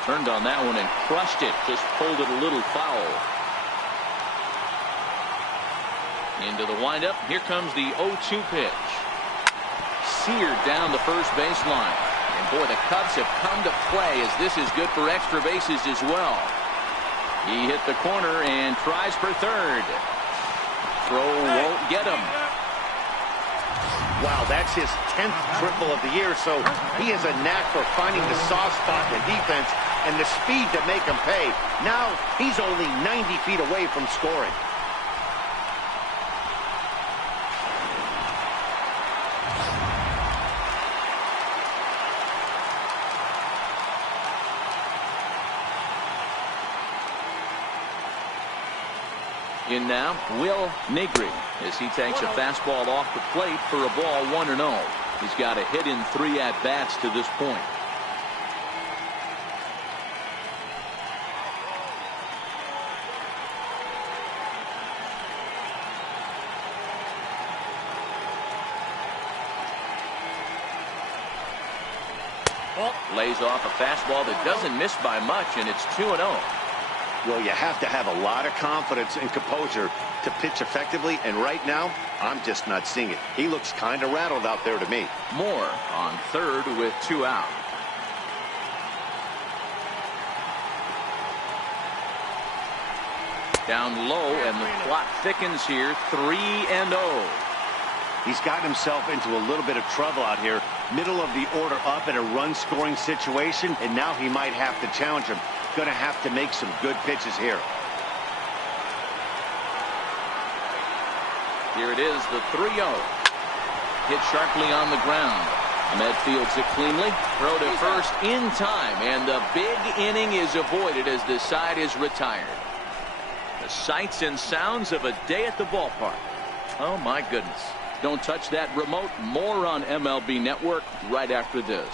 Turned on that one and crushed it. Just pulled it a little foul. Into the windup. Here comes the 0-2 pitch. Seared down the first baseline. And boy, the Cubs have come to play as this is good for extra bases as well. He hit the corner and tries for third. Throw won't get him. Wow, that's his 10th triple of the year, so he has a knack for finding the soft spot in defense and the speed to make him pay. Now he's only 90 feet away from scoring. In now, Will Negri, as he takes a fastball off the plate for a ball 1-0. He's got a hit in 3 at-bats to this point. Lays off a fastball that doesn't miss by much, and it's 2-0. Well, you have to have a lot of confidence and composure to pitch effectively, and right now, I'm just not seeing it. He looks kind of rattled out there to me. Moore on third with 2 out. Down low, and the plot thickens here, 3-0. He's gotten himself into a little bit of trouble out here. Middle of the order up in a run-scoring situation, and now he might have to challenge him. Going to have to make some good pitches here. Here it is, the 3-0. Hit sharply on the ground. Med fields it cleanly. Throw to first in time, and the big inning is avoided as this side is retired. The sights and sounds of a day at the ballpark. Oh, my goodness. Don't touch that remote. More on MLB Network right after this.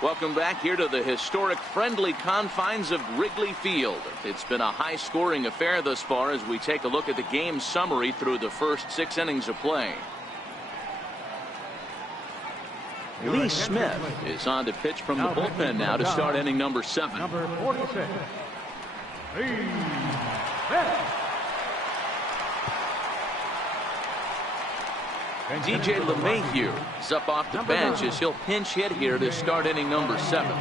Welcome back here to the historic friendly confines of Wrigley Field. It's been a high-scoring affair thus far as we take a look at the game summary through the first 6 innings of play. Lee Smith is on to pitch from the bullpen now to start inning number 7. Number 46, Lee Smith. DJ LeMahieu is up off the bench as he'll pinch hit here to start inning number 7.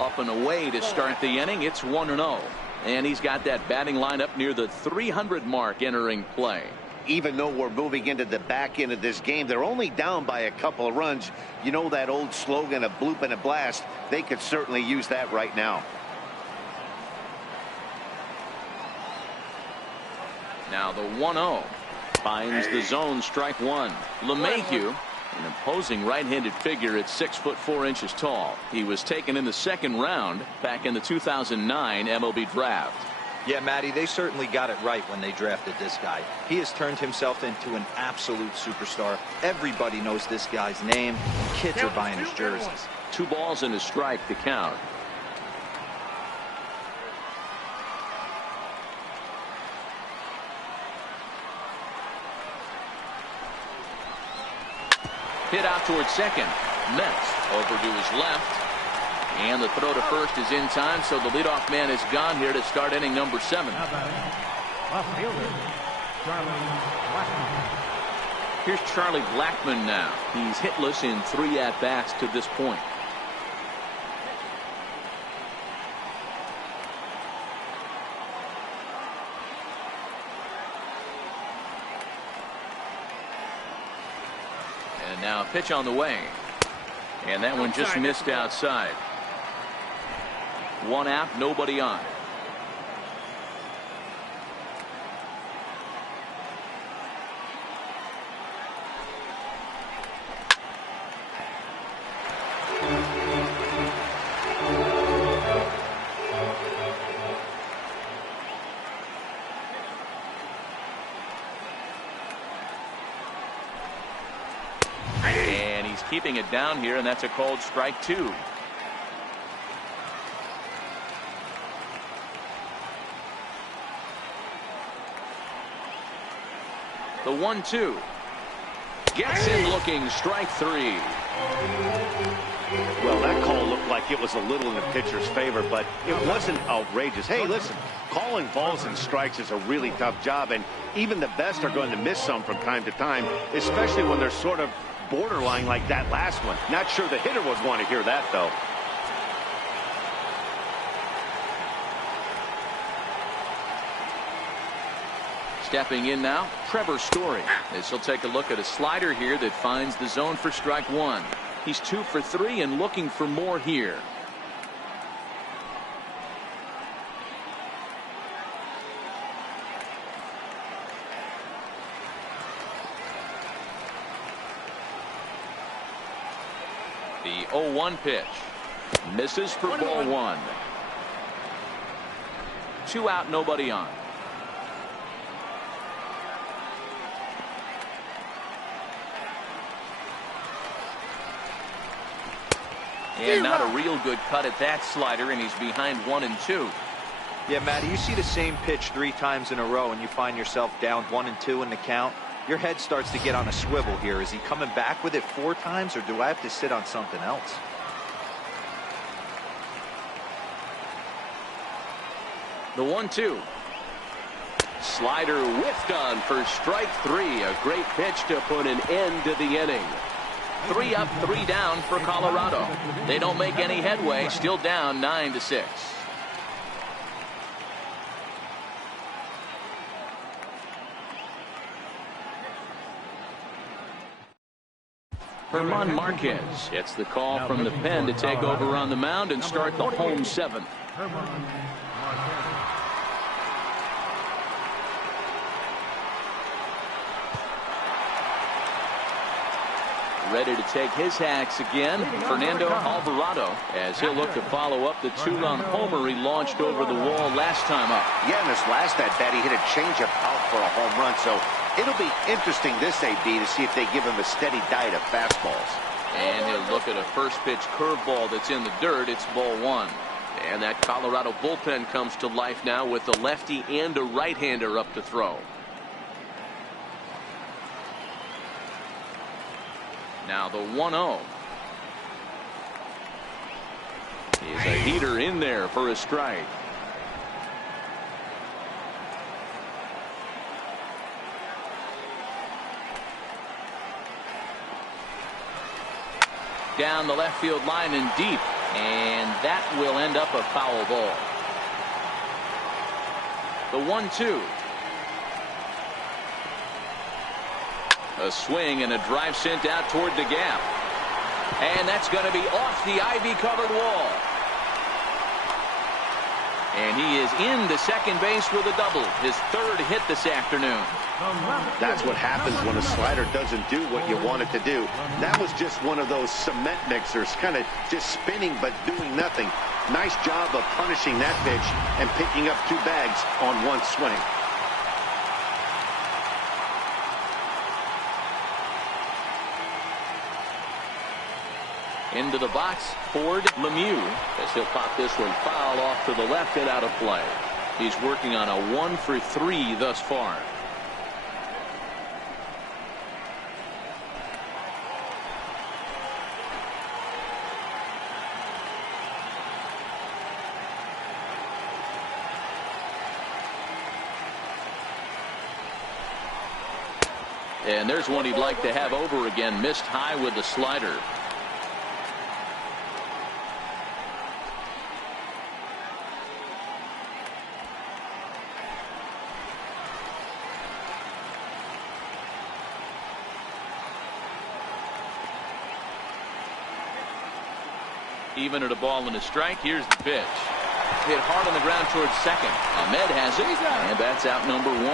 Up and away to start the inning. It's 1-0. And he's got that batting lineup near the 300 mark entering play. Even though we're moving into the back end of this game, they're only down by a couple of runs. You know that old slogan, a bloop and a blast. They could certainly use that right now. Now the 1-0 finds the zone, strike one. LeMahieu, an imposing right-handed figure at 6'4" tall. He was taken in the second round back in the 2009 MLB draft. Yeah, Matty, they certainly got it right when they drafted this guy. He has turned himself into an absolute superstar. Everybody knows this guy's name. Kids are buying his jerseys. 2 balls and a strike to count. Hit out towards second. Metz over to his left. And the throw to first is in time, so the leadoff man is gone here to start inning number 7. Now batting, left fielder, Charlie Blackmon. Here's Charlie Blackmon now. He's hitless in 3 at-bats to this point. And now a pitch on the way. And that one just missed outside. 1 out, nobody on. keeping it down here, and that's a called strike 2. The 1-2. Gets him looking, strike 3. Well, that call looked like it was a little in the pitcher's favor, but it wasn't outrageous. Hey, listen, calling balls and strikes is a really tough job, and even the best are going to miss some from time to time, especially when they're sort of borderline like that last one. Not sure the hitter would want to hear that, though. Stepping in now, Trevor Story. As he'll take a look at a slider here that finds the zone for strike 1. He's 2 for 3 and looking for more here. The 0-1 pitch. Misses for ball 1. 2 out, nobody on. And not a real good cut at that slider, and he's behind 1 and 2. Yeah, Matty, you see the same pitch 3 times in a row and you find yourself down 1 and 2 in the count. Your head starts to get on a swivel here. Is he coming back with it 4 times, or do I have to sit on something else? The 1-2. Slider whiffed on for strike 3. A great pitch to put an end to the inning. 3 up, 3 down for Colorado. They don't make any headway, still down 9-6. Herman Marquez gets the call from the pen to take over on the mound and start the home 7th. Ready to take his hacks again, Fernando Alvarado, as he'll look to follow up the 2-run homer he launched over the wall last time up. Yeah, in his last at-bat, he hit a changeup out for a home run, so it'll be interesting this AB to see if they give him a steady diet of fastballs. And he'll look at a first pitch curveball that's in the dirt. It's ball 1. And that Colorado bullpen comes to life now with a lefty and a right-hander up to throw. Now the 1-0. He's a heater in there for a strike. Down the left field line and deep, and that will end up a foul ball. The 1-2. A swing and a drive sent out toward the gap. And that's going to be off the ivy-covered wall. And he is into second base with a double. His 3rd hit this afternoon. That's what happens when a slider doesn't do what you want it to do. That was just one of those cement mixers, kind of just spinning but doing nothing. Nice job of punishing that pitch and picking up 2 bags on 1 swing. Into the box, Ford Lemieux, as he'll pop this one foul off to the left and out of play. He's working on a 1 for 3 thus far. And there's one he'd like to have over again. Missed high with the slider. Even at a ball and a strike. Here's the pitch. Hit hard on the ground towards second. Ahmed has it, and that's out number 1.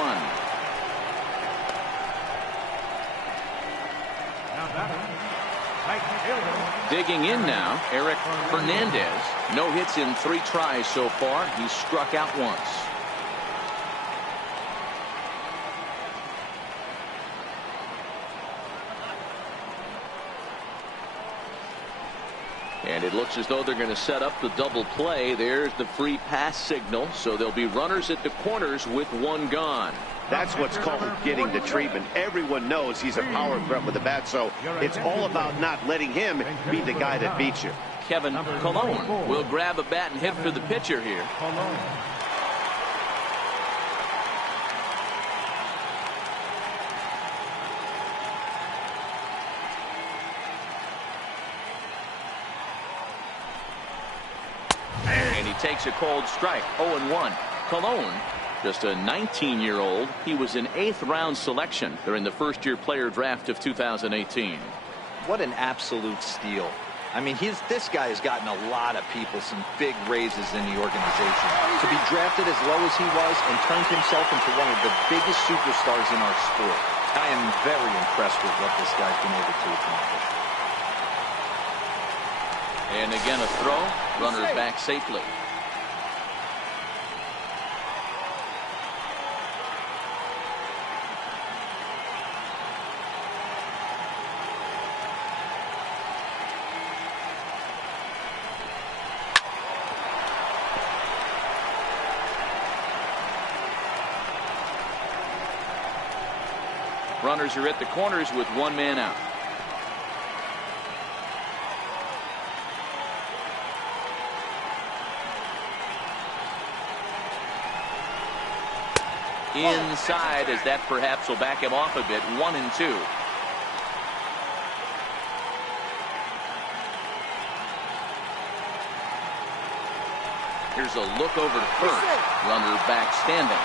Digging in now, Eric Fernandez. No hits in 3 tries so far. He's struck out once. And it looks as though they're going to set up the double play. There's the free pass signal. So there'll be runners at the corners with one gone. That's what's called getting the treatment. Everyone knows he's a power threat with the bat, so it's all about not letting him be the guy that beats you. Kevin Cologne will grab a bat and hit for the pitcher here. And he takes a cold strike. 0-1. Cologne, just a 19-year-old. He was an 8th-round selection during the first-year player draft of 2018. What an absolute steal. I mean, this guy has gotten a lot of people some big raises in the organization. To be drafted as low as he was and turned himself into one of the biggest superstars in our sport. I am very impressed with what this guy's been able to accomplish. And again a throw. Runner back safely. Runners are at the corners with one man out. Inside, as that perhaps will back him off a bit. 1-2. Here's a look over to first. Runner back standing.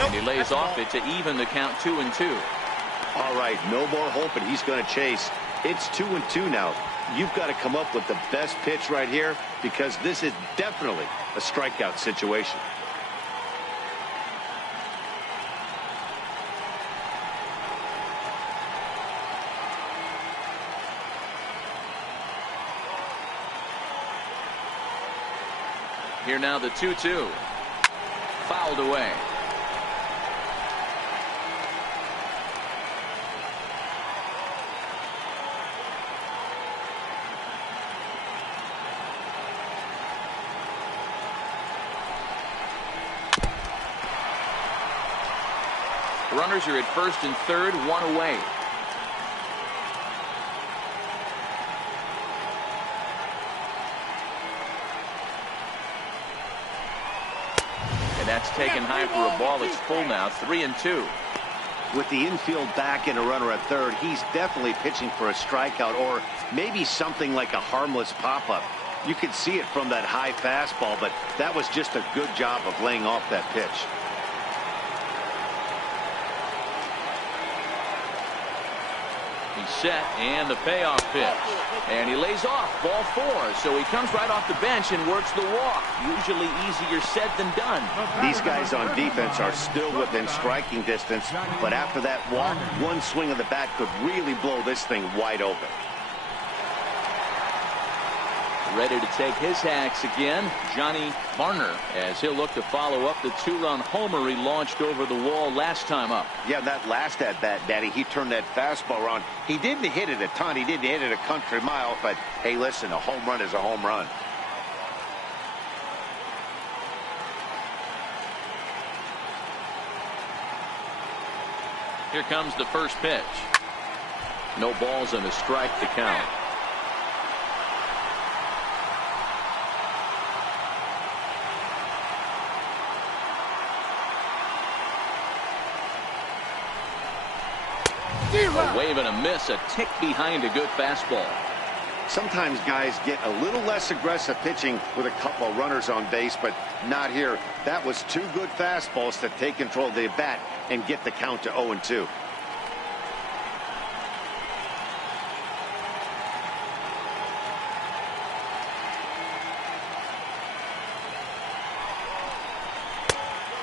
And he lays off it to even the count. 2-2. All right, no more hoping he's going to chase. It's 2-2 now. You've got to come up with the best pitch right here, because this is definitely a strikeout situation. Here now the 2-2. Fouled away. Runners are at first and third, one away. And that's taken high for a ball. It's full now. 3-2. With the infield back and a runner at third, he's definitely pitching for a strikeout, or maybe something like a harmless pop-up. You could see it from that high fastball, but that was just a good job of laying off that pitch. He's set, and the payoff pitch. And he lays off. Ball 4. So he comes right off the bench and works the walk. Usually easier said than done. These guys on defense are still within striking distance, but after that walk, one swing of the bat could really blow this thing wide open. Ready to take his hacks again, Johnny Varner, as he'll look to follow up the 2-run homer he launched over the wall last time up. Yeah, that last at-bat, Daddy, he turned that fastball around. He didn't hit it a ton. He didn't hit it a country mile, but, hey, listen, a home run is a home run. Here comes the first pitch. No balls and a strike to count. A wave and a miss, a tick behind a good fastball. Sometimes guys get a little less aggressive pitching with a couple of runners on base, but not here. That was two good fastballs to take control of the bat and get the count to 0-2.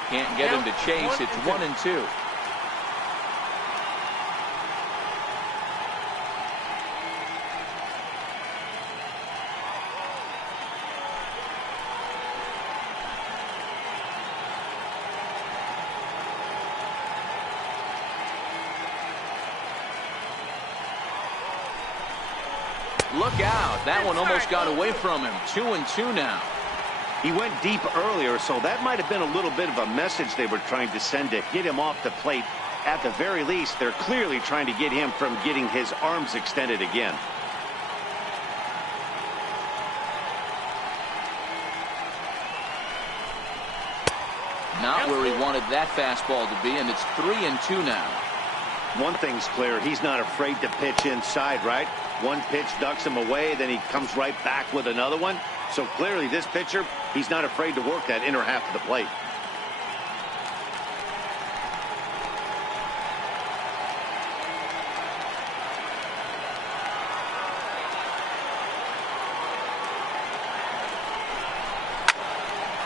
Can't get him to chase. It's 1-2. Look out. That one almost got away from him. 2-2 now. He went deep earlier, so that might have been a little bit of a message they were trying to send to get him off the plate. At the very least, they're clearly trying to get him from getting his arms extended again. Not where he wanted that fastball to be, and it's 3-2 now. One thing's clear, he's not afraid to pitch inside, right? One pitch ducks him away, then he comes right back with another one. So clearly this pitcher, he's not afraid to work that inner half of the plate.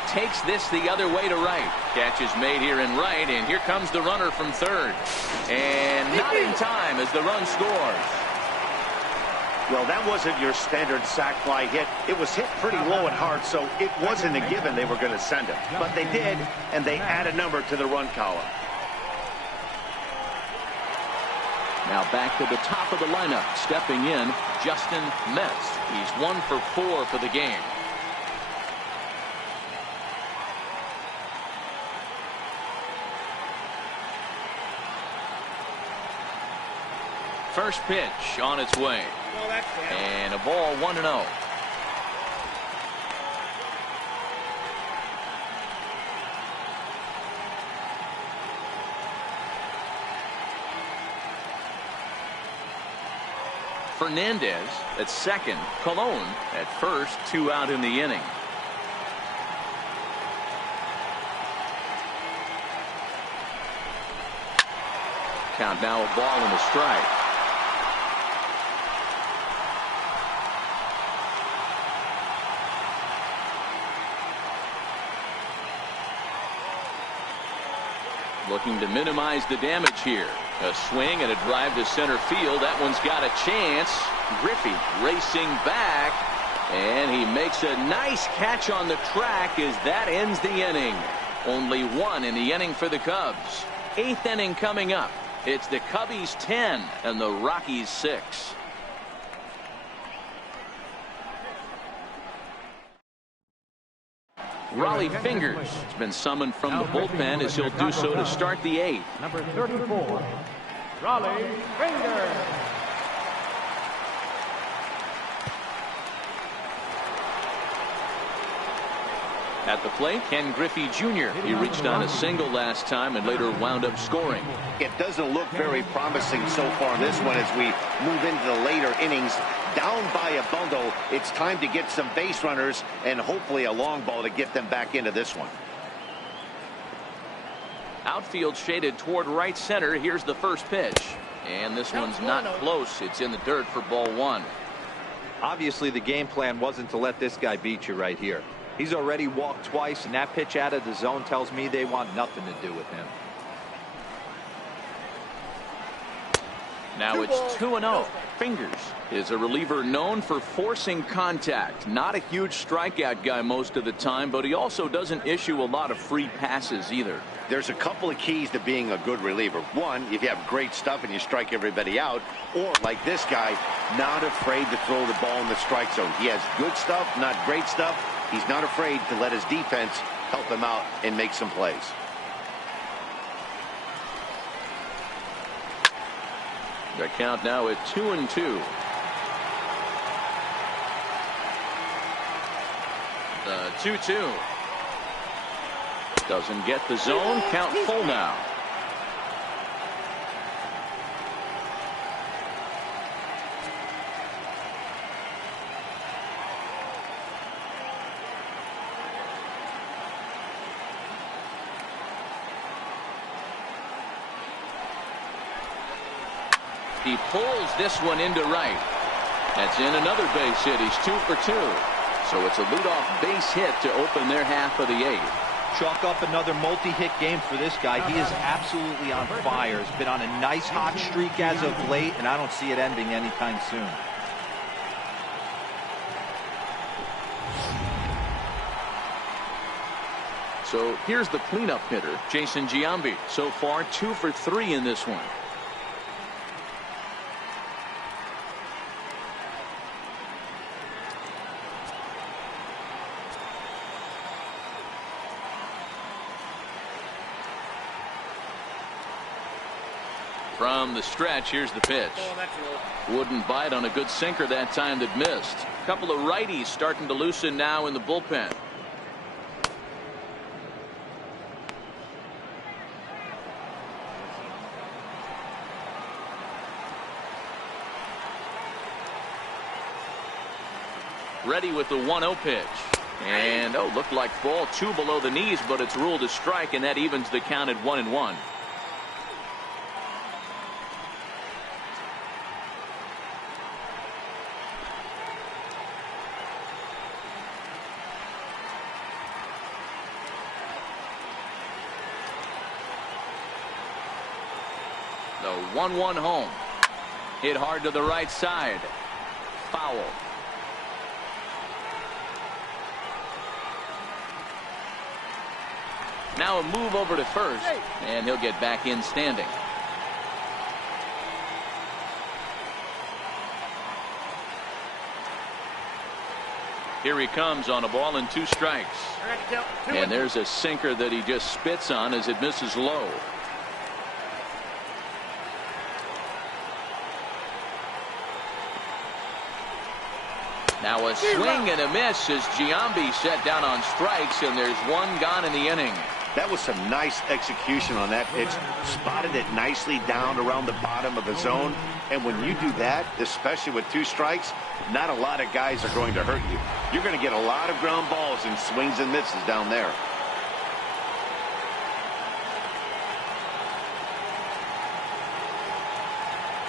Takes this the other way to right. Catch is made here in right, and here comes the runner from third. And not in time as the run scores. Well, that wasn't your standard sac fly hit. It was hit pretty low and hard, so it wasn't a given they were going to send him. But they did, and they add a number to the run column. Now back to the top of the lineup. Stepping in, Justin Metz. He's 1 for 4 for the game. First pitch on its way. And a ball 1-0. Fernandez at second. Colon at first. 2 out in the inning. Count now a ball and a strike. Looking to minimize the damage here. A swing and a drive to center field. That one's got a chance. Griffey racing back. And he makes a nice catch on the track as that ends the inning. Only 1 in the inning for the Cubs. 8th inning coming up. It's the Cubbies 10 and the Rockies 6. Raleigh Fingers has been summoned from the bullpen as he'll do so to start the 8th. Number 34, Raleigh Fingers. At the plate, Ken Griffey Jr. He reached on a single last time and later wound up scoring. It doesn't look very promising so far in this one as we move into the later innings. Down by a bundle, it's time to get some base runners and hopefully a long ball to get them back into this one. Outfield shaded toward right center. Here's the first pitch. And this one's not close. It's in the dirt for ball 1. Obviously, the game plan wasn't to let this guy beat you right here. He's already walked twice, and that pitch out of the zone tells me they want nothing to do with him. Now it's 2-0. Fingers is a reliever known for forcing contact. Not a huge strikeout guy most of the time, but he also doesn't issue a lot of free passes either. There's a couple of keys to being a good reliever. One, if you have great stuff and you strike everybody out, or like this guy, not afraid to throw the ball in the strike zone. He has good stuff, not great stuff. He's not afraid to let his defense help him out and make some plays. The count now at 2-2. The 2-2. Doesn't get the zone. Count full now. He pulls this one into right. That's in another base hit. He's 2 for 2. So it's a leadoff base hit to open their half of the 8th. Chalk up another multi-hit game for this guy. He is absolutely on fire. He's been on a nice hot streak as of late, and I don't see it ending anytime soon. So here's the cleanup hitter, Jason Giambi. So far, 2 for 3 in this one. From the stretch, here's the pitch. Wouldn't bite on a good sinker that time that missed. A couple of righties starting to loosen now in the bullpen. Ready with the 1-0 pitch. And, looked like ball 2 below the knees, but it's ruled a strike, and that evens the count at 1-1. The 1-1 home. Hit hard to the right side. Foul. Now a move over to first, and he'll get back in standing. Here he comes on a ball and 2 strikes. And there's a sinker that he just spits on as it misses low. Now a swing and a miss as Giambi set down on strikes, and there's 1 gone in the inning. That was some nice execution on that pitch. Spotted it nicely down around the bottom of the zone. And when you do that, especially with 2 strikes, not a lot of guys are going to hurt you. You're going to get a lot of ground balls and swings and misses down there.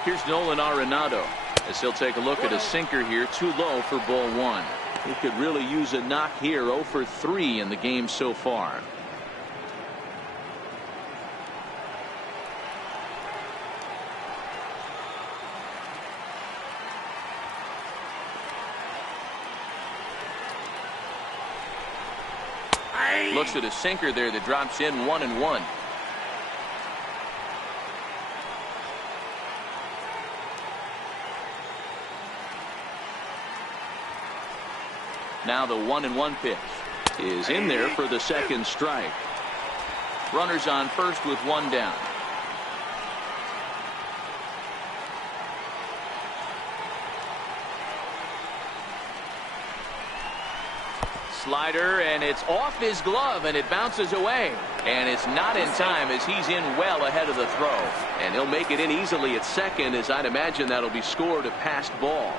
Here's Nolan Arenado as he'll take a look at a sinker here, too low for ball 1. He could really use a knock here. 0 for 3 in the game so far. Looks at a sinker there that drops in 1-1. Now the 1-1 pitch is in there for the 2nd strike. Runners on first with 1 down. Slider, and it's off his glove, and it bounces away. And it's not in time as he's in well ahead of the throw. And he'll make it in easily at second, as I'd imagine that'll be scored a passed ball.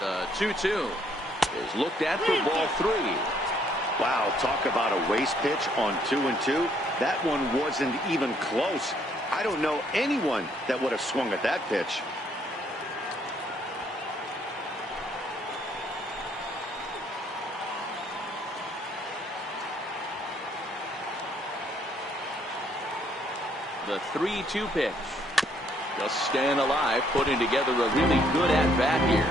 The 2-2 is looked at for ball 3. Wow, talk about a waste pitch on 2-2. That one wasn't even close. I don't know anyone that would have swung at that pitch. The 3-2 pitch. Just staying alive, putting together a really good at-bat here.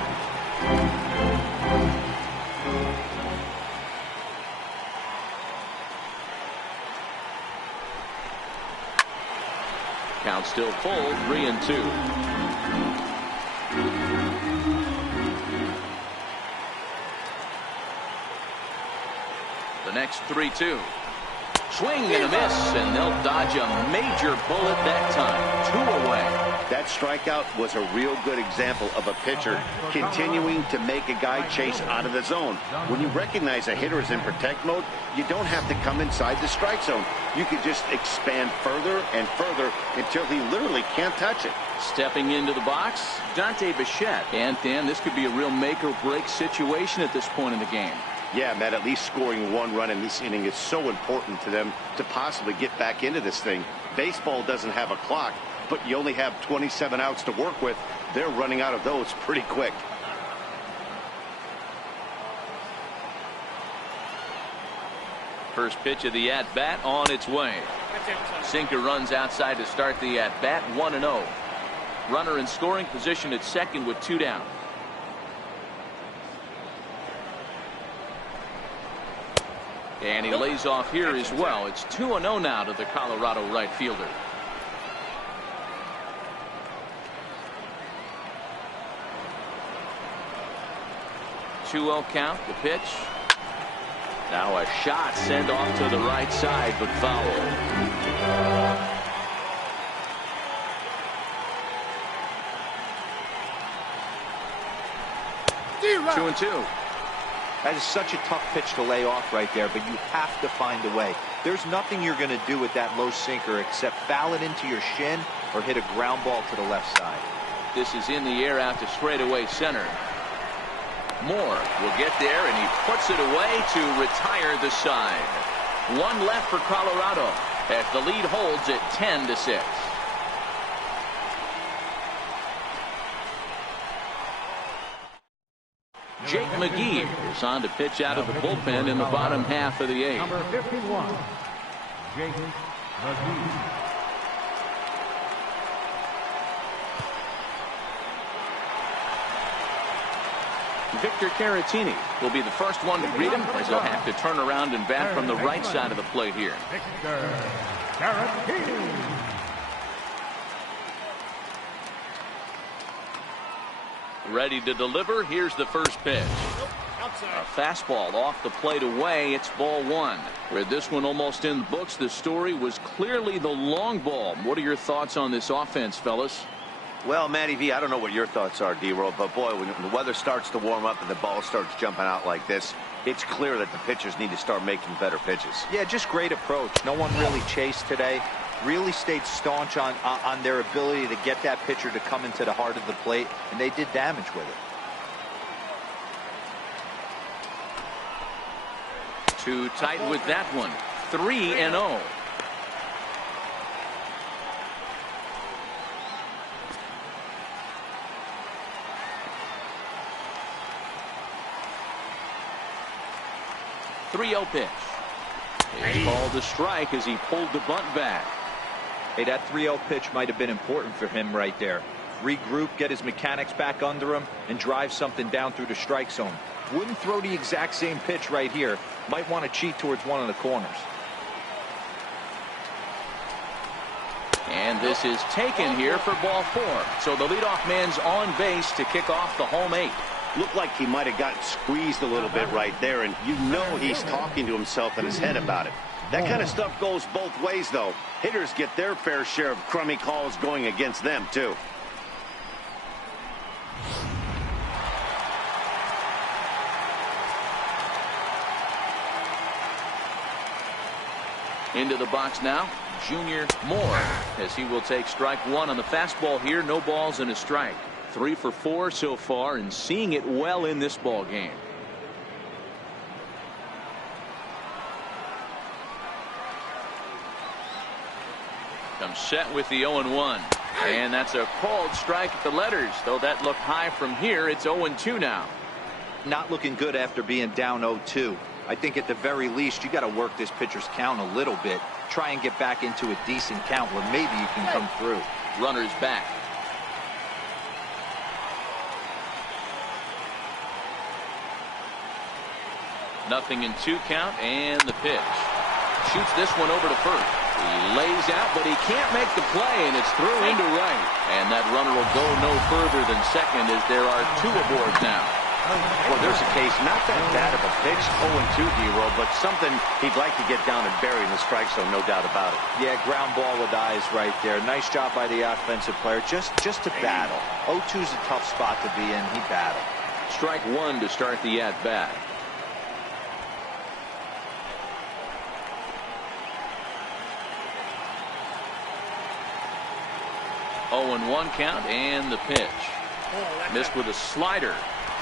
Count still full, 3-2. The next 3-2. Swing and a miss, and they'll dodge a major bullet that time. 2 away. That strikeout was a real good example of a pitcher continuing to make a guy chase out of the zone. When you recognize a hitter is in protect mode, you don't have to come inside the strike zone. You can just expand further and further until he literally can't touch it. Stepping into the box, Dante Bichette. And Dan, this could be a real make or break situation at this point in the game. Yeah, Matt, at least scoring 1 run in this inning is so important to them to possibly get back into this thing. Baseball doesn't have a clock, but you only have 27 outs to work with. They're running out of those pretty quick. First pitch of the at-bat on its way. Sinker runs outside to start the at-bat, 1-0. Runner in scoring position at second with 2 down. And he lays off here as well. It's 2-0 now to the Colorado right fielder. 2-0 count. The pitch. Now a shot sent off to the right side, but foul. 2-2. That is such a tough pitch to lay off right there, but you have to find a way. There's nothing you're going to do with that low sinker except foul it into your shin or hit a ground ball to the left side. This is in the air out to straightaway center. Moore will get there, and he puts it away to retire the side. One left for Colorado as the lead holds at 10-6. Jake McGee is on to pitch out of the bullpen in the bottom half of the 8th. Number 51, Jake McGee. Victor Caratini will be the first one to greet him, as he'll have to turn around and bat from the right side of the plate here. Victor Caratini. Ready to deliver. Here's the first pitch. A fastball off the plate away. It's ball 1. With this one almost in the books, the story was clearly the long ball. What are your thoughts on this offense, fellas? Well, Matty V, I don't know what your thoughts are, D-Roll, but boy, when the weather starts to warm up and the ball starts jumping out like this, it's clear that the pitchers need to start making better pitches. Yeah, just great approach. No one really chased today. Really stayed staunch on their ability to get that pitcher to come into the heart of the plate, and they did damage with it. Too tight with that one. 3-0. Pitch. It's called a strike as he pulled the bunt back. Hey, that 3-0 pitch might have been important for him right there. Regroup, get his mechanics back under him, and drive something down through the strike zone. Wouldn't throw the exact same pitch right here. Might want to cheat towards one of the corners. And this is taken here for ball 4. So the leadoff man's on base to kick off the home 8. Looked like he might have gotten squeezed a little bit right there, and you know he's talking to himself in his head about it. That kind of stuff goes both ways, though. Hitters get their fair share of crummy calls going against them, too. Into the box now, Junior Moore, as he will take strike 1 on the fastball here. No balls and a strike. 3 for 4 so far, and seeing it well in this ball game. Comes set with the 0-1, and that's a called strike at the letters. Though that looked high from here, it's 0-2 now. Not looking good after being down 0-2. I think at the very least you got to work this pitcher's count a little bit. Try and get back into a decent count where maybe you can come through. Runners back. Nothing in 2 count, and the pitch. Shoots this one over to first. He lays out, but he can't make the play, and it's through into right. And that runner will go no further than second as there are 2 aboard now. Well, there's a case, not that bad of a pitch, 0-2, D-Roll, but something he'd like to get down and bury in the strike zone, no doubt about it. Yeah, ground ball with eyes right there. Nice job by the offensive player, just to battle. 0-2's a tough spot to be in. He battled. Strike 1 to start the at-bat. Oh, and 1 count, and the pitch. Missed with a slider.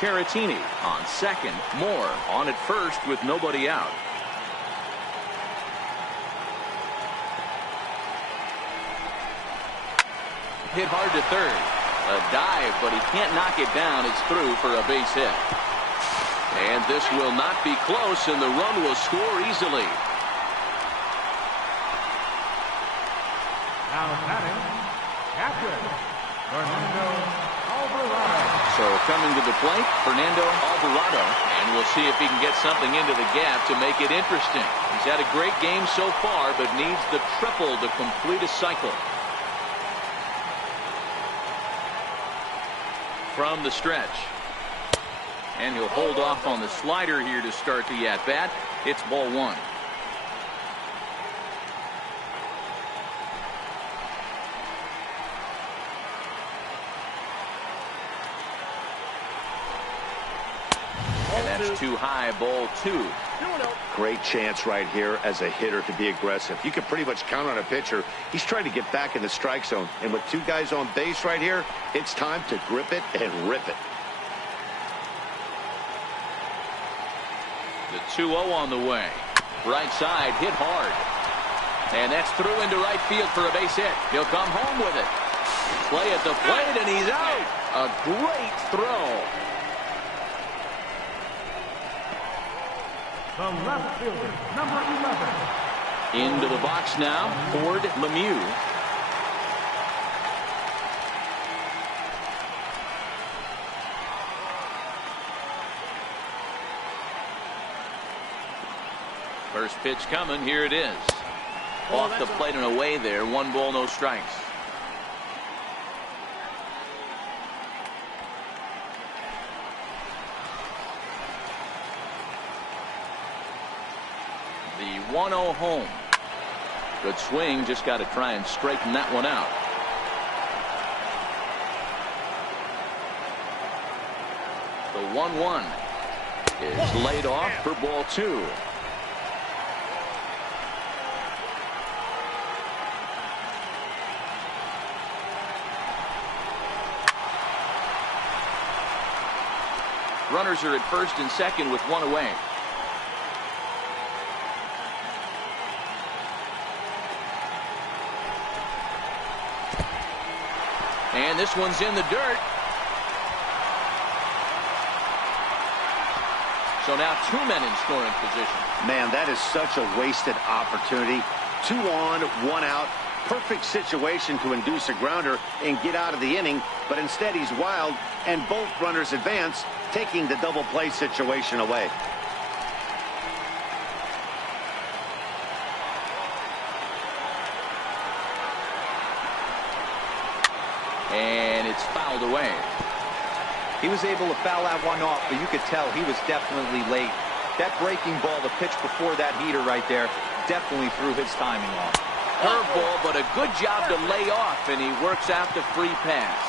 Caratini on second. Moore on at first with nobody out. Hit hard to third. A dive, but he can't knock it down. It's through for a base hit. And this will not be close, and the run will score easily. Now batting, captain Fernando Alvarado. So coming to the plate, Fernando Alvarado, and we'll see if he can get something into the gap to make it interesting. He's had a great game so far, but needs the triple to complete a cycle. From the stretch. And he'll hold off on the slider here to start the at-bat. It's ball one. And that's too high, ball two. Great chance right here as a hitter to be aggressive. You can pretty much count on a pitcher. He's trying to get back in the strike zone. And with two guys on base right here, it's time to grip it and rip it. The 2-0 on the way. Right side, hit hard. And that's through into right field for a base hit. He'll come home with it. Play at the plate, and he's out. A great throw. The left fielder, number 11. Into the box now, Ford Lemieux. First pitch coming. Here it is. Off the plate and away there. 1 ball, no strikes. The 1-0 home. Good swing. Just got to try and straighten that one out. The 1-1 is laid off for ball two. Runners are at first and second with 1 away. And this one's in the dirt. So now 2 men in scoring position. Man, that is such a wasted opportunity. 2 on, 1 out. Perfect situation to induce a grounder and get out of the inning, but instead he's wild, and both runners advance, taking the double play situation away. And it's fouled away. He was able to foul that one off, but you could tell he was definitely late. That breaking ball, the pitch before that heater right there, definitely threw his timing off. Curveball, but a good job to lay off, and he works out the free pass.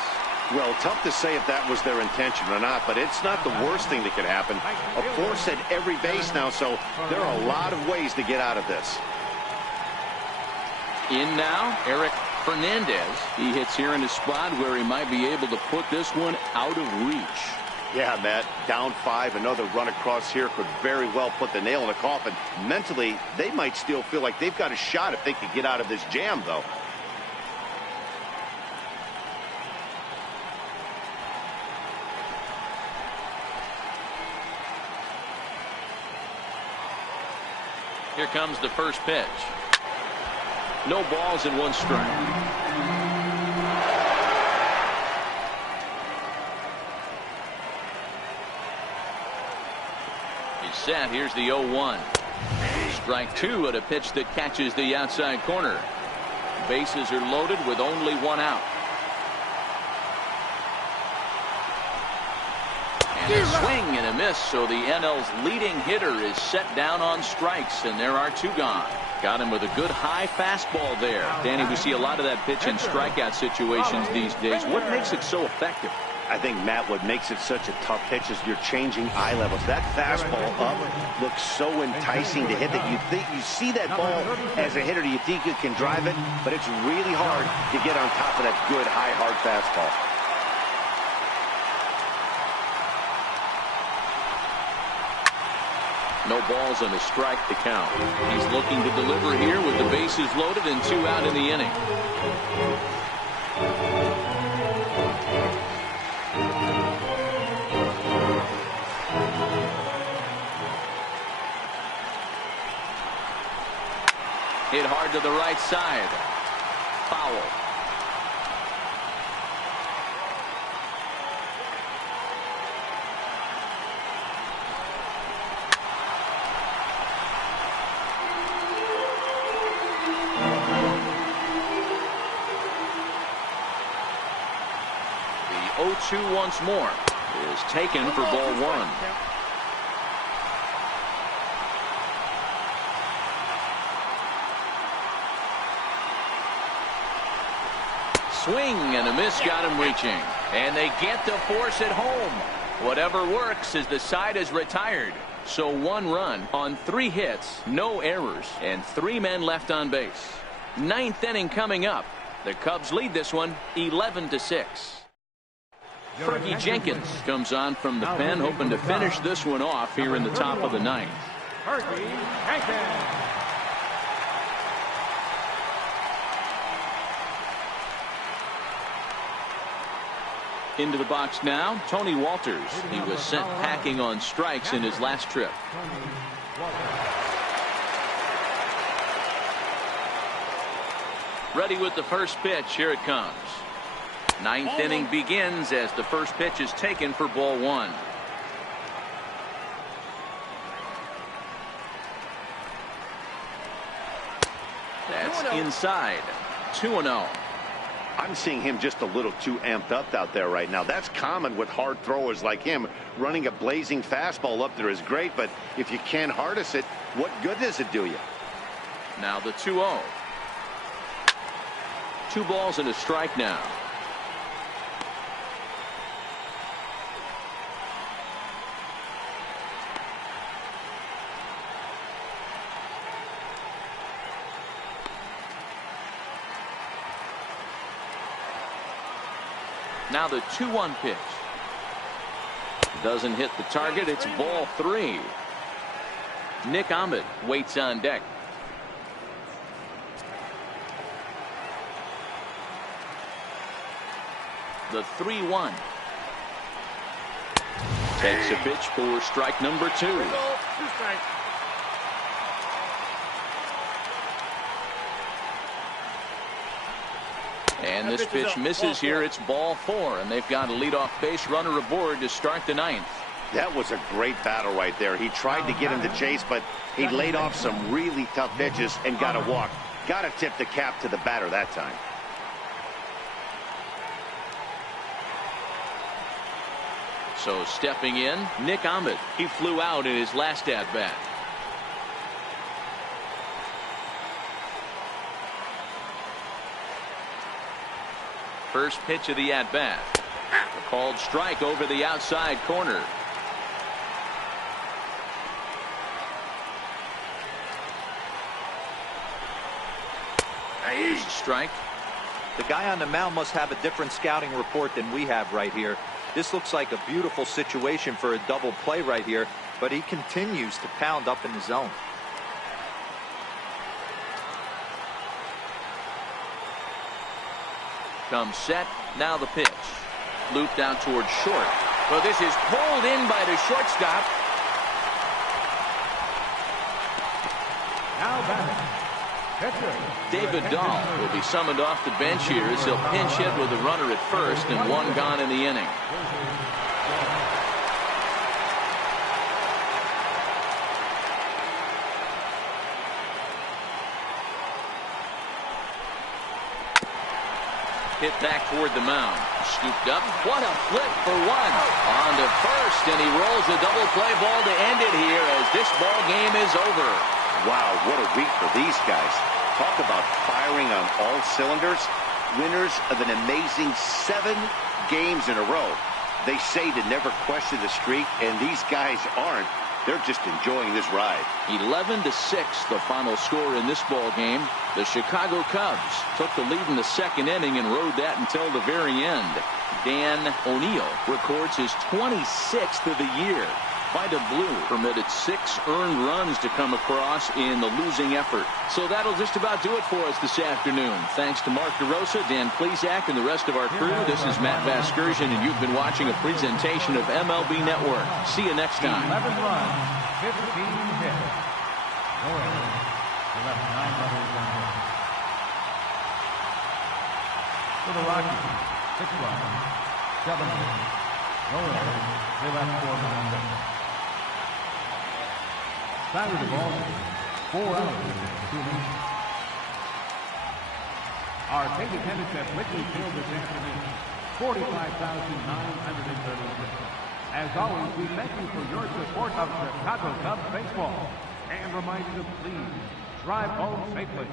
Well, tough to say if that was their intention or not, but it's not the worst thing that could happen. A force at every base now, so there are a lot of ways to get out of this. In now, Eric Fernandez. He hits here in a spot where he might be able to put this one out of reach. Yeah, Matt, down 5, another run across here could very well put the nail in the coffin. Mentally, they might still feel like they've got a shot if they could get out of this jam, though. Here comes the first pitch. No balls and 1 strike. Set. Here's the 0-1. Strike 2 at a pitch that catches the outside corner. Bases are loaded with only 1 out. And a swing and a miss, so the NL's leading hitter is set down on strikes, and there are 2 gone. Got him with a good high fastball there. Danny, we see a lot of that pitch in strikeout situations these days. What makes it so effective? I think, Matt, what makes it such a tough pitch is you're changing eye levels. That fastball up looks so enticing to hit that you see that ball as a hitter, you think you can drive it, but it's really hard to get on top of that good, high, hard fastball. No balls and a strike to count. He's looking to deliver here with the bases loaded and 2 out in the inning. Hit hard to the right side. Foul. The 0-2 once more. is taken for ball one. Swing and a miss got him reaching. And they get to force it home. Whatever works as the side is retired. So 1 run on 3 hits, no errors, and 3 men left on base. 9th inning coming up. The Cubs lead this one 11-6. Fergie Jenkins comes on from the pen, hoping to finish this one off here in the top of the 9th. Fergie Jenkins. Into the box now, Tony Walters. He was sent packing on strikes in his last trip. Ready with the first pitch. Here it comes. 9th inning begins as the first pitch is taken for ball one. That's inside. 2-0. I'm seeing him just a little too amped up out there right now. That's common with hard throwers like him. Running a blazing fastball up there is great, but if you can't harness it, what good does it do you? Now the 2-0. 2 balls and a strike now. Now the 2-1 pitch. Doesn't hit the target. It's ball 3. Nick Ahmed waits on deck. The 3-1. Takes a pitch for strike number 2. And this pitch misses here. It's ball 4, and they've got a leadoff base runner aboard to start the 9th. That was a great battle right there. He tried to get him to chase, but he laid off some really tough pitches and got a walk. Got to tip the cap to the batter that time. So stepping in, Nick Ahmed. He flew out in his last at-bat. First pitch of the at-bat. A called strike over the outside corner. Strike. The guy on the mound must have a different scouting report than we have right here. This looks like a beautiful situation for a double play right here, but he continues to pound up in the zone. Comes set. Now the pitch. Looped out towards short. But this is pulled in by the shortstop. Now batting. David Dahl will be summoned off the bench here as he'll pinch hit with a runner at first and 1 gone in the inning. Hit back toward the mound. Scooped up. What a flip for 1. On to first, and he rolls a double play ball to end it here as this ball game is over. Wow, what a week for these guys. Talk about firing on all cylinders. Winners of an amazing 7 games in a row. They say to never question the streak, and these guys aren't. They're just enjoying this ride. 11-6, the final score in this ball game. The Chicago Cubs took the lead in the 2nd inning and rode that until the very end. Dan O'Neill records his 26th of the year. Vida Blue permitted 6 earned runs to come across in the losing effort. So that'll just about do it for us this afternoon. Thanks to Mark DeRosa, Dan Plesac, and the rest of our crew. This is Matt Vasgersian, and you've been watching a presentation of MLB Network. See you next time. 11 runs, 15 hits. No errors. They left 9 runners on base. For the Rockies, 6 runs, 7 hits. No errors. They left 4 men on base. Saturday ball, 4 hours and 2 minutes. Our take attendance at Wrigley Field this afternoon, 45,936. As always, we thank you for your support of Chicago Cubs baseball and remind you to please drive home safely.